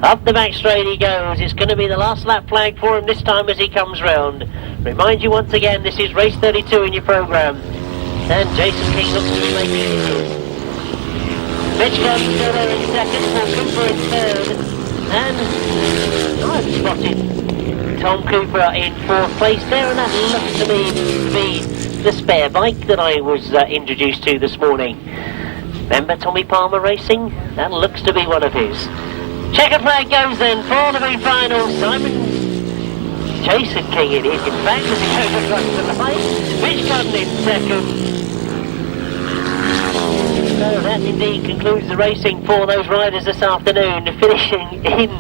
Up the back straight he goes. It's going to be the last lap flag for him this time as he comes round. Remind you once again, this is race 32 in your programme. And Jason King looks to be making it in. Mitch Clark still there in second, Paul Cooper in third. And I've spotted Tom Cooper in fourth place there, and that looks to me to be the spare bike that I was introduced to this morning. Remember Tommy Palmer Racing? That looks to be one of his. Checker flag goes then for the big final. Jason King it is, in fact, as he goes across the line. Mitch Cudden in second. So that indeed concludes the racing for those riders this afternoon, finishing in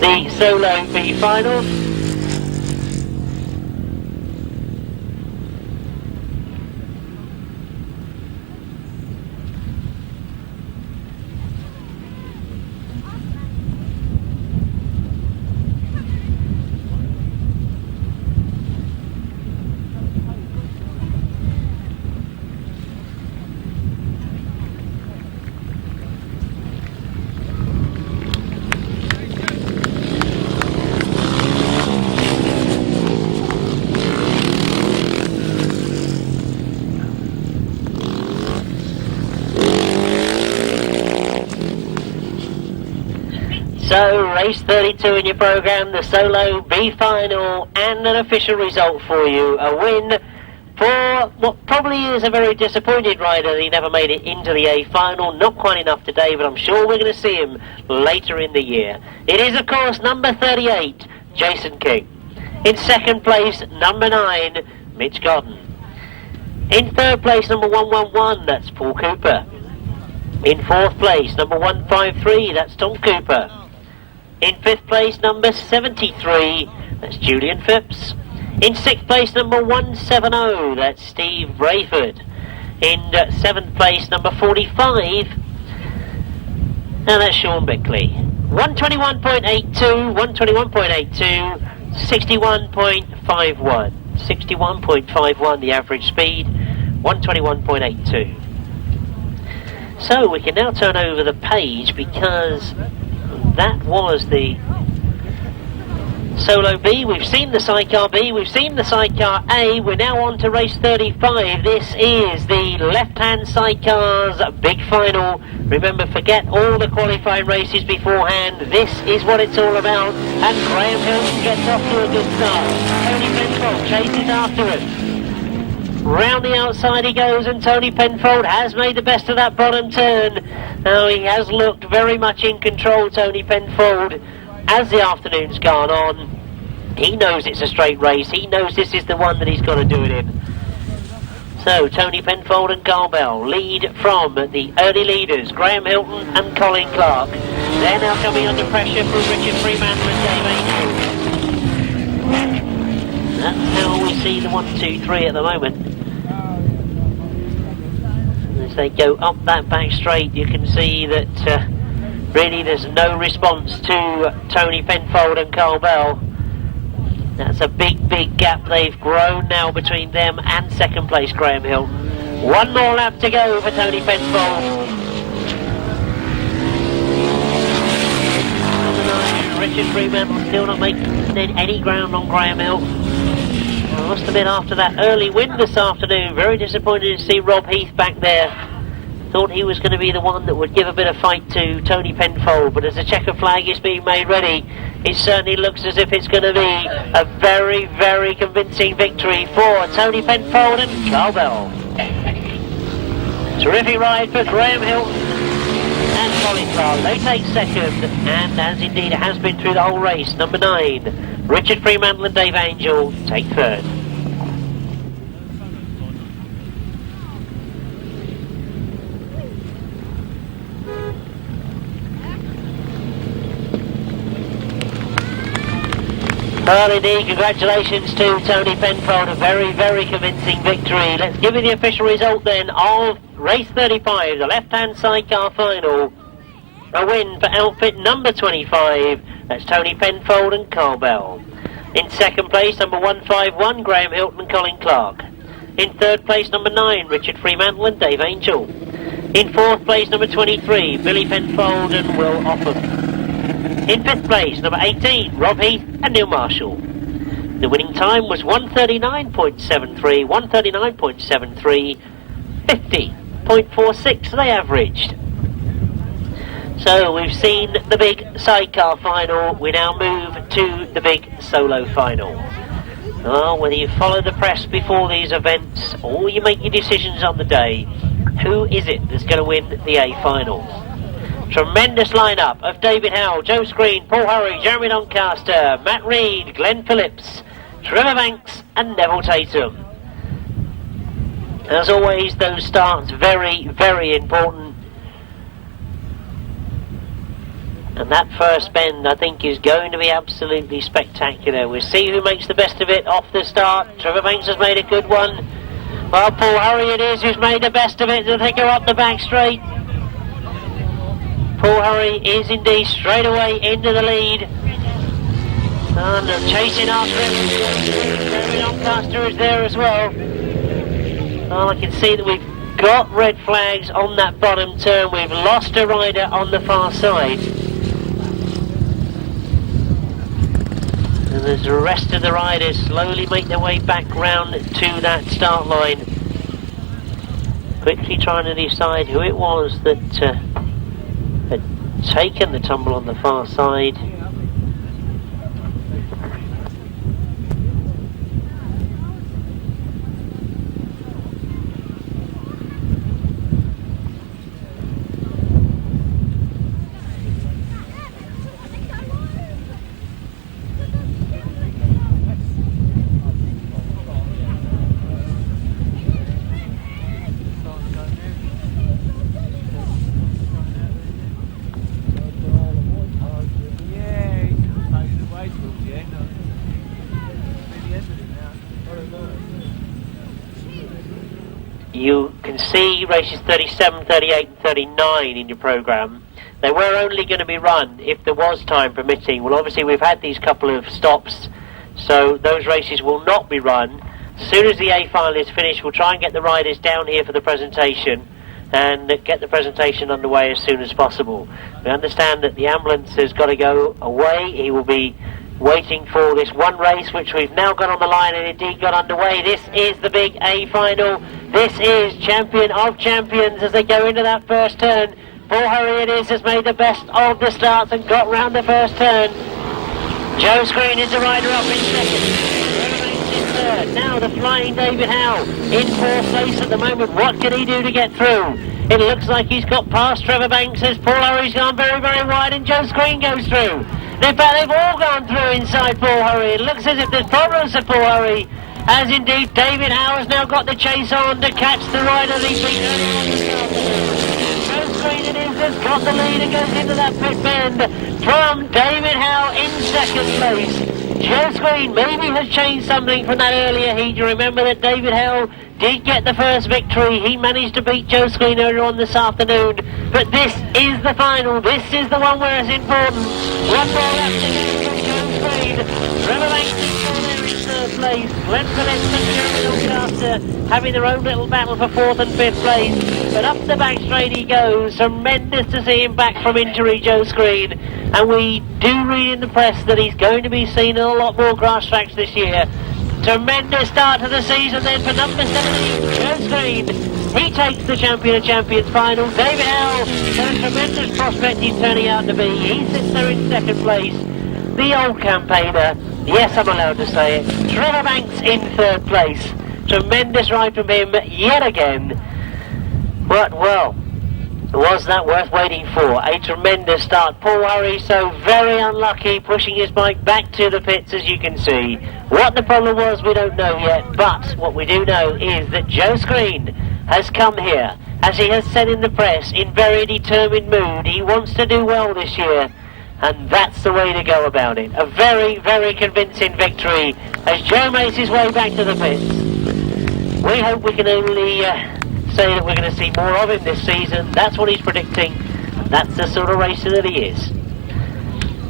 the Solo B final. So, race 32 in your programme, the Solo B final, and an official result for you. A win for what probably is a very disappointed rider. He never made it into the A final. Not quite enough today, but I'm sure we're going to see him later in the year. It is, of course, number 38, Jason King. In second place, number 9, Mitch Godden. In third place, number 111, that's Paul Cooper. In fourth place, number 153, that's Tom Cooper. In fifth place, number 73, that's Julian Phipps. In sixth place, number 170, that's Steve Braidford. In seventh place, number 45, and that's Sean Bickley. 121.82, 121.82, 61.51. 61.51 the average speed, 121.82. So we can now turn over the page because that was the Solo B. We've seen the Sidecar B, we've seen the Sidecar A. We're now on to race 35. This is the left-hand Sidecars big final. Remember, forget all the qualifying races beforehand. This is what it's all about. And Graham Hilton gets off to a good start. Tony Penfold chases afterwards. Round the outside he goes, and Tony Penfold has made the best of that bottom turn. Now he has looked very much in control, Tony Penfold, as the afternoon's gone on. He knows it's a straight race. He knows this is the one that he's got to do it in. So Tony Penfold and Carl Bell lead from the early leaders, Graham Hilton and Colin Clark. They're now coming under pressure from Richard Fremantle and Dave Angel. That's how we see the 1, 2, 3 at the moment. As they go up that back straight, you can see that really there's no response to Tony Penfold and Carl Bell. That's a big, big gap they've grown now between them and second place Graham Hilton. One more lap to go for Tony Penfold. Richard Fremantle still not making any ground on Graham Hilton. I must admit, after that early win this afternoon, very disappointed to see Rob Heath back there. Thought he was going to be the one that would give a bit of fight to Tony Penfold, but as the checker flag is being made ready, it certainly looks as if it's going to be a very, very convincing victory for Tony Penfold and Carl Bell. Terrific ride for Graham Hilton and Colin Clark. They take second, and as indeed it has been through the whole race, number 9, Richard Fremantle and Dave Angel take third. Well, indeed, congratulations to Tony Penfold, a very, very convincing victory. Let's give you the official result then of race 35, the left-hand sidecar final. A win for outfit number 25, that's Tony Penfold and Carl Bell. In second place, number 151, Graham Hilton and Colin Clark. In third place, number 9, Richard Fremantle and Dave Angel. In fourth place, number 23, Billy Penfold and Will Offham. In fifth place, number 18, Rob Heath and Neil Marshall. The winning time was 139.73, 139.73, 50.46 they averaged. So we've seen the big sidecar final. We now move to the big solo final. Well, whether you follow the press before these events or you make your decisions on the day, who is it that's going to win the A final? Tremendous lineup of David Howe, Joe Screen, Paul Hurry, Jeremy Doncaster, Matt Reed, Glen Phillips, Trevor Banks and Neville Tatum. As always, those starts very, very important. And that first bend, I think, is going to be absolutely spectacular. We'll see who makes the best of it off the start. Trevor Banks has made a good one. Well, Paul Hurry it is who's made the best of it. They'll take her up the back straight. Paul Hurry is indeed straight away into the lead. And they're chasing after him. Doncaster is there as well. Oh, I can see that we've got red flags on that bottom turn. We've lost a rider on the far side. And as the rest of the riders slowly make their way back round to that start line, quickly trying to decide who it was that had taken the tumble on the far side. You can see races 37, 38 and 39 in your programme. They were only going to be run if there was time permitting. Well, obviously we've had these couple of stops, so those races will not be run. As soon as the A final is finished, we'll try and get the riders down here for the presentation and get the presentation underway as soon as possible. We understand that the ambulance has got to go away. He will be waiting for this one race, which we've now got on the line and indeed got underway. This is the big A final. This is Champion of Champions as they go into that first turn. Paul Hurry it is has made the best of the starts and got round the first turn. Joe Screen is the rider up in second. In third. Now the flying David Howe in fourth place at the moment. What can he do to get through? It looks like he's got past Trevor Banks as Paul Hurry's gone very, very wide and Joe Screen goes through. In fact, they've all gone through inside Paul Hurry. It looks as if there's problems for Paul Hurry, as indeed David Howe has now got the chase on to catch the rider that he's been earlier on this afternoon. Joe Screen it is has got the lead and goes into that pit bend from David Howe in second place. Joe Screen maybe has changed something from that earlier heat. You remember that David Howe did get the first victory. He managed to beat Joe Screen earlier on this afternoon. But this is the final. This is the one where it's important. One more lap to go from Joe Screen. Trevor Banks is still there in third place. Glen Phillips and Doncaster having their own little battle for fourth and fifth place. But up the back straight he goes. Tremendous to see him back from injury, Joe Screen. And we do read in the press that he's going to be seen in a lot more grass tracks this year. Tremendous start to the season then for number 17, Joe Screen. He takes the Champion of Champions final. David Howe, what a tremendous prospect he's turning out to be. He sits there in second place. The old campaigner, yes, I'm allowed to say it, Trevor Banks in third place. Tremendous ride from him yet again. But, well, was that worth waiting for? A tremendous start. Paul Hurry so very unlucky, pushing his bike back to the pits, as you can see. What the problem was, we don't know yet, but what we do know is that Joe Screen has come here, as he has said in the press, in very determined mood. He wants to do well this year, and that's the way to go about it. A very, very convincing victory as Joe makes his way back to the pits. We hope we can only say that we're going to see more of him this season. That's what he's predicting. That's the sort of racer that he is.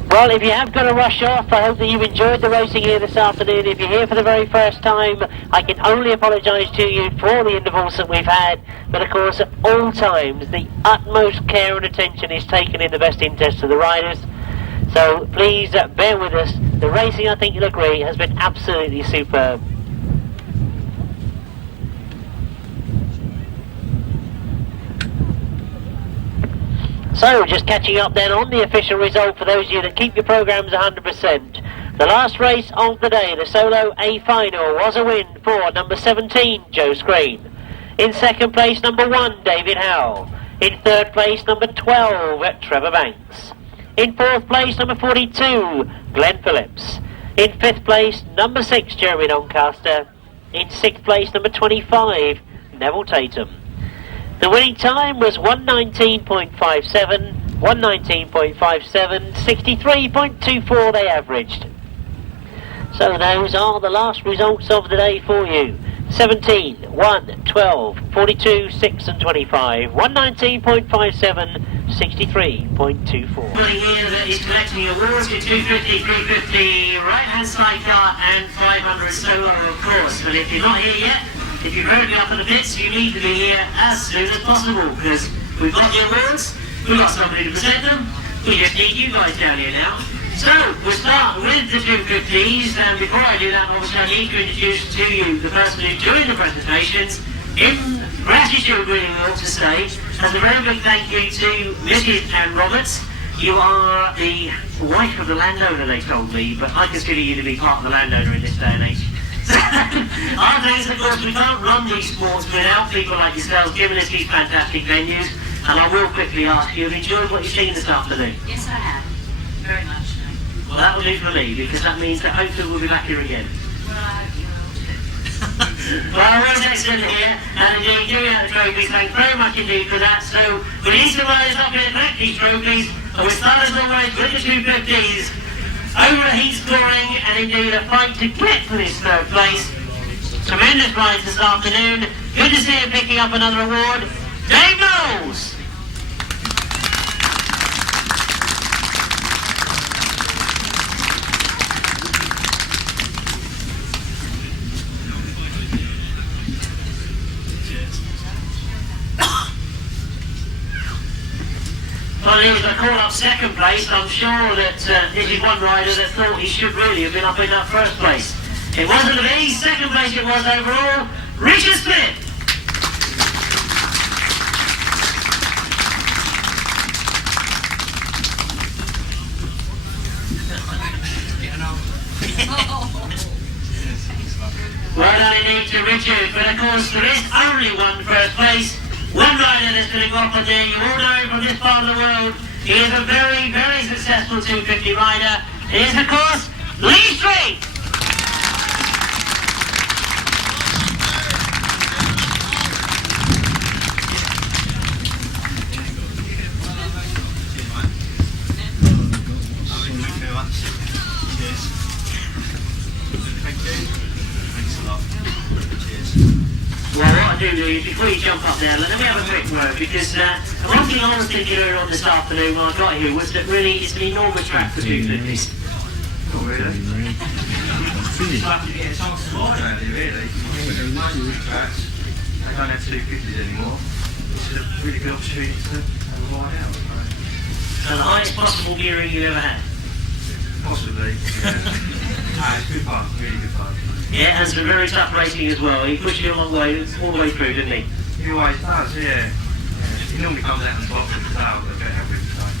Well, if you have got to rush off, I hope that you've enjoyed the racing here this afternoon. If you're here for the very first time, I can only apologise to you for the intervals that we've had. But of course, at all times, the utmost care and attention is taken in the best interest of the riders. So please bear with us. The racing, I think you'll agree, has been absolutely superb. So, just catching up then on the official result for those of you that keep your programmes 100%. The last race of the day, the solo A final, was a win for number 17, Joe Screen. In second place, number 1, David Howe. In third place, number 12, Trevor Banks. In fourth place, number 42, Glen Phillips. In fifth place, number 6, Jeremy Doncaster. In sixth place, number 25, Neville Tatum. The winning time was 1:19.57, 1:19.57, 63.24 they averaged. So those are the last results of the day for you. 17, 1, 12, 42, 6 and 25, 1:19.57, 63.24. Everybody here that is collecting awards for 250, 350, right-hand sidecar and 500 solo, of course. But if you're not here yet, if you've heard me up in the pits, you need to be here as soon as possible, because we've got the awards, we've got somebody to present them, we just need you guys down here now. So, we'll start with the 250s, and before I do that, obviously I need to introduce to you the person who's doing the presentations. In gratitude, really want to say, as a very big thank you to Mrs. Anne Roberts. You are the wife of the landowner, they told me, but I consider you to be part of the landowner in this day and age. Our days, of course, we can't run these sports without people like yourselves giving us these fantastic venues. And I will quickly ask you, have you enjoyed what you've seen this afternoon? Yes, I have. Very much so. Well, that will do for me, because that means that hopefully we'll be back here again. Well, I hope you will. Well, it was excellent here, and indeed, giving out the trophies, thank you very much indeed for that. So, we need some riders up here to collect these trophies, and we start as always with the 250s. Over a heat scoring, and indeed a fight to get to this third place. Tremendous rides this afternoon. Good to see him picking up another award. Dave Knowles! Well, he was call up second place. I'm sure that this is one rider that thought he should really have been up in that first place. It wasn't to be. Second place it was overall. Richard Smith. Well done indeed to Richard, but of course there is only one first place. One rider that's going to go up on there, you all know him from this part of the world. He is a very, very successful 250 rider. He is, of course, Lee Street. Well, what I do is, before you jump up there, let me have a quick word, because one thing I was thinking earlier on this afternoon when I got here was that really it's an enormous track for 250s. Not really. It's like to get a chance to ride around here, really. Most of these tracks, they don't have 250s anymore. It's a really good opportunity to have a ride out. So the highest possible gearing you ever had? Possibly, yeah. It's good fun, really good fun. Yeah, and some very tough racing as well. He pushed you a long way, all the way through, didn't he? He always does, yeah. He normally comes out and blocks with the tail, but better with the tail.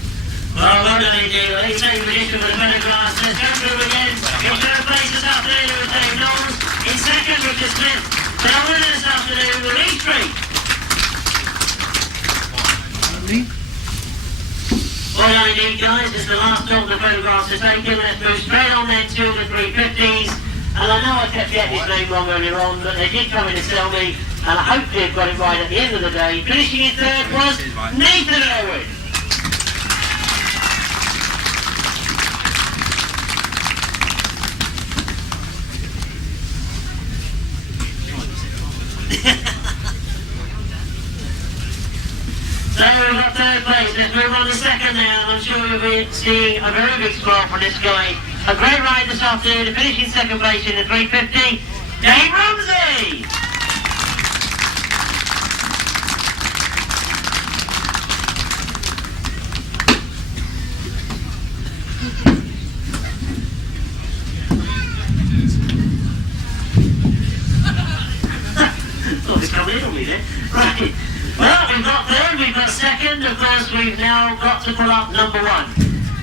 Well done indeed. Well, he's taking position with the photograph. Let's go through again. In third place this afternoon with Dave Knowles. In second, Richard Smith. Our winner this afternoon with Lee Street. Well done indeed, guys. This is the last of the photographs are taken. Let's move straight on then to the 350s. And I know I kept getting his name wrong earlier on, but they did come in to tell me, and I hope they've got it right at the end of the day. Finishing in third was Nathan Irwin. So we've got third place. Let's move on to second now, and I'm sure you'll be seeing a very big smile from this guy. A great ride this afternoon to finish in second place in the 350, Dave Rumsey! Oh, it's coming in on me there. Right. Well, we've got third, we've got second. Of course, we've now got to pull up number one.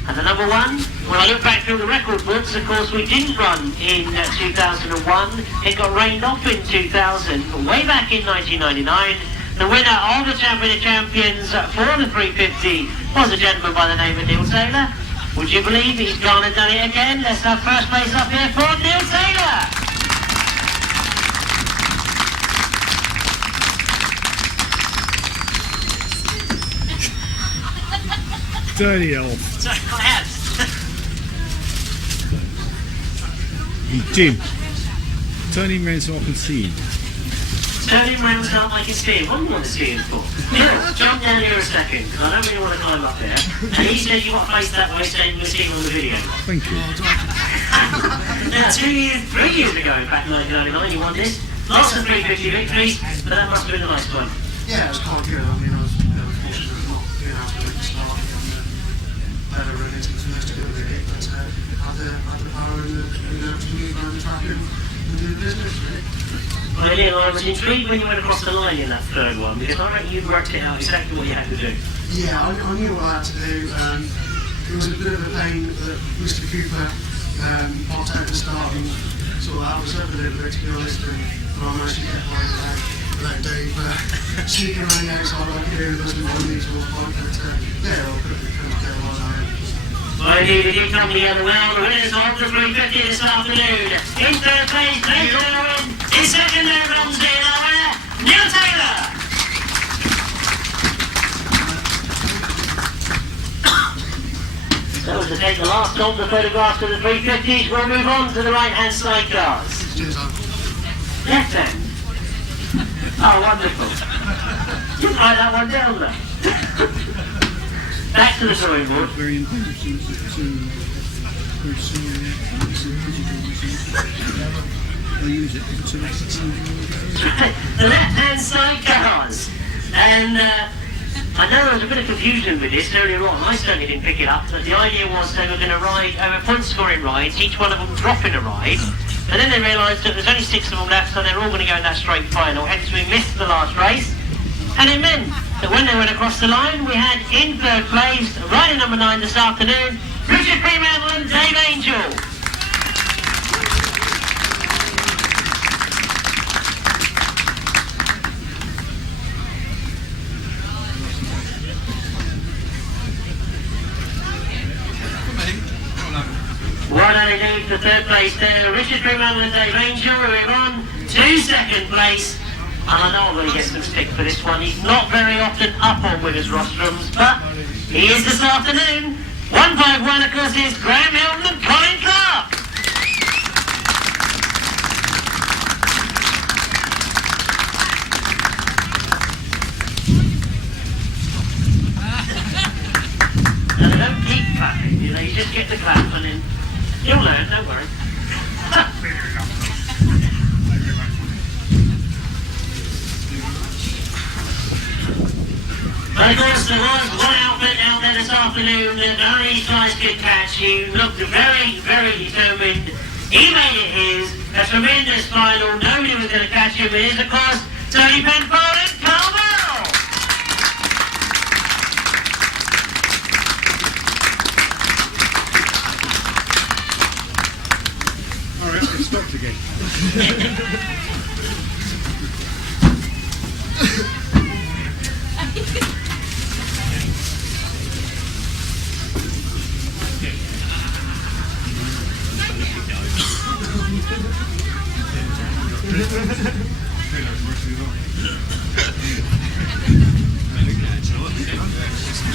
And the number one, when I look back through the record books, of course we didn't run in 2001. It got rained off in 2000, way back in 1999. The winner of the Champion of Champions for the 350 was a gentleman by the name of Neil Taylor. Would you believe he's gone and done it again? Let's have first place up here for Neil Taylor. Turn it off. So I have. Jim, turn him round so I can see him. Turn him round so I can see him. What do you want to see him for? Yeah, jump down here a second, because I don't really want to climb up there. And he said you got to face that way so you can see him on the video. Thank you. Now, 3 years ago, back in 1999, you won this. Lots of 350 victories, but that must have been the nice one. Yeah, it was quite good. I mean, I was fortunate of not being able to make the start and better run into the first two of the hit, but had the power and to move around the track and do the business, really. Well, yeah, I was intrigued when you went across the line in that third one, because I reckon you worked it out exactly what you had to do. Yeah, I knew what I had to do. It was a bit of a pain that Mr. Cooper popped out at the start and sort of that was up a little bit, to be honest, and I managed to get by without Dave sneaking around the outside like he did, wasn't one of these all point, but yeah, I'll put it together well now. Well, indeed, it did come together well. The winners of the 350 this afternoon. In third place, Braidford. In second there, Rumsey. And our winner, Neil Taylor. So to take the last of the photographs of the 350s, we'll move on to the right-hand side cars. Left hand. Oh, wonderful. You can write that one down there. Back to the drawing board. Very important to use it to the left-hand side cars. And I know there was a bit of confusion with this earlier on. I certainly didn't pick it up, but the idea was they were going to ride over point-scoring rides, each one of them dropping a ride. And then they realised that there's only 6 of them left, so they're all going to go in that straight final. Hence, we missed the last race. And it meant that when they went across the line, we had in third place, rider number 9 this afternoon, Richard Fremantle and Dave Angel. Well done indeed for third place there, Richard Fremantle and Dave Angel. We're on to second place. And I know I'm going to get some stick for this one. He's not very often up on winners' rostrums, but he is this afternoon. 151, of course, is Graham Hilton and Colin Clark. Now, they don't keep clapping, you know, you just get the clap and then you'll learn, don't worry. But of course, there was one outfit out there this afternoon that only these guys could catch. He looked very, very determined. He made it his. A tremendous final. Nobody was going to catch him. It is, of course, Tony Penfold and Carl Bell. All right, it stopped again.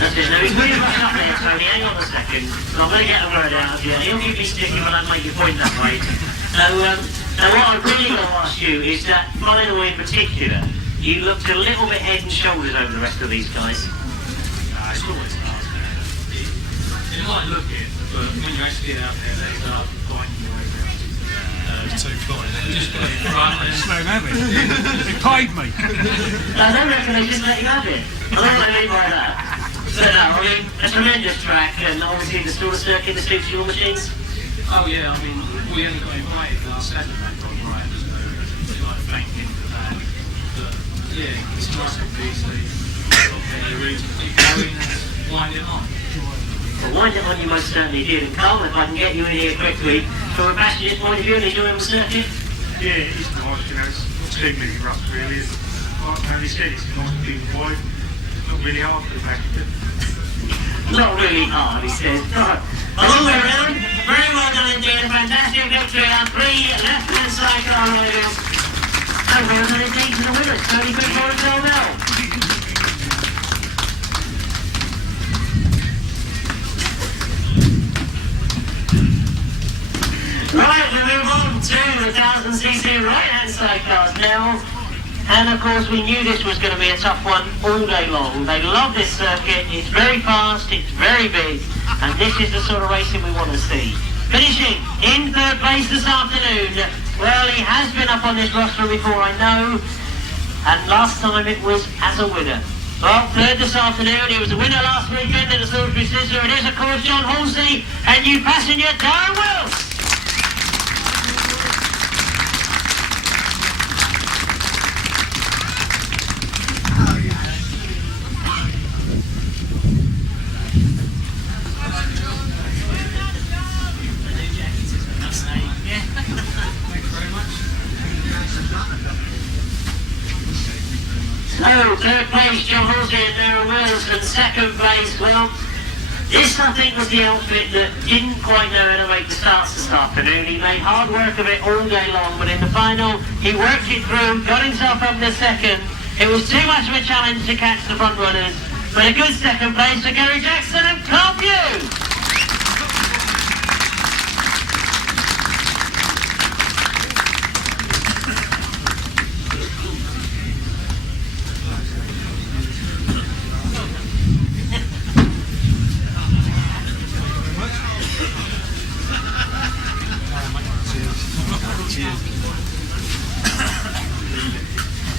That's it. Now, he's really rushing up there, Tony. Hang on a second. I'm going to get a word out of you. He'll give me sticky when I make your point that way. Now what I'm really going to ask you is that final in particular, you looked a little bit head and shoulders over the rest of these guys. It's always hard. It might look it, but when you actually get out there, they start fighting your way around. Too fine. Just put it right there. Just let him have it. He paid me. I don't reckon they just let you have it. I don't know what I mean by that. So no, I mean, a tremendous track, and obviously the sort of circuit that suits your machines. Oh yeah, I mean, we only got invited last Saturday from right, so we like thanked him for that. But yeah, it's nice and easy. Any reason to keep going and wind it on. Well, wind it on you most certainly did. And Carl, if I can get you in here quickly, from a passenger's point of view, and enjoying the circuit. Yeah, it's nice, you know, it's extremely rough really. Like Tony said, it's nice and big and wide. Not really hard for the back of it. Not really hard, he says. Right. A long way around. Very well done indeed. A fantastic victory on 3 left-hand side car riders. And well done indeed to the winners, Tony Penfold and Carl Bell. And of course we knew this was going to be a tough one all day long. They love this circuit, it's very fast, it's very big, and this is the sort of racing we want to see. Finishing in third place this afternoon, well, he has been up on this roster before, I know, and last time it was as a winner. Well, third this afternoon, he was a winner last weekend at the Salisbury Scissor. It is, of course, John Halsey and new passenger Darren Wilce. So, third place, John Halsey and Darren Wilce, and second place, well, this I think was the outfit that didn't quite know how to make the starts this afternoon. He made hard work of it all day long, but in the final, he worked it through, got himself up to second. It was too much of a challenge to catch the front runners, but a good second place for Gary Jackson and Pugh.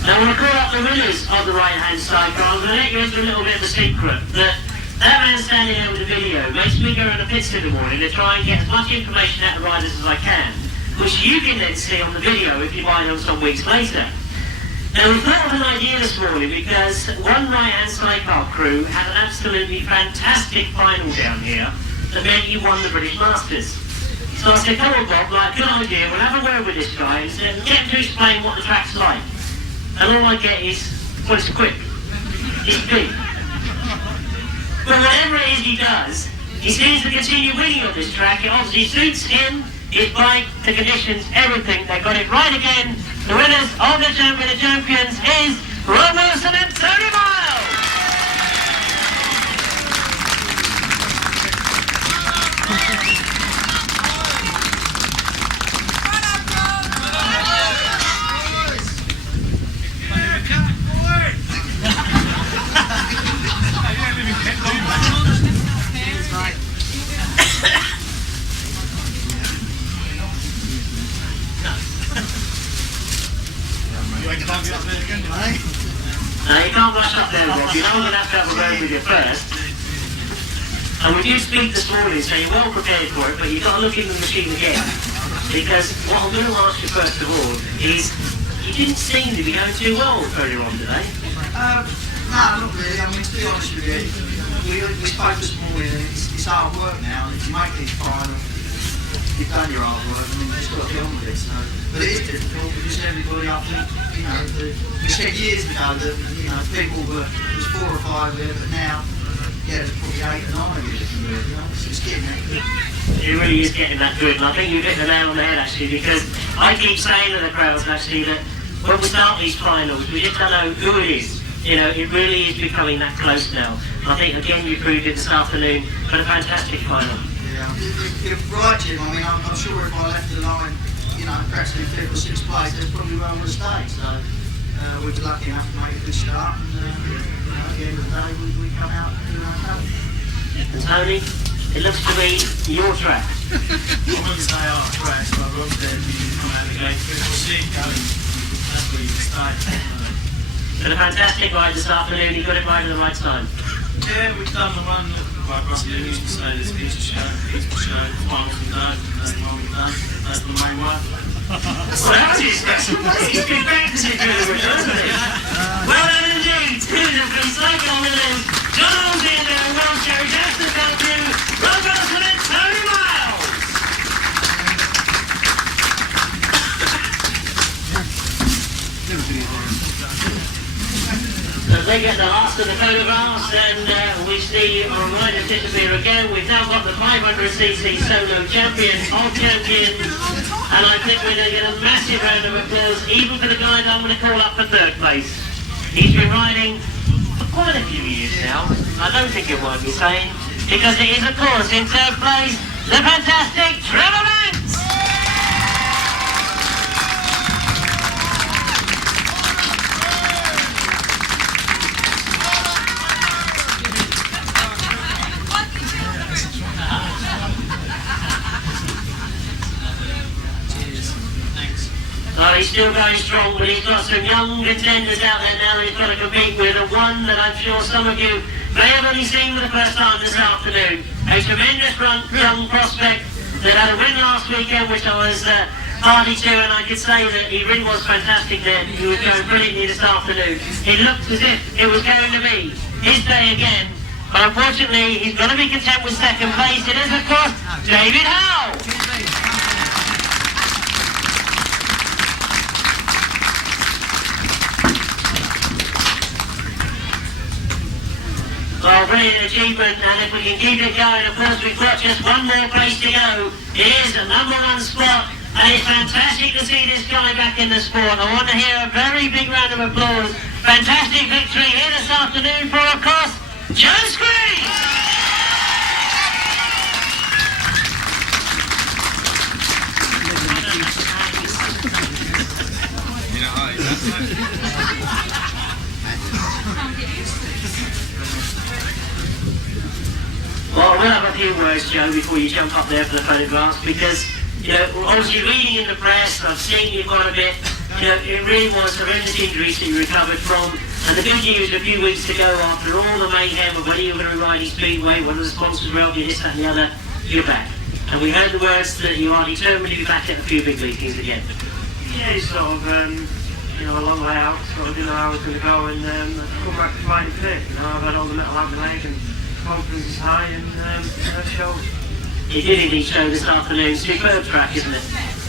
Now we'll call up the winners of the right-hand sidecar. I'm going to let you into a little bit of a secret. That man standing there with the video makes me go around the pits in the morning to try and get as much information out of the riders as I can, which you can then see on the video if you buy them some weeks later. Now we thought of an idea this morning because one right-hand sidecar crew had an absolutely fantastic final down here that meant you won the British Masters. So I said, come on Bob, like, good idea, we'll have a word with this guy and get him to explain what the track's like. And all I get is, well, it's quick, it's big. But whatever it is he does, he seems to continue winning on this track. It obviously suits him, his bike, the conditions, everything. They got it right again. The winners of the champions is Ron Wilson and Tony Penfold. You can't rush up there, Rob. You know I'm going to have a word with you first. And we do speak this morning, so you're well prepared for it, but you've got to look in the machine again. Because what I'm going to ask you first of all is, you didn't seem to be going too well earlier on today. No, not really. I mean, to be honest with you, we spoke this morning and it's hard work now, and if you make these finals, you've done your hard work, I mean, you've just got to get on with it, so. But it is difficult because everybody, I think, you know, we said years ago that, you know, people were, there was 4 or 5 there, but now, yeah, there's probably 8 or 9 of you that can do it, you know, so it's getting that good. It really is getting that good, and I think you've hit the nail on the head actually, because I keep saying to the crowds actually that when we start these finals, we just don't know who it is. You know, it really is becoming that close now. I think again you proved it this afternoon, but a fantastic final. Yeah, you're right, Jim. I mean, I'm sure if I left the line, you know, perhaps in 5th or 6th place, that's probably where I would have stayed. So we were lucky enough to make a good start, and you know, at the end of the day, we come out and do our job. And Tony, it looks to be your track. I wouldn't say our track, but I was there to come out of the gate. We'll see it going. That's where you start. And a fantastic ride this afternoon. You got it right at the right time. Yeah, we've done the one like Rusty used to say, there's pizza show, finals we know, that's the one we've done, that's the main one. Well, that was his good practice if you were isn't it? Well done indeed. Two of the cycle winners, John Halsey and Darren Wilce, Gary Jackson, Ron Wilson and Tony Penfold. As they get the last of the photographs, and we see our rider disappear again. We've now got the 500cc solo champion of champions, and I think we're going to get a massive round of applause, even for the guy that I'm going to call up for 3rd place. He's been riding for quite a few years now. I don't think it won't be saying, because it is, of course, in 3rd place, the fantastic Trevor Banks. still going strong, but he's got some young contenders out there now that he's got to compete with, and one that I'm sure some of you may have only seen for the first time this afternoon. A tremendous young prospect that had a win last weekend, which I was party to, and I could say that he really was fantastic then. He was going brilliantly this afternoon. It looked as if it was going to be his day again, but unfortunately he's got to be content with second place. It is, of course, David Howe. Well, brilliant achievement, and if we can keep it going, of course we've got just one more place to go. It is the #1 spot, and it's fantastic to see this guy back in the sport. I want to hear a very big round of applause. Fantastic victory here this afternoon for, of course, Joe Screen! Well, we'll have a few words, Joe, before you jump up there for the photographs, because, you know, obviously reading in the press, I've seen you quite a bit, you know, it really was horrendous injuries that you recovered from, and the good news a few weeks ago, after all the mayhem of whether you were going to be riding Speedway, whether the sponsors were helping you, this, that and the other, you're back. And we heard the words that you are determined to be back at a few big meetings again. Yeah, it's sort of, you know, a long way out, sort of didn't know how I was going to go, and I've come back to find it fit. You know, I've had all the metal out of my leg, and confidence is high, and that shows. It did indeed show this afternoon. Superb track, isn't it?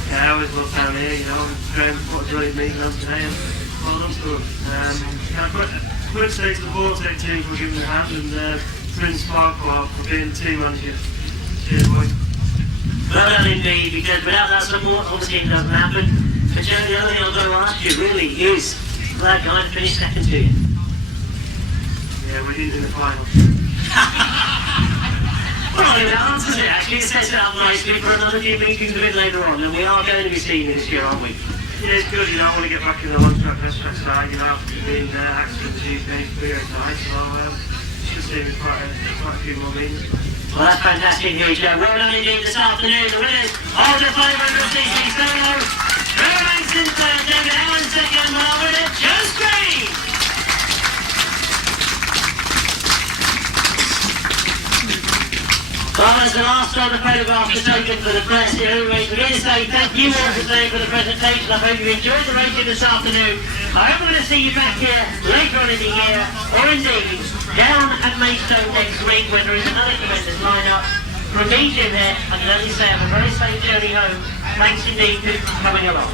Yeah, I always love down here, you know, and put a brilliant meeting on today, and well done to them. Quick say to the Vortex team for giving a hand, and Prince Sparkle for being the team manager. Cheers, boys. Well done indeed, because without that support, obviously it doesn't happen. But Joe, the other thing I've got to ask you really is, that guy finished second to you? Yeah, we didn't in the final. Well, I think that answers it actually. It sets it up nicely for another few meetings a bit later on, and we are going to be seeing you this year, aren't we? Yeah, it's good, you know, I want to get back in the long track, best track side, you know, after being accident Tuesday, clear tonight, so should see me quite a few more meetings. Well, that's fantastic news, Joe. Well done indeed this afternoon. The winners of the 500cc solo, Trevor Banks in third, David Howe in second, and our winner, Joe Screen. Well, as the last of the photographs are taken for the press, at any rate, we're going to say thank you all for today for the presentation. I hope you enjoyed the racing this afternoon. I hope we're going to see you back here later on in the year, or indeed down at Maidstone next week, where there is another tremendous lineup. From me, Jim here, I can only say have a very safe journey home. Thanks indeed for coming along.